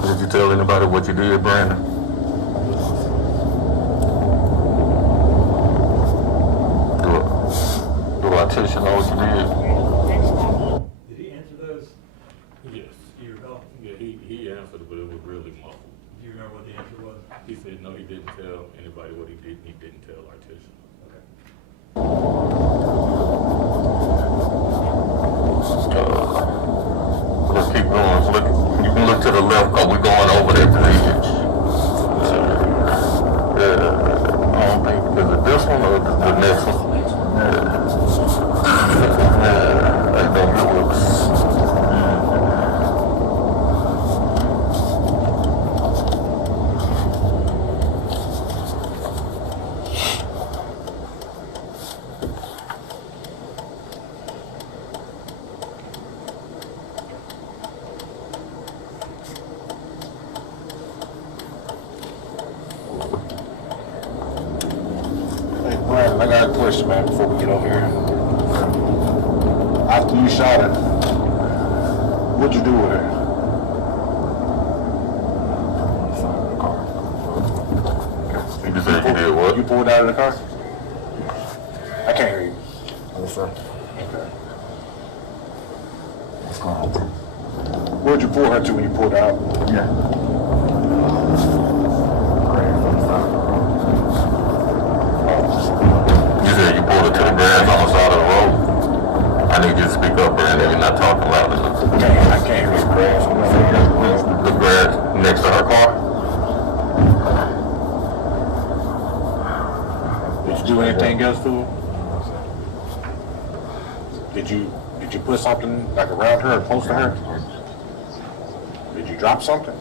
Did you tell anybody what you did, Brandon? Do Letitia know what you did? Did he answer those? Yes. Do you recall? Yeah, he answered it, but it was really muffled. Do you remember what the answer was? He said no, he didn't tell anybody what he did. He didn't tell Letitia. Okay. Let's keep going. Look, you can look to the left because we're going over that bridge. I don't think, is it this one or the next one? I think it was. Hey, Brandon, I got a question, man, before we get over here. After you shot her, what'd you do with her? You said you did what? You pulled out of the car? I can't hear you. Yes, sir. Okay. What's going on? Where'd you pull her to when you pulled out? Yeah. You said you pulled it to the grass on the side of the road. I need you to speak up, Brandon. You're not talking loud enough. I can't hear you. Grass. The grass next to her car? Did you do anything else to her? Did you put something like around her or close to her? Did you drop something?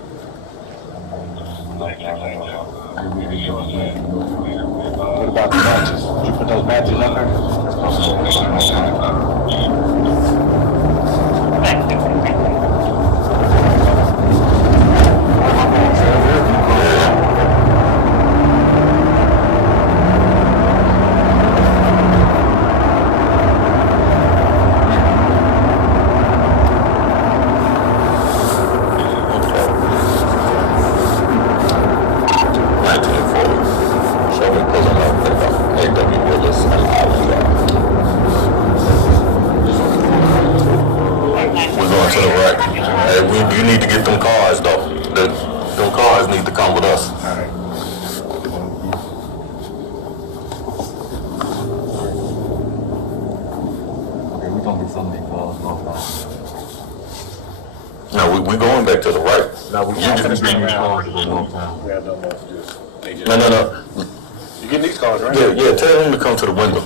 What about the matches? Did you put those matches on her? You need to get them cars, though. Them cars need to come with us. All right. Okay, we're gonna get so many calls northbound. No, we going back to the right. No, we You can't just finish bring these cars cars. to northbound. Yeah, no, no, they just. No. You getting these cars, right? Yeah, tell him to come to the window.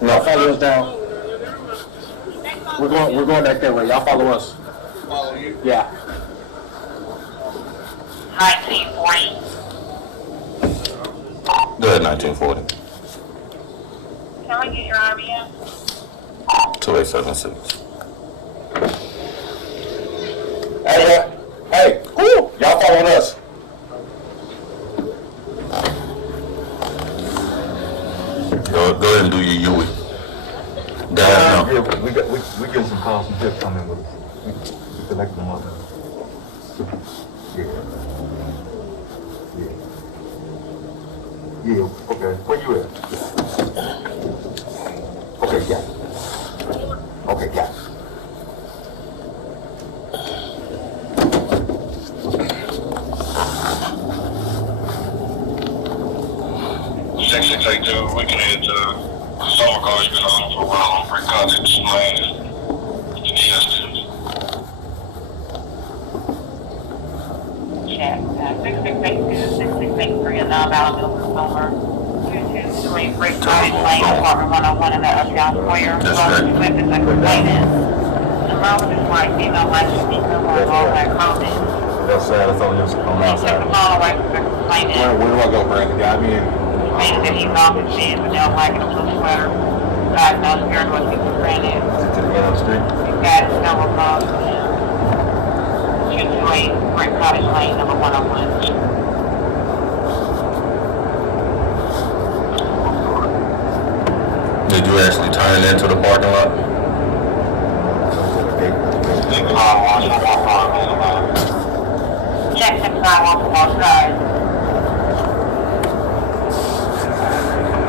No, follow us down. We're going back that way. Y'all follow us. Follow you? Yeah. 1940. Go ahead, 1940. Can I get your IBM? 2876. just come in with us. We collect them up. Yeah. Yeah. Yeah, okay. Where you at? Okay, got it. Okay, got it. 6682, we can head to the summer car you've been on for a while on Brick Cottage Lane in the Eastons. Check, 6682, 6683, a non-valid consumer, 223 Brick Cottage Lane, apartment 101 in the Uptown Square. Welcome to witness and complainant. The moment is white, female, black, female, all black clothing. Outside, I thought you was coming outside. Took the ball away from the complainant. Where do I go, Brandon? Got me in. Stated that he saw his jeans with no black and a blue sweater. Diagnosed here was he was granted. Is it to the end of the street? His dad is now involved in 228 Brick Cottage Lane, number 101. Did you actually turn into the parking lot? Check the sidewalk from both sides.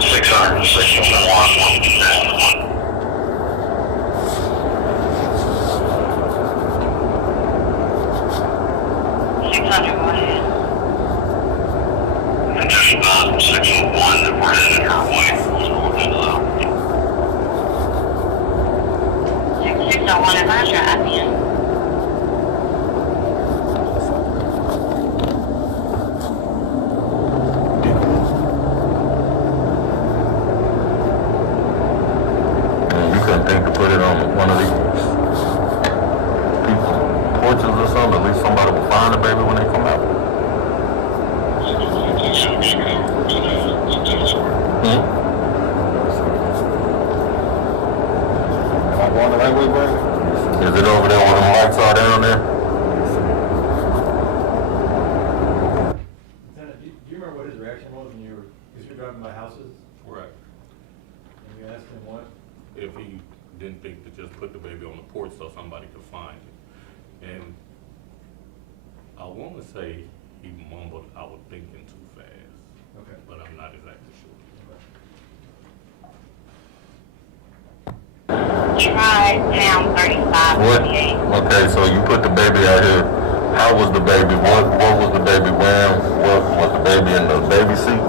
600, 601. 600, go ahead. And just 601 that we're headed our way. So we'll head out. 601, advise your IPN. Think to put it on one of these people's porches or something, at least somebody will find the baby when they come out. Am I going the right way, Brandon? Is it over there where the lights are down there? Lieutenant, do you remember what his reaction was when you were driving by houses? Right. And you asked him what? If he didn't think to just put the baby on the porch so somebody could find it. And I want to say he mumbled, I was thinking too fast. Okay. But I'm not exactly sure. Try down 3558. Okay, so you put the baby out here. How was the baby? What was the baby wearing? What was the baby in the baby seat?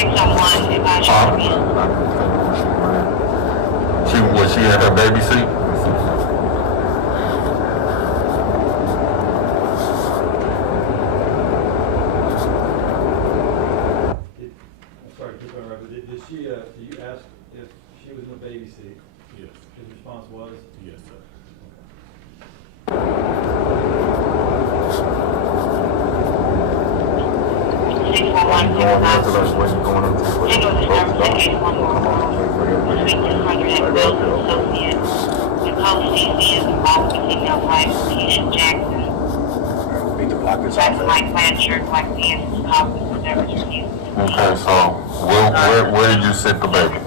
601, advise your IPN. Was she in her baby seat? I'm sorry to keep interrupting, did she, so you asked if she was in the baby seat? Yes. His response was? Yes, sir. Okay, so where did you sit the baby?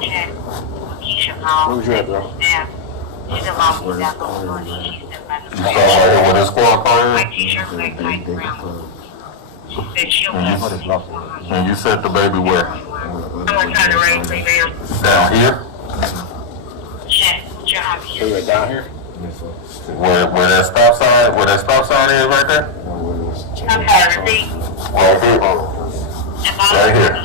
Where was you at, bro? You saw right here where this squad car is? And you set the baby where? Down here? So you're down here? Where that stop sign is right there? Right here. Right here.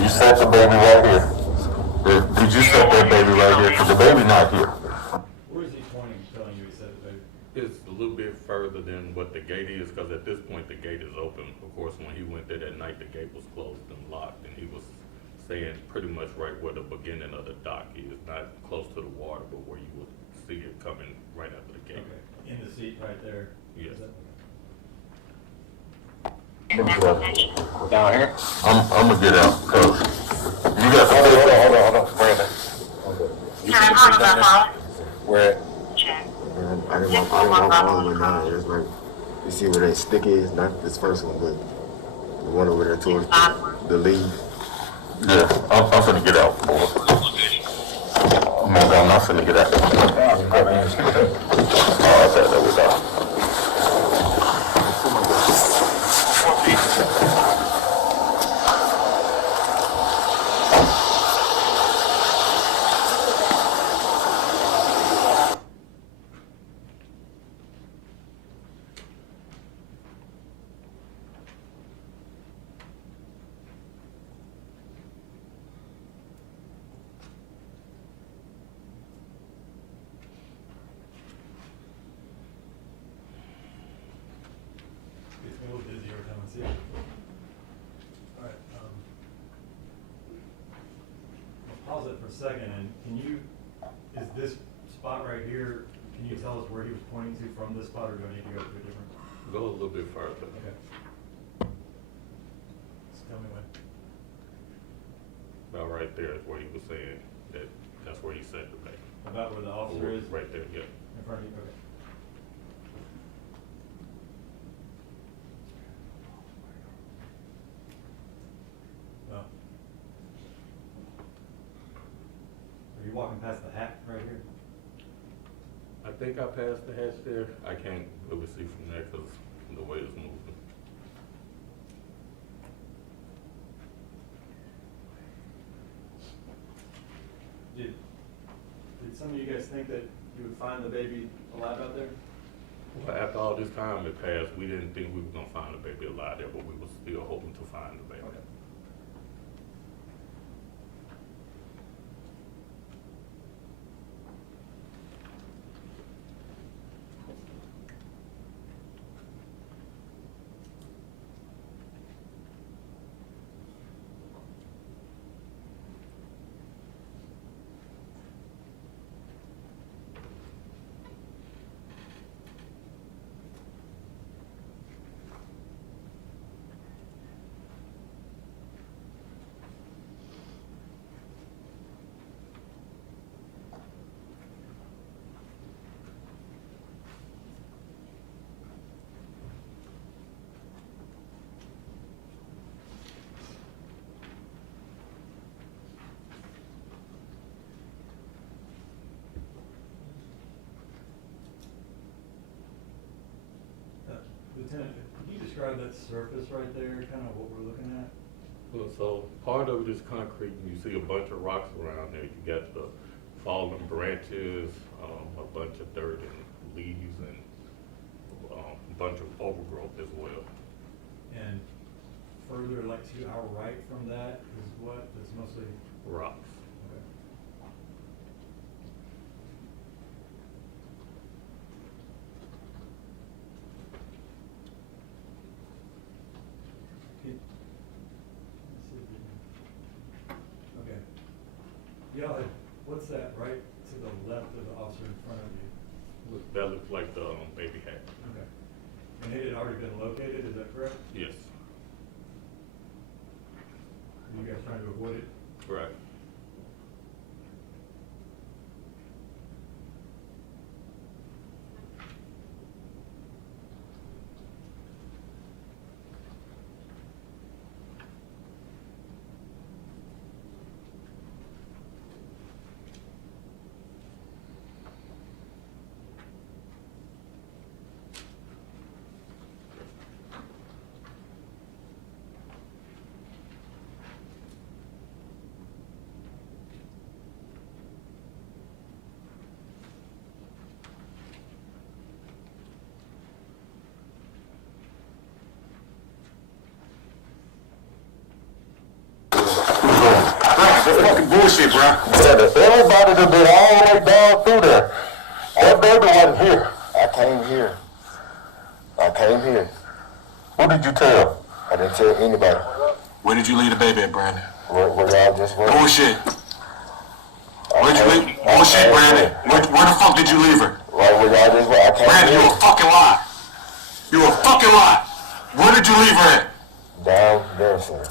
You set the baby right here. Did you set that baby right here? Because the baby not here. Where is he pointing, telling you he said the baby? It's a little bit further than what the gate is, because at this point the gate is open. Of course, when he went there that night, the gate was closed and locked, and he was saying pretty much right where the beginning of the dock is, not close to the water, but where you would see it coming right after the gate. Okay, in the seat right there? Yes. Is that- Down here? I'm gonna get out, cause you got to Hold on, Brandon. You see the police down there? Where? I didn't walk all the way down there. It's like, you see where that stick is? Not this first one, but the one over there towards the lead. Yeah, I'm finna get out, boy. Come on down, I'm finna get out. Oh, okay, there we go. Gets me a little dizzy every time I see it. All right, I'll pause it for a second, and can you, is this spot right here, can you tell us where he was pointing to from this spot, or do I need to go to a different? Go a little bit further. Okay. Just tell me when. About right there is where he was saying that, that's where he said the baby. About where the officer is? Right there, yeah. In front of you, okay. Oh. Are you walking past the hat right here? I think I passed the hatch there. I can't really see from there because the way it's moving. Did some of you guys think that you would find the baby alive out there? Well, after all this time had passed, we didn't think we were gonna find the baby alive there, but we were still hoping to find the baby. Okay. Lieutenant, could you describe that surface right there, kind of what we're looking at? Well, so part of it is concrete, and you see a bunch of rocks around there. You got the fallen branches, a bunch of dirt and leaves, and a bunch of overgrowth as well. And further, like to our right from that is what? It's mostly Rocks. okay. Okay. Y'all had, what's that right to the left of the officer in front of you? That looks like the baby hat. Okay. And it had already been located, is that correct? Yes. Are you guys trying to avoid it? Correct. That's fucking bullshit, bro. Everybody that been all the way down through there. That baby wasn't here. I came here. Who did you tell? I didn't tell anybody. Where did you leave the baby at, Brandon? Where y'all just went. Bullshit. Where'd you leave? Bullshit, Brandon. Where the fuck did you leave her? Right where y'all just went. I came Brandon, here. You a fucking lie. You a fucking lie. Where did you leave her at? Down there, sir.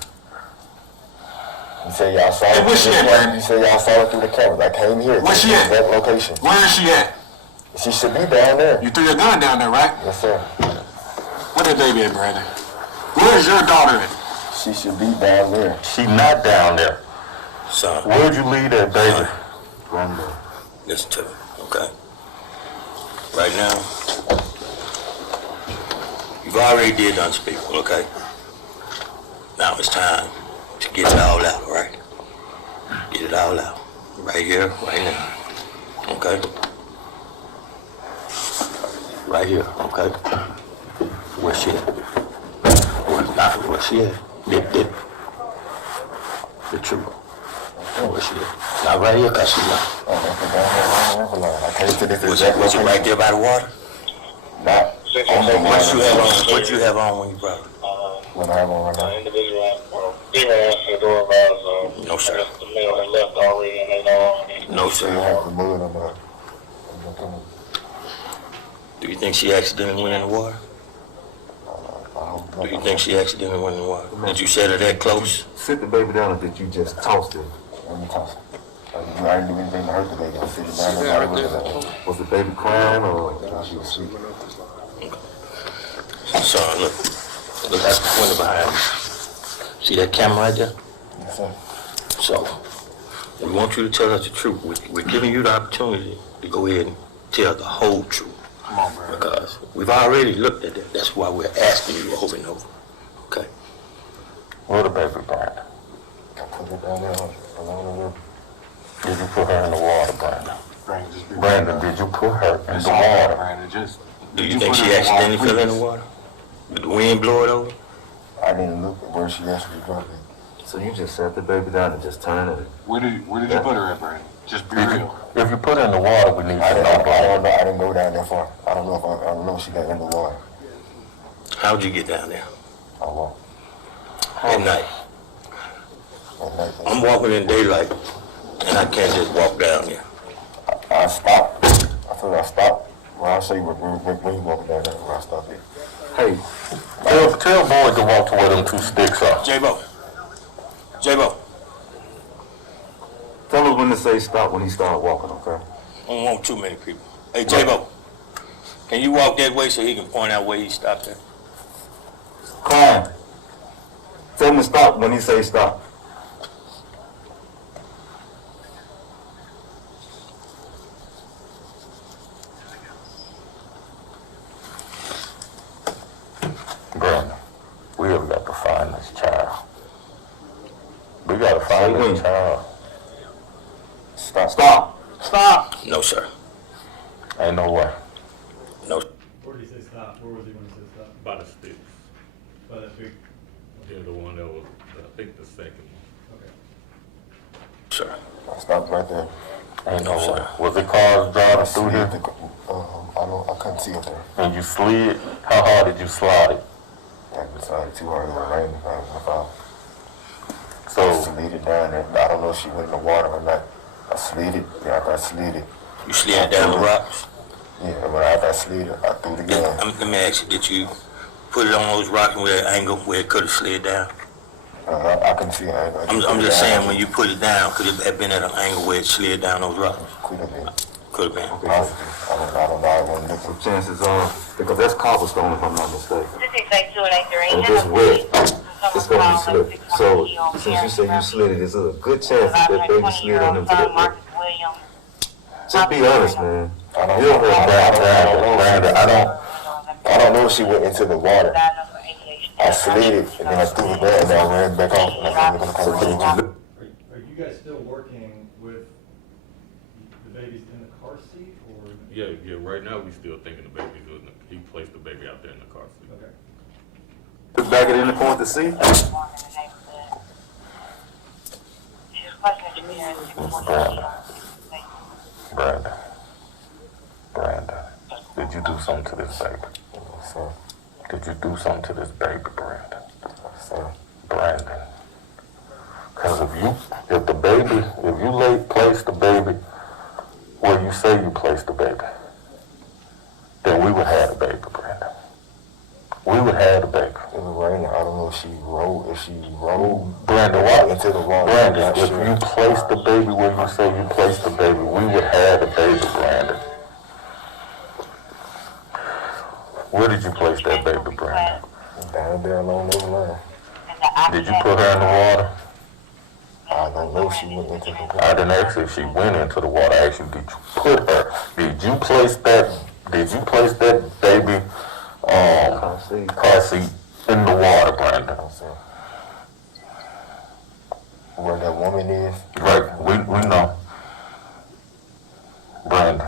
You say y'all saw it. Where's she at, Brandon? You say y'all saw it through the cameras. I came here. Where's she at? That location. Where is she at? She should be down there. You threw your gun down there, right? Yes, sir. Where that baby at, Brandon? Where is your daughter at? She should be down there. She not down there. Son. Where'd you leave that baby? Brandon. listen to me, okay? Right now, you've already did the unspeakable, okay? Now it's time to get it all out, all right? Get it all out. Right here, right now. Okay? Right here, okay? Where's she at? Where's she at? The truth. Where's she at? Not right here, cause she's not. I can't tell this Was it right there by the water? Not. What you have on when you brought it? What I have on right now. Individual, female answered the door about, so. No, sir. I guess the male had left already and they know. No, So sir. you have the mud on the. Do you think she accidentally went in the water? Do you think she accidentally went in the water? Did you set her that close? Sit the baby down, or did you just toss it? Let me toss it. I didn't do anything to hurt the baby. I sit it down. Was the baby crying or she was sleeping? Son, look. Look at the window behind you. See that camera right there? Yes, sir. So, we want you to tell us the truth. We're giving you the opportunity to go ahead and tell the whole truth. Come on, bro. Because we've already looked at that. That's why we're asking you over and over. Okay? Where the baby, Brandon? I put her down there along the river. Did you put her in the water, Brandon? Brandon, did you put her in the water? Do you think she accidentally fell in the water? Did the wind blow it over? I didn't look at where she actually dropped it. So you just sat the baby down and just turned it. Where did you put her at, Brandon? Just be real. If you put her in the water, we need to know. I didn't go down that far. I don't know if she got in the water. How'd you get down there? I walked. At night. At night. I'm walking in daylight, and I can't just walk down there. I stopped. I thought I stopped. Well, I'll show you when you walk down there where I stopped it. Hey, tell boy to walk to where them two sticks are. J-Bo. Tell him when to say stop when he start walking, okay? I don't want too many people. Hey, J-Bo, can you walk that way so he can point out where he stopped at? Klein, tell him to stop when he say stop. Brandon, we have got to find this child. We got to find this child. Stop. No, sir. Ain't no way. No. Where did he say stop? Where was he when he said stop? By the sticks. By that big, Yeah, the one that was, I think the second one. okay. Sir. I stopped right there. Ain't No, no sir. way. Was the cars driving through here? I couldn't see it there. And you slid? How hard did you slide it? I decided too hard. It was raining. So slid it down there. I don't know if she went in the water or not. I slid it. Yeah, I slid it. You slid down the rocks? Yeah, but after I slid it, I threw it again. Let me ask you, did you put it on those rocks where an angle where it could have slid down? I couldn't see it. I'm just saying, when you put it down, could it have been at an angle where it slid down those rocks? Could have been. Could have been. Possibly. I don't know. I won't look. Some chances are, because that's cobblestone if I'm not mistaken. And it's wet. It's gonna be slippery. So since you say you slid it, is there a good chance that baby slid on into that wet? Just be honest, man. I don't know if she went into the water. I slid it and then I threw it back and I ran back off. Are you guys still working with the babies in the car seat, or? Yeah, right now we still thinking the baby's in the, he placed the baby out there in the car seat. Okay. Look back at any point to see. Brandon, did you do something to this baby? Yes, sir. Did you do something to this baby, Brandon? Yes, sir. Brandon. Because if you place the baby where you say you placed the baby, then we would have the baby, Brandon. We would have the baby. It was raining. I don't know if she rolled. Brandon, what? Into the water. Brandon, if you place the baby where you say you placed the baby, we would have the baby, Brandon. Where did you place that baby, Brandon? Down there along the line. Did you put her in the water? I I don't know if she went into the water. I didn't ask if she went into the water. I asked you, did you put her? Did you place that baby car seat in the water, Brandon? Where that woman is? Right, we know. Brandon.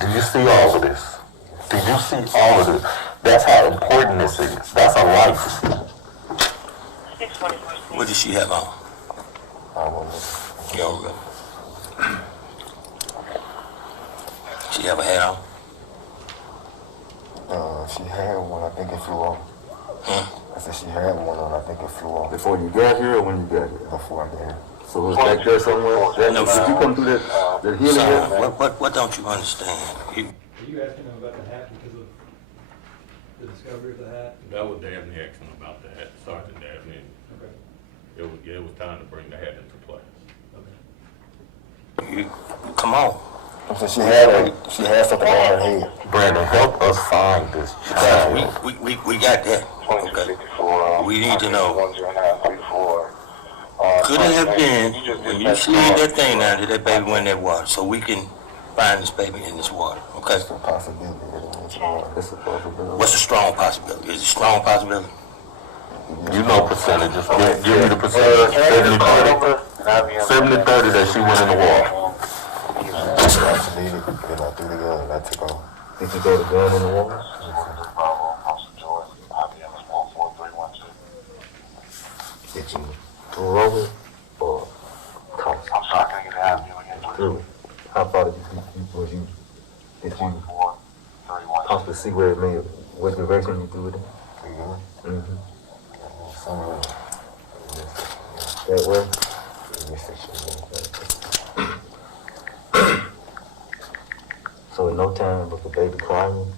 Did you see all of this? Did you see all of this? That's how important this is. That's a life. What does she have on? I don't know. Yoga. She have a hat on? She had one, I think it flew off. I said she had one on, I think it flew off. Before you got here or when you got here? Before I got here. So it was back there somewhere? No, Did you come through that healing Son, area? what don't you understand? Are you asking him about the hat because of the discovery of the hat? That was Dabney asking about the hat, Sergeant Dabney. Okay. It was time to bring the hat into play. Okay. Come on. So she had something on her head. Brandon, help us find this child. We got that. Okay. We need to know. Could it have been when you slid that thing down, did that baby went in that water? So we can find this baby in this water. Okay. It's a possibility that it went to the water. It's a possibility. What's a strong possibility? Is it a strong possibility? You know percentages. Give me the percentage. 70-30 that she went in the water. I deleted, then I threw the gun and I took off. Did you throw the gun in the water? Did you throw it or toss it? I'm sorry, can I get it out of you again? Threw it. How far did you possibly see where it may have, what direction you threw it in? Mm-hmm. Somewhere. That way? So in no time was the baby crying?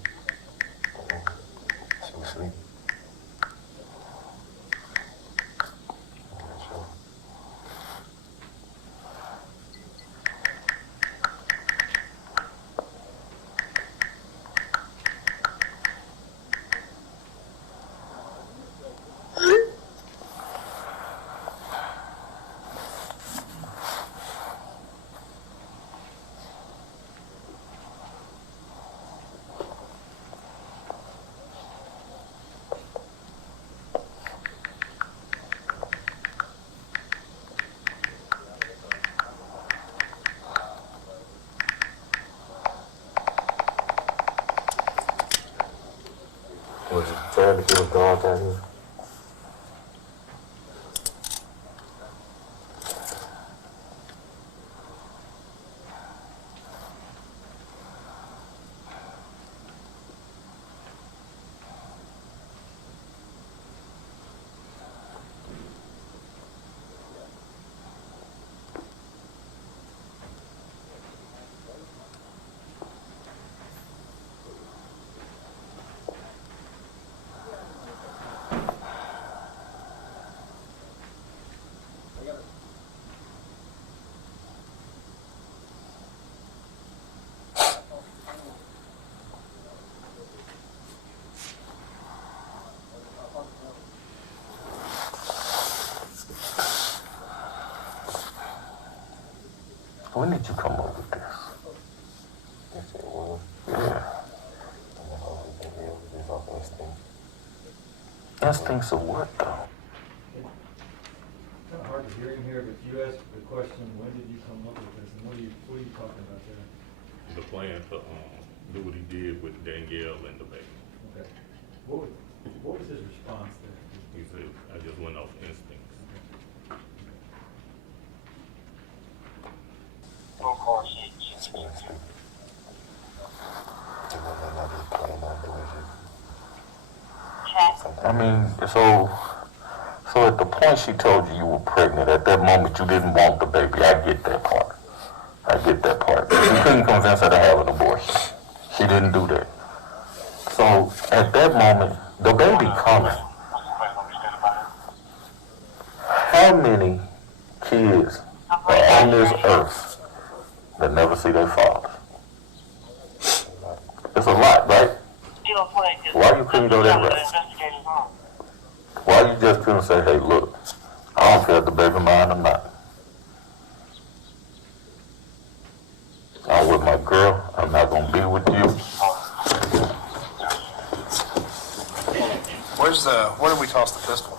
She was asleep. Was it trying to get a dog out here? When did you come up with this? Yes, it was. Yeah. And then it was off instinct. Instincts of what, though? Kind of hard to hear in here, but you asked the question, when did you come up with this, and what are you talking about there? The plan to do what he did with Danielle and the baby. Okay. What was his response there? He said, I just went off instincts. She was asleep. And then I just playing out the way I mean, so at the point she told you you were pregnant, at that moment you didn't want the baby. I get that part. You couldn't convince her to have an abortion. She didn't do that. So at that moment, the baby coming. How many kids are on this earth that never see their father? It's a lot, right? Why you couldn't go that route? Why you just couldn't say, hey, look, I don't care if the baby mine or not. I'm with my girl. I'm not gonna be with you. Where did we toss the pistol?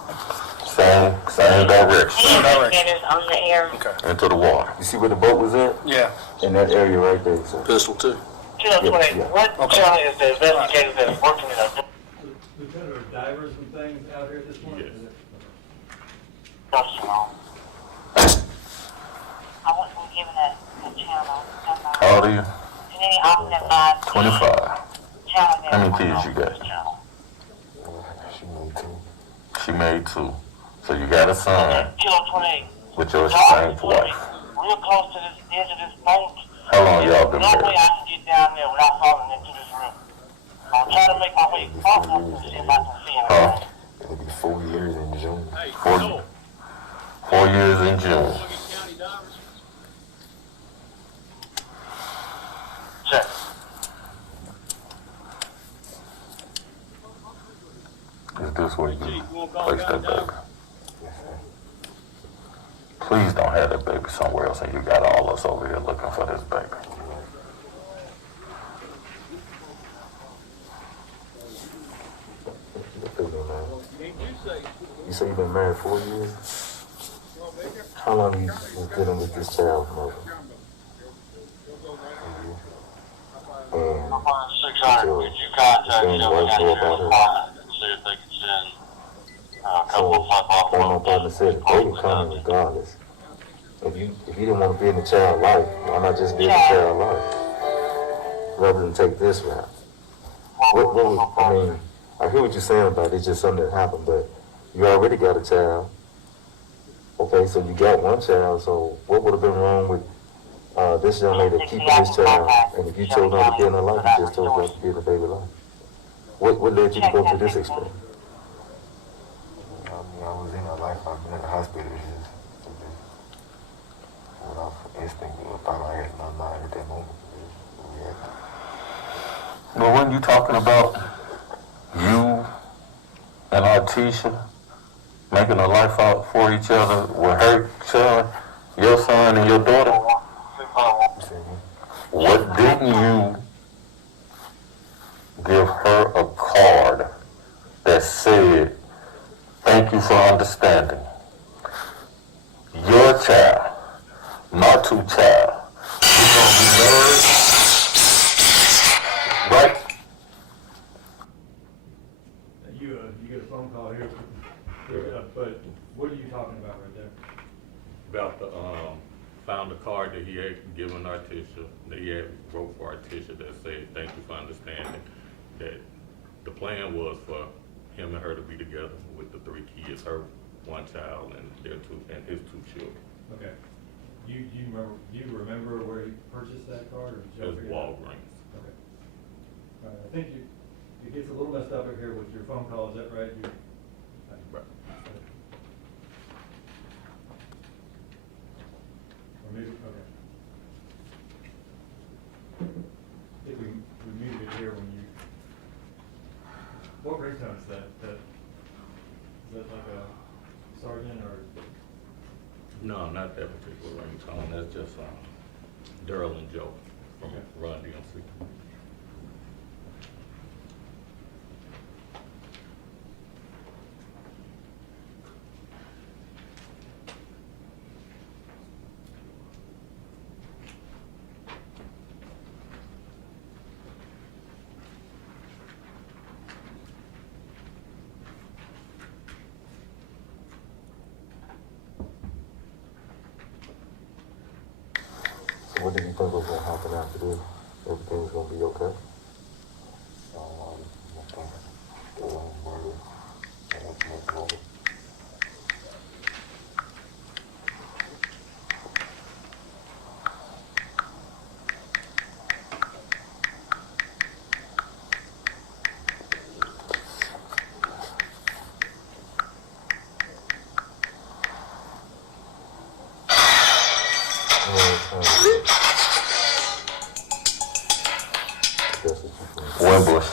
Same direction. Same direction. On the air. Okay. Into the water. You see where the boat was at? Yeah. In that area right there, so. Pistol too. What county is the investigator that is working in that? Lieutenant, are divers and things out here at this point? Yes. I wasn't given a channel. How old are you? And then I was advised 25. channel. How many kids you got? She moved too. She married 2. So you got a son Kilo 28. with your estranged wife. Real close to this edge of this boat. How long y'all been No way married? I can get down there without falling into this river. I'm trying to make my way across and see if I can see Huh? anything. It'll be 4 years in June. 4 years in June. Check. Is this where you place that baby? Please don't have that baby somewhere else and you got all us over here looking for this baby. You say you've been married 4 years? How long you been dealing with this child, mother? And Would you contact Shane wife know about her? see if they can send a So, like my partner said, the baby coming regardless. If you didn't want to be in the child life, why not just be in the child life? Rather than take this route. I mean, I hear what you're saying about it, it's just something that happened, but you already got a child. Okay, so you got one child, so what would have been wrong with this young lady keeping this child? And if you chose not to be in her life, you just chose not to be in the baby life. What led you to go through this experience? I mean, I was in her life, I've been in the hospital, without instinct, I thought I had my mind at that moment. But when you talking about you and Artisha making a life out for each other with her son, your son and your daughter, what didn't you give her a card that said, thank you for understanding? Your child, my 2 child, we gonna be married, right? You get a phone call here, but what are you talking about right there? About the, found a card that he had given Artisha, that he had wrote for Artisha that said, thank you for understanding, that the plan was for him and her to be together with the 3 kids, her 1 child and his 2 children. Okay. Do you remember where you purchased that card, or did you It was figure it out? Walgreens. Okay. All right, I think it gets a little messed up here with your phone call, is that right? Right. Or maybe, okay. I think we muted it here when you, what ringtone is that? Is that like a sergeant or? No, not that particular ringtone, that's just, Daryl and Joe from Run DMC. What did you think was going to happen after this? Everything's going to be okay? Wimbush.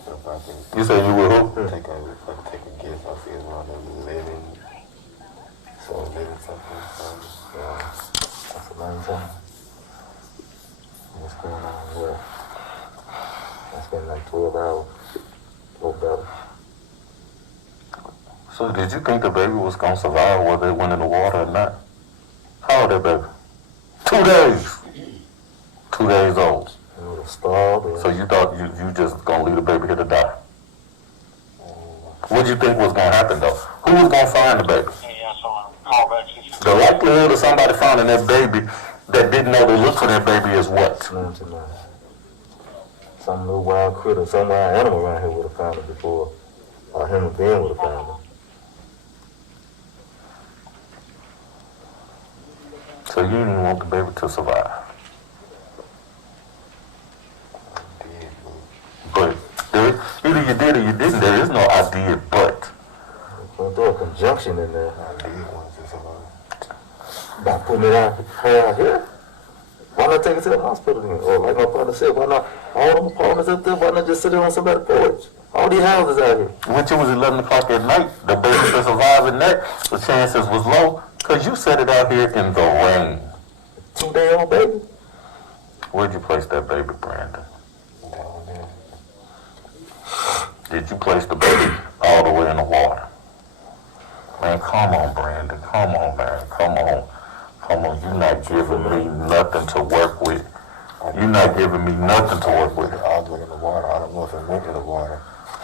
myself out there. You said you were who? Take a guess. I see it's around 11. So 11 something. That's 11 something. What's going on? What? I spent like 12 hours. Or better. So did you think the baby was gonna survive whether it went in the water or not? How old that baby? 2 days. 2 days old. It would have starved. So you thought you just gonna leave the baby here to die? What did you think was gonna happen though? Who was gonna find the baby? The likelihood of somebody finding that baby that didn't know to look for that baby is what? Slim to none. Some little wild critter, some wild animal around here would have found it before a human being would have found it. So you didn't even want the baby to survive. But there, either you did or you didn't. There is no I did, but. Well, there's a conjunction in there. I did want to survive. By putting it out here? Why not take it to the hospital then? Or like my partner said, why not all them apartments up there? Why not just sit there on somebody's porch? All these houses out here. Which it was 11 o'clock at night. The baby to survive in that, the chances was low. Because you set it out here in the rain. 2-day-old baby? Where'd you place that baby, Brandon? Down there. Did you place the baby all the way in the water? Man, come on, Brandon. Come on, man. Come on. Come on. You're not giving me nothing to work with. You're not giving me nothing to work with. All the way in the water. I don't know if it went in the water.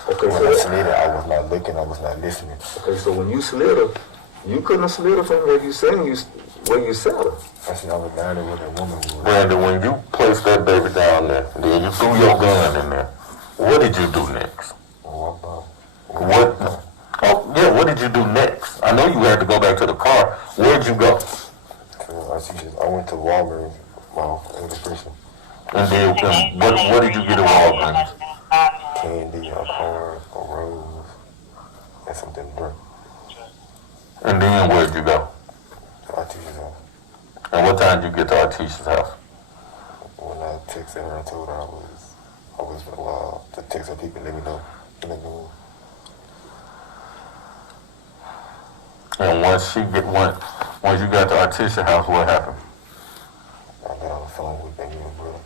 Okay, When so I slid it, I was not looking, I was not listening. Okay, so when you slid her, you couldn't have slid her from where you sat her. I said I was down there with a woman who was. Brandon, when you placed that baby down there, then you threw your gun in there, what did you do next? What? Oh, yeah, what did you do next? I know you had to go back to the car. Where'd you go? I went to Walgreens, well, in the prison. And then, what did you get at Walgreens? Candy, a corn, a rose, and something to drink. And then where'd you go? To our teacher's house. And what time did you get to our teacher's house? When I texted her and told her I was to text her people, let me know. And once you got to our teacher's house, what happened? I got on the phone with them, brother.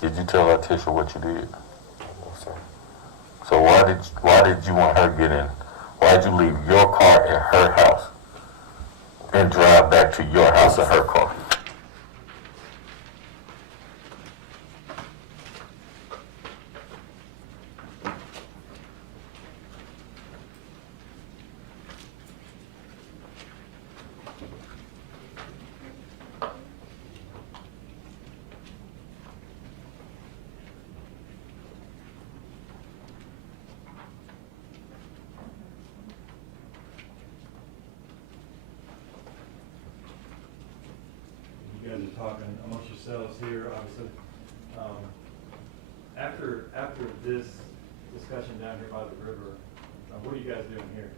Did you tell our teacher what you did? No, sir. So why did you want her to get in? Why did you leave your car at her house and drive back to your house in her car? You guys are talking amongst yourselves here, obviously. After this discussion down here by the river, what are you guys doing here?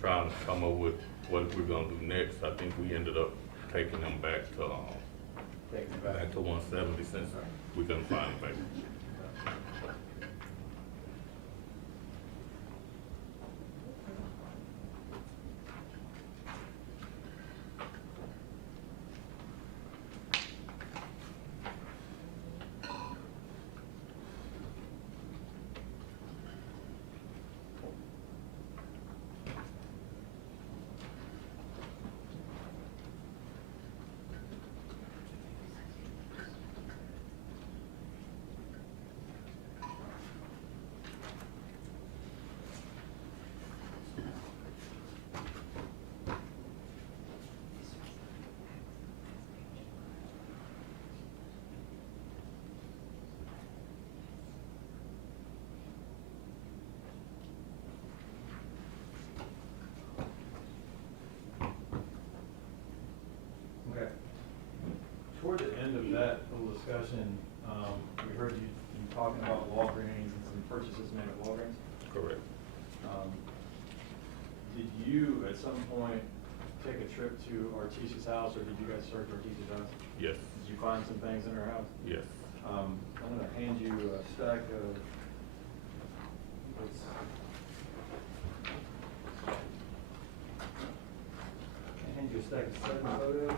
Trying to come up with what we're gonna do next. I think we ended up taking them back to, back to 170 since we couldn't find them back. Toward the end of that little discussion, we heard you talking about Walgreens and some purchases made at Walgreens. Correct. Did you, at some point, take a trip to Artesia's house, or did you guys search Artesia's house? Yes, Did you find some things in her house? yes. I'm gonna hand you a stack of, hand you a stack of 7 photos, and,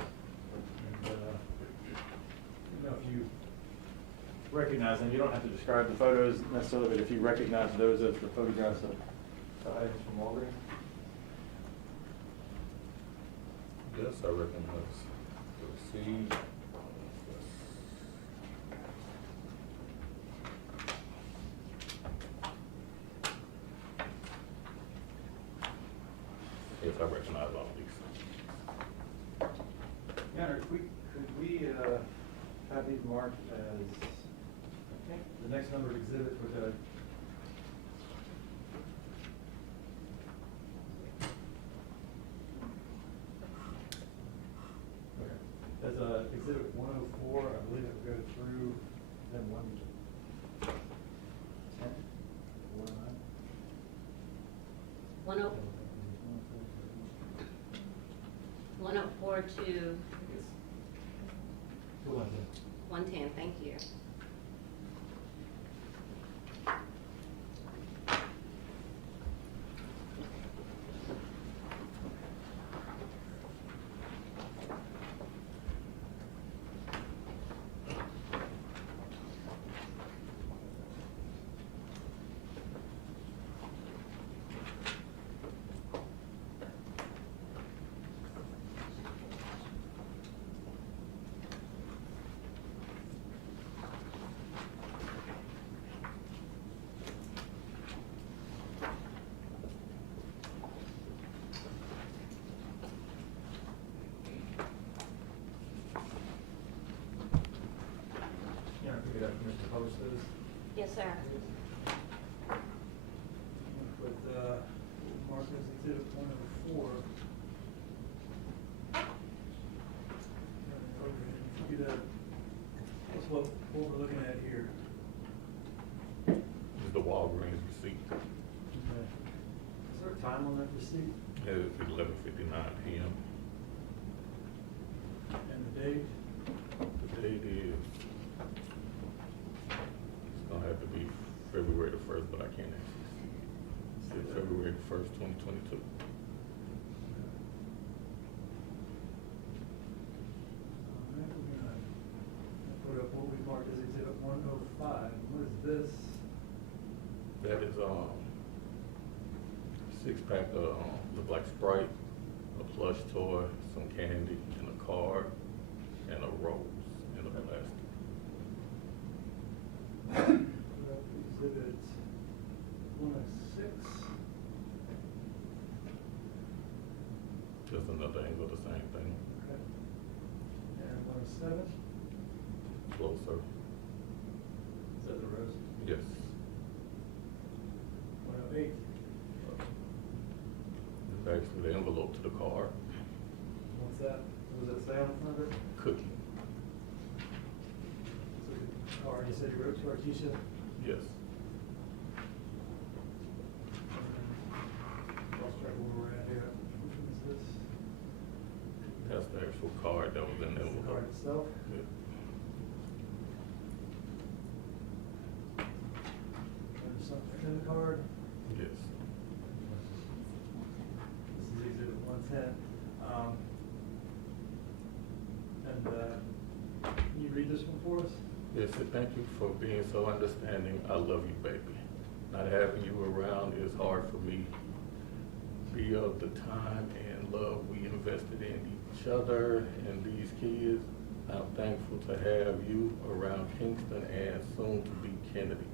you know, if you recognize them, you don't have to describe the photos necessarily, but if you recognize those as the photographs of items from Walgreens. Yes, I recognize the receipt. Yes, I recognize all of these. Yeah, could we have these marked as, the next numbered exhibit with a, okay, as exhibit 104, I believe it will go through, then 110, 109. 104 to 110, thank you. Mr. Posters. Yes, sir. With, mark as exhibit 104. If you could, that's what we're looking at here. This is the Walgreens receipt. Okay. Is there a time on that receipt? It's 11:59 p.m. And the date? The date is, it's gonna have to be February the 1st, but I can't actually see it. It's February the 1st, 2022. Alright, we're gonna put up what we marked as exhibit 105. What is this? That is, 6-pack of, look like Sprite, a plush toy, some candy, and a card, and a rose in a plastic. Put up exhibit 106. Just another angle of the same thing. Okay. And 107. Closer. Is that the rose? Yes. 108. It's actually the envelope to the card. What's that? What does it say on the front of it? Cookie. So the card, you said you wrote to Artesia? Yes. Lost track of where we're at here. Which one is this? That's the actual card that was in the That's the envelope. card itself? Yeah. There's something in the card? Yes. This is exhibit 110. Can you read this one for us? Yes, so thank you for being so understanding. I love you, baby. Not having you around is hard for me. Be of the time and love we invested in each other and these kids. I'm thankful to have you around Kingston and soon to be Kennedy.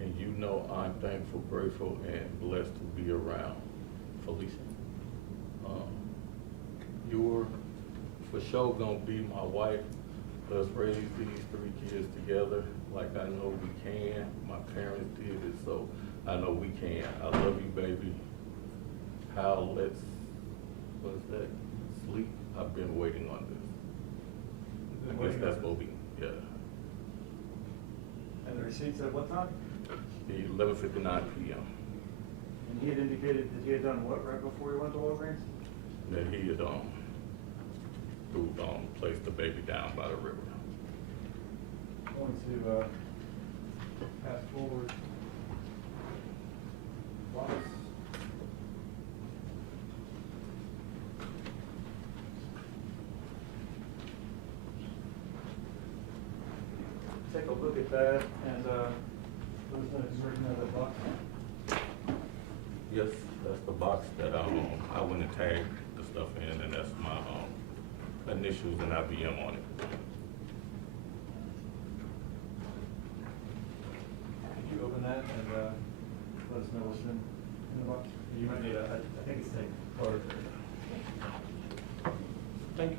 And you know I'm thankful, grateful, and blessed to be around Felicia. You're for sure gonna be my wife. Let's raise these 3 kids together like I know we can. My parents did it, so I know we can. I love you, baby. How let's, what's that? Sleep. I've been waiting on this. I guess that's what we, yeah. And the receipts at what time? 11:59 p.m. And he had indicated that he had done what right before he went to Walgreens? that he had, placed the baby down by the river. Going to, pass forward. Box. Take a look at that and, let us know if you recognize that box. Yes, that's the box that, I went and tagged the stuff in, and that's my, initials and IBM on it. Could you open that and, let us know what's in the box? You might need I think it's a card. Thank you.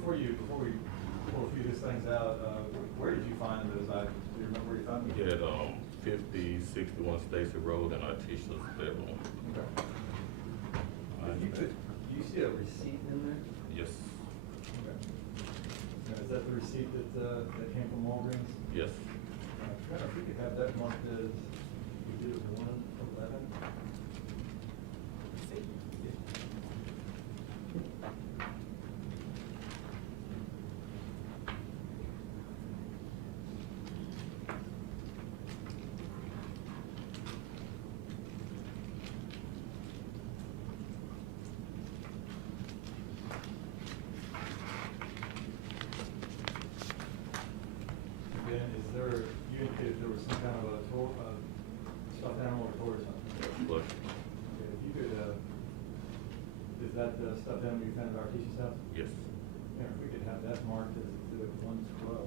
Before we pull a few of these things out, where did you find those items? Do you remember where you found them? We had, 5061 Stacy Road in Artisha's bedroom. Okay. Do you see a receipt in there? Yes. Okay. Now, is that the receipt that came from Walgreens? Yes. If we could have that marked as, we did it 111. You indicated there was some kind of a stuffed animal or toy or something. Look. Okay, if you could, is that the stuffed animal you found at Artisha's house? Yes. Yeah, if we could have that marked as exhibit 112.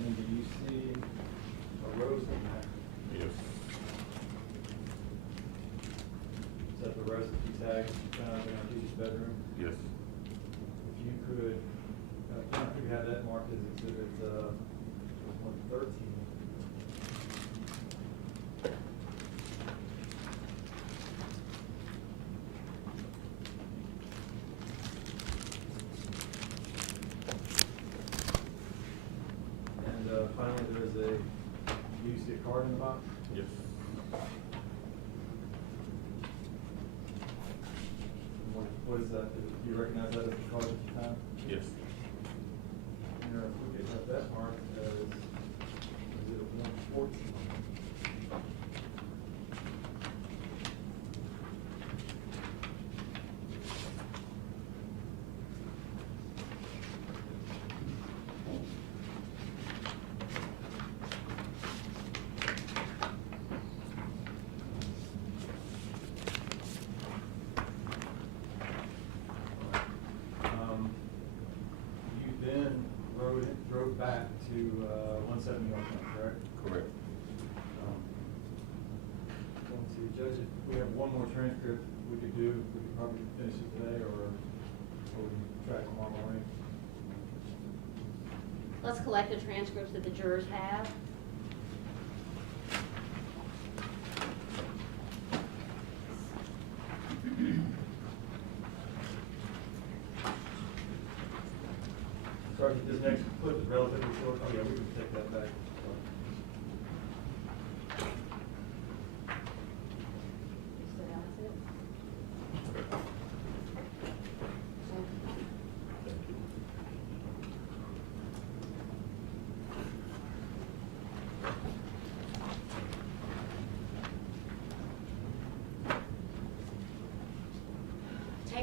And do you see a rose in there? Yes. Is that the rose that you tagged found in Artisha's bedroom? Yes. If you could, if you have that marked as exhibit 113. And finally, there's do you see a card in the box? Yes. What is that? Do you recognize that as the card that you found? Yes. Here, if we could have that marked as exhibit 114. You then drove back to 170 North Main, correct? Correct. Going to judge it, we have one more transcript we could do. We could probably finish it today, or we can try tomorrow morning. Let's collect the transcripts that the jurors have. Sergeant, this next clip is relatively short. Oh yeah, we can take that back. So that's it.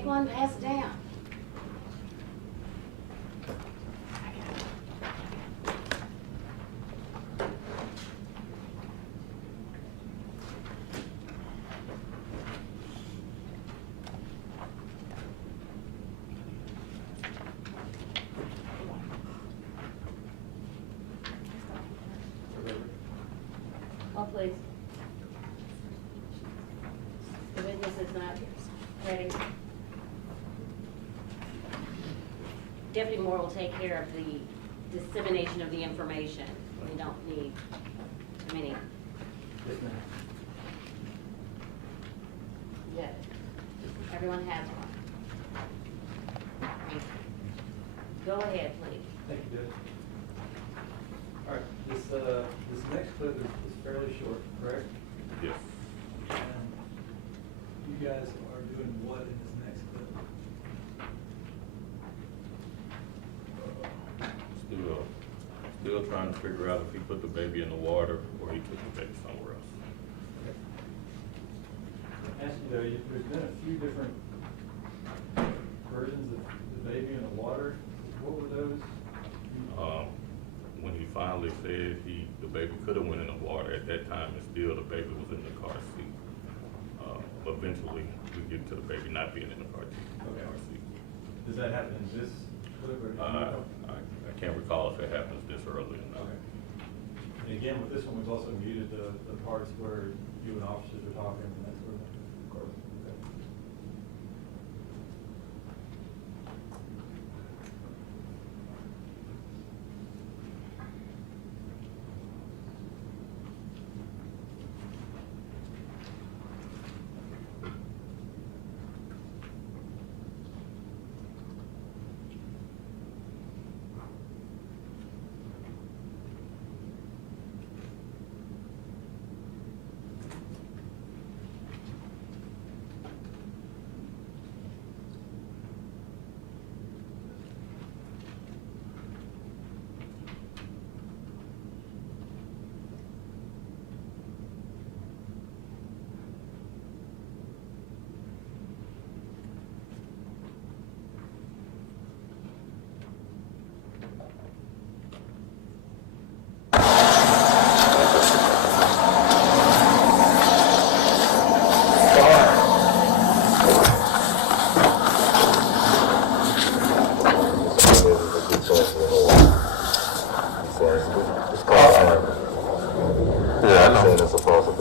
Take one, pass it down. Oh, please. The witness is not ready. Deputy Moore will take care of the dissemination of the information. We don't need too many. Yes, ma'am. Yeah. Everyone has one. Go ahead, please. Thank you, Judge. All right, this next clip is fairly short, correct? Yes. And you guys are doing what in this next clip? Still trying to figure out if he put the baby in the water or he took the baby somewhere else. Ask you though, there's been a few different versions of the baby in the water. What were those? When he finally said the baby could have went in the water at that time, and still the baby was in the car seat. Eventually, we get to the baby not being in the car seat. Does that happen in this clip or? I can't recall if it happens this early or not. Okay. And again, with this one, we've also muted the parts where you and officers are talking and that sort of thing. Of course. Okay.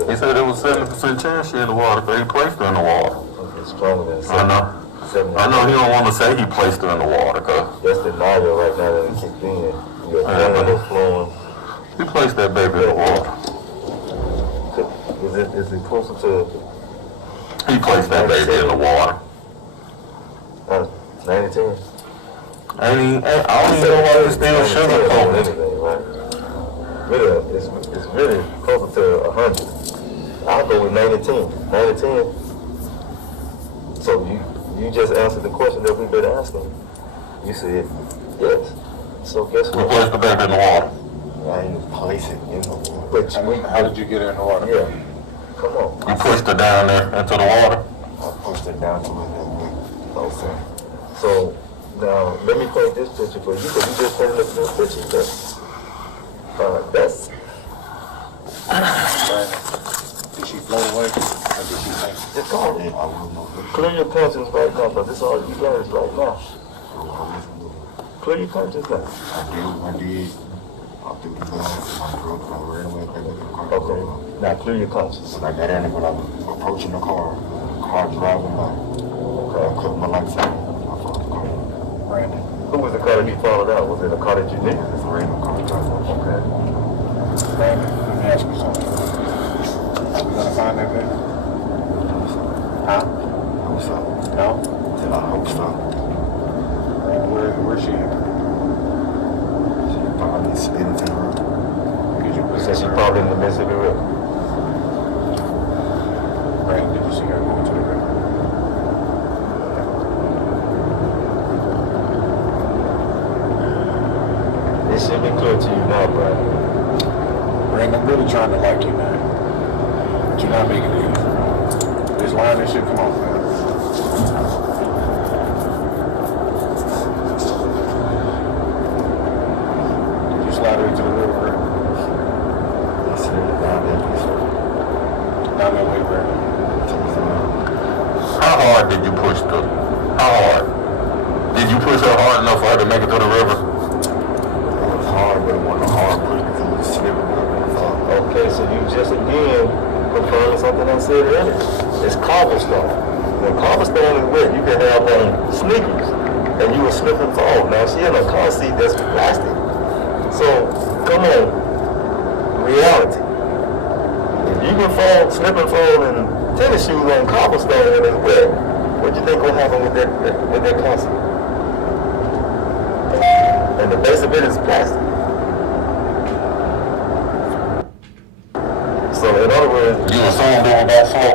He said it was 70% chance she in the water, but he placed her in the water. It's stronger than I know. I know he don't want to say he placed her in the water, cause that's the denial right now that it kicked in. Your blood is flowing. he placed that baby in the water. Is it closer to? He placed that baby in the water. 90-10? I don't even know why they still sugarcoating it. Anything, right? Really, it's really closer to 100. I'll go with 90-10. 90-10. So you just answered the question that we've been asking. You said yes. So guess what? We placed the baby in the water. I didn't place it in the water. But how did you get her in the water? Yeah. Come on. You pushed her down there into the water? I pushed her down to it that way. Okay. So now let me paint this picture for you because you just painted a few pictures there. That's. Did she float away? Or did she think? Just call it. Clear your conscience right now, but this is all you learn right now. Clear your conscience now. I did. I threw the glass in my throat. I ran away back to the car. Okay. Now clear your conscience. When I got in it, when I was approaching the car driving by. Okay. I cut my lights out. I followed the car. Brandon. Who was the car that you followed out? Was it a car that you knew? It's a random car driver. Okay. Brandon, let me ask you something. Are we gonna find that baby? Huh? I hope so. No? I hope so. Where's she at? She probably spinning to the road. So she probably in the Mississippi River. Brandon, did you see her going to the river? It should be clear to you now, Brandon. Brandon, I'm really trying to like you, man. But you're not making it easy. This line, this shit, come on, man. hard did you push her? How hard? Did you push her hard enough for her to make it to the river? It was hard, but it wasn't a hard push because it was slipping. Okay, so you just again confirming something I said earlier. It's cobblestone. When cobblestone is wet, you can have on sneakers and you will slip and fall. Now she in a car seat that's plastic. So come on, reality. If you can fall, slip and fall in tennis shoes on cobblestone when it's wet, what do you think will happen with that car seat? And the base of it is plastic. So in other words, you assumed it was that slow?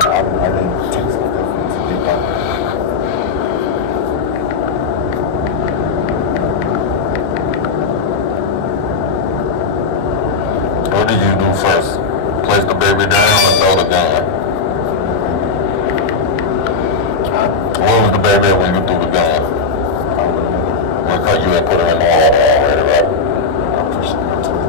I didn't take so deep out. What did you do first? Place the baby down or throw the gun? Where was the baby when you threw the gun? Because you had put her in the water already, right? I pushed her into the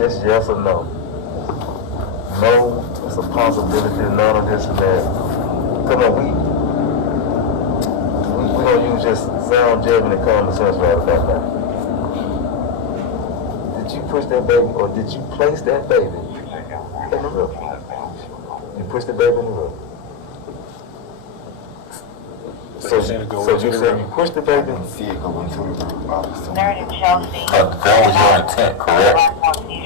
Just yes or no. No, it's a possibility, none of this and that. Come on, we don't use just sound judgment and common sense right about that. Did you push that baby, or did you place that baby in the river? You pushed the baby in the river. So you said you pushed the baby? See it go into the river. That was your intent, correct?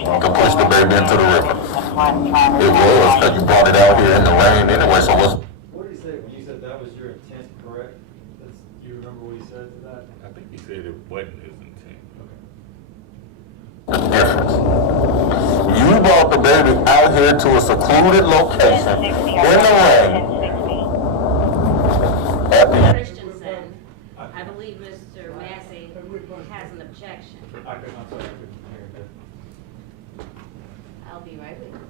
To push the baby into the river. It was, because you brought it out here in the rain anyway, so what's... What did he say when you said that was your intent, correct? Do you remember what he said to that? I think he said it wasn't his intent. The difference. You brought the baby out here to a secluded location in the rain. Christensen, I believe Mr. Massey has an objection. I couldn't hear it. I'll be right with you.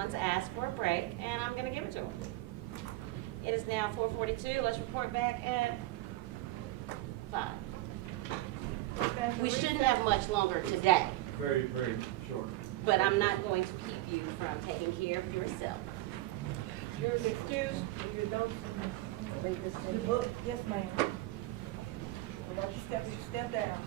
someone's asked for a break, and I'm gonna give it to them. It is now 4:42, let's report back at 5. We shouldn't have much longer today, Very, very short. but I'm not going to keep you from taking care of yourself. You're excused, your notes, the book, yes, ma'am. Watch your step down.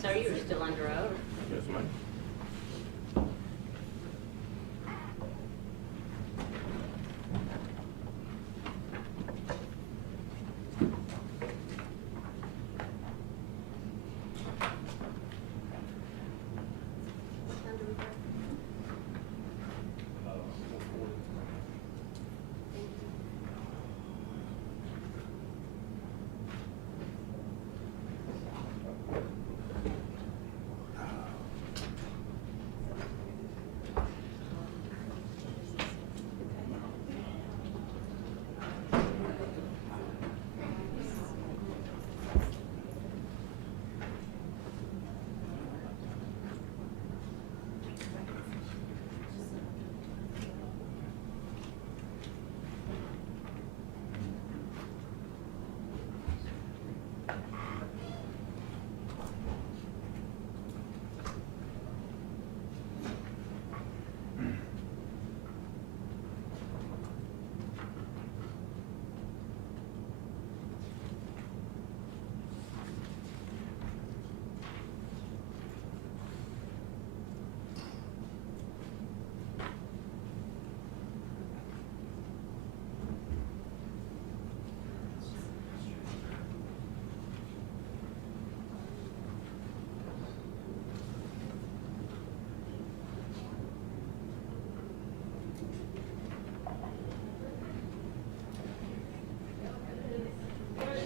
Sir, you're still under oath. Yes, ma'am.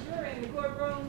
You're in the courtroom.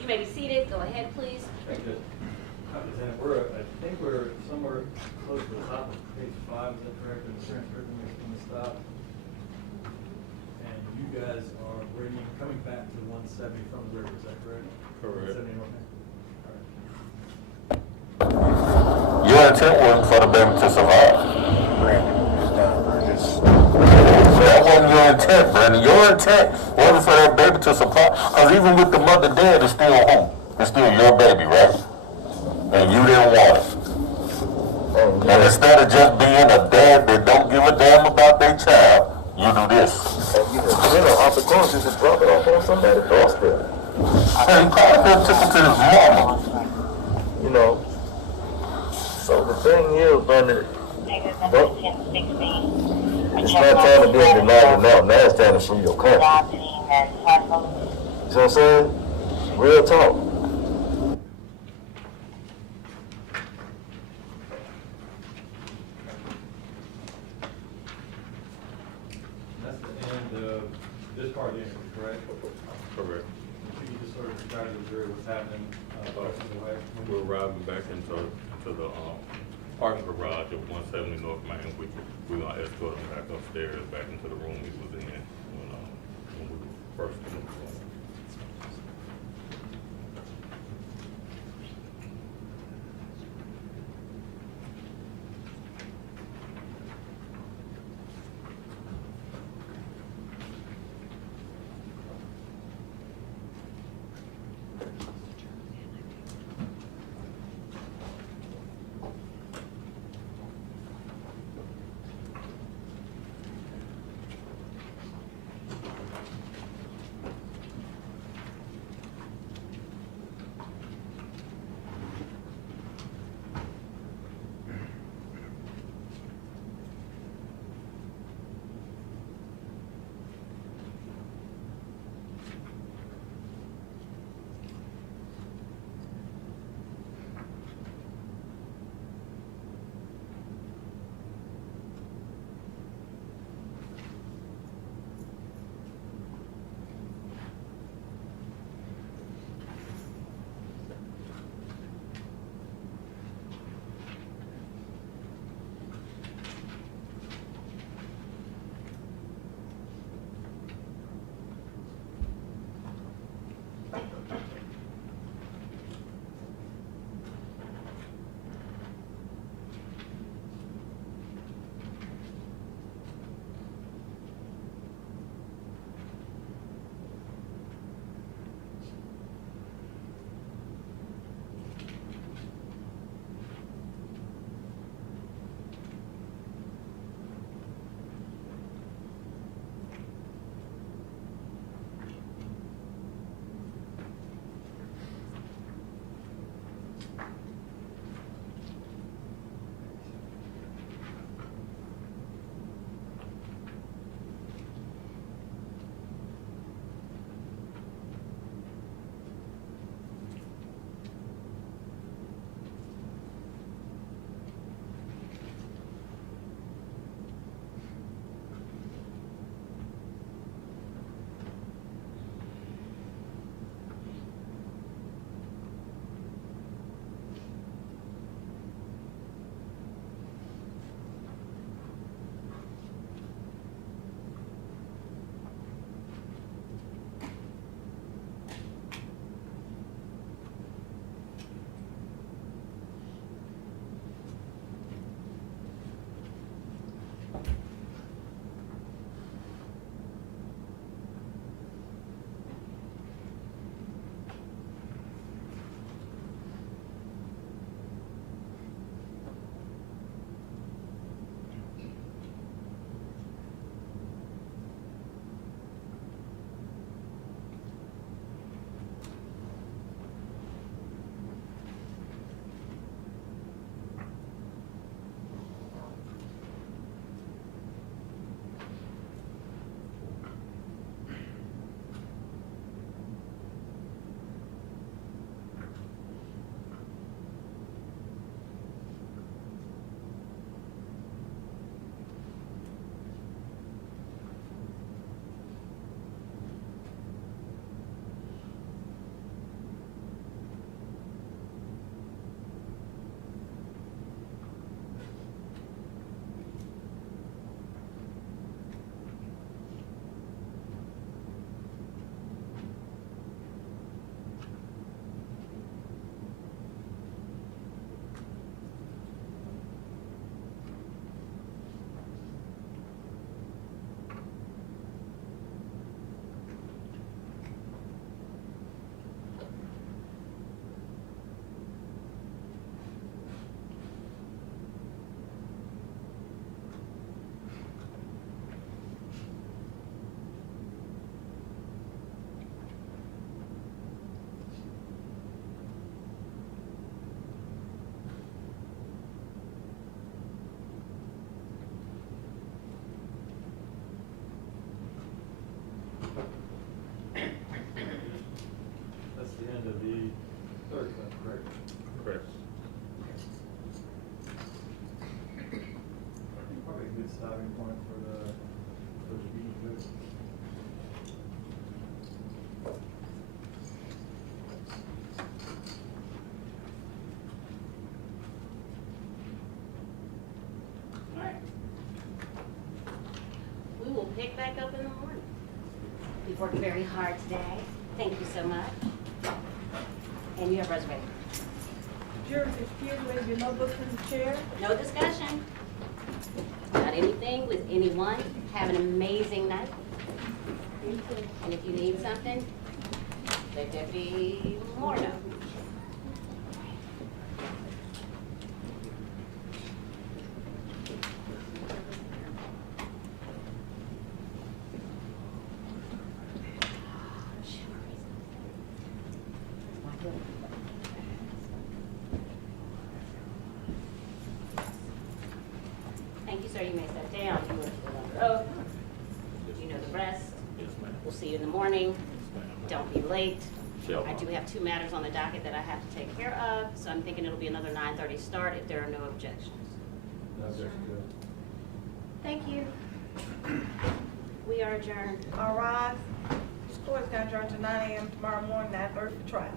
You may be seated. Go ahead, please. Thank you. I think we're somewhere close to the top of page 5, is that correct, in the transcript in the stop? And you guys are coming back to 170 from the river, is that correct? Correct. 170 north. Your intent wasn't for the baby to survive. That wasn't your intent, Brandon. Your intent wasn't for that baby to survive. Because even with the mother dead, it's still home. It's still your baby, right? And you didn't want it. And instead of just being a dad that don't give a damn about their child, you do this. Off the course, you just drop it off on somebody's doorstep. And he probably just took it to his mama. You know. So the thing is, Brandon, it's not time to be in denial now. Now it's time to free your country. You see what I'm saying? Real talk. That's the end of this part of the interview, correct? Correct. Can you just sort of describe to the jury what's happening the way? We're arriving back into the parking garage of 170 North Main. We're gonna escort him back upstairs, back into the room he was in when we first came in. worked very hard today. Thank you so much. And you have reservations. Jurors excused, leave your notebooks in the chair. No discussion. Not anything with anyone. Have an amazing night. And if you need something, let Deputy Moore know. Thank you, sir. You may sit down. You are still under oath. You know the rest. Yes, ma'am. We'll see you in the morning. Don't be late. Sure. I do have 2 matters on the docket that I have to take care of, so I'm thinking it'll be another 9:30 start if there are no objections. That's just good. Thank you. We are adjourned. All rise. This court is adjourned to 9 a.m. tomorrow morning, 9:30 for trial.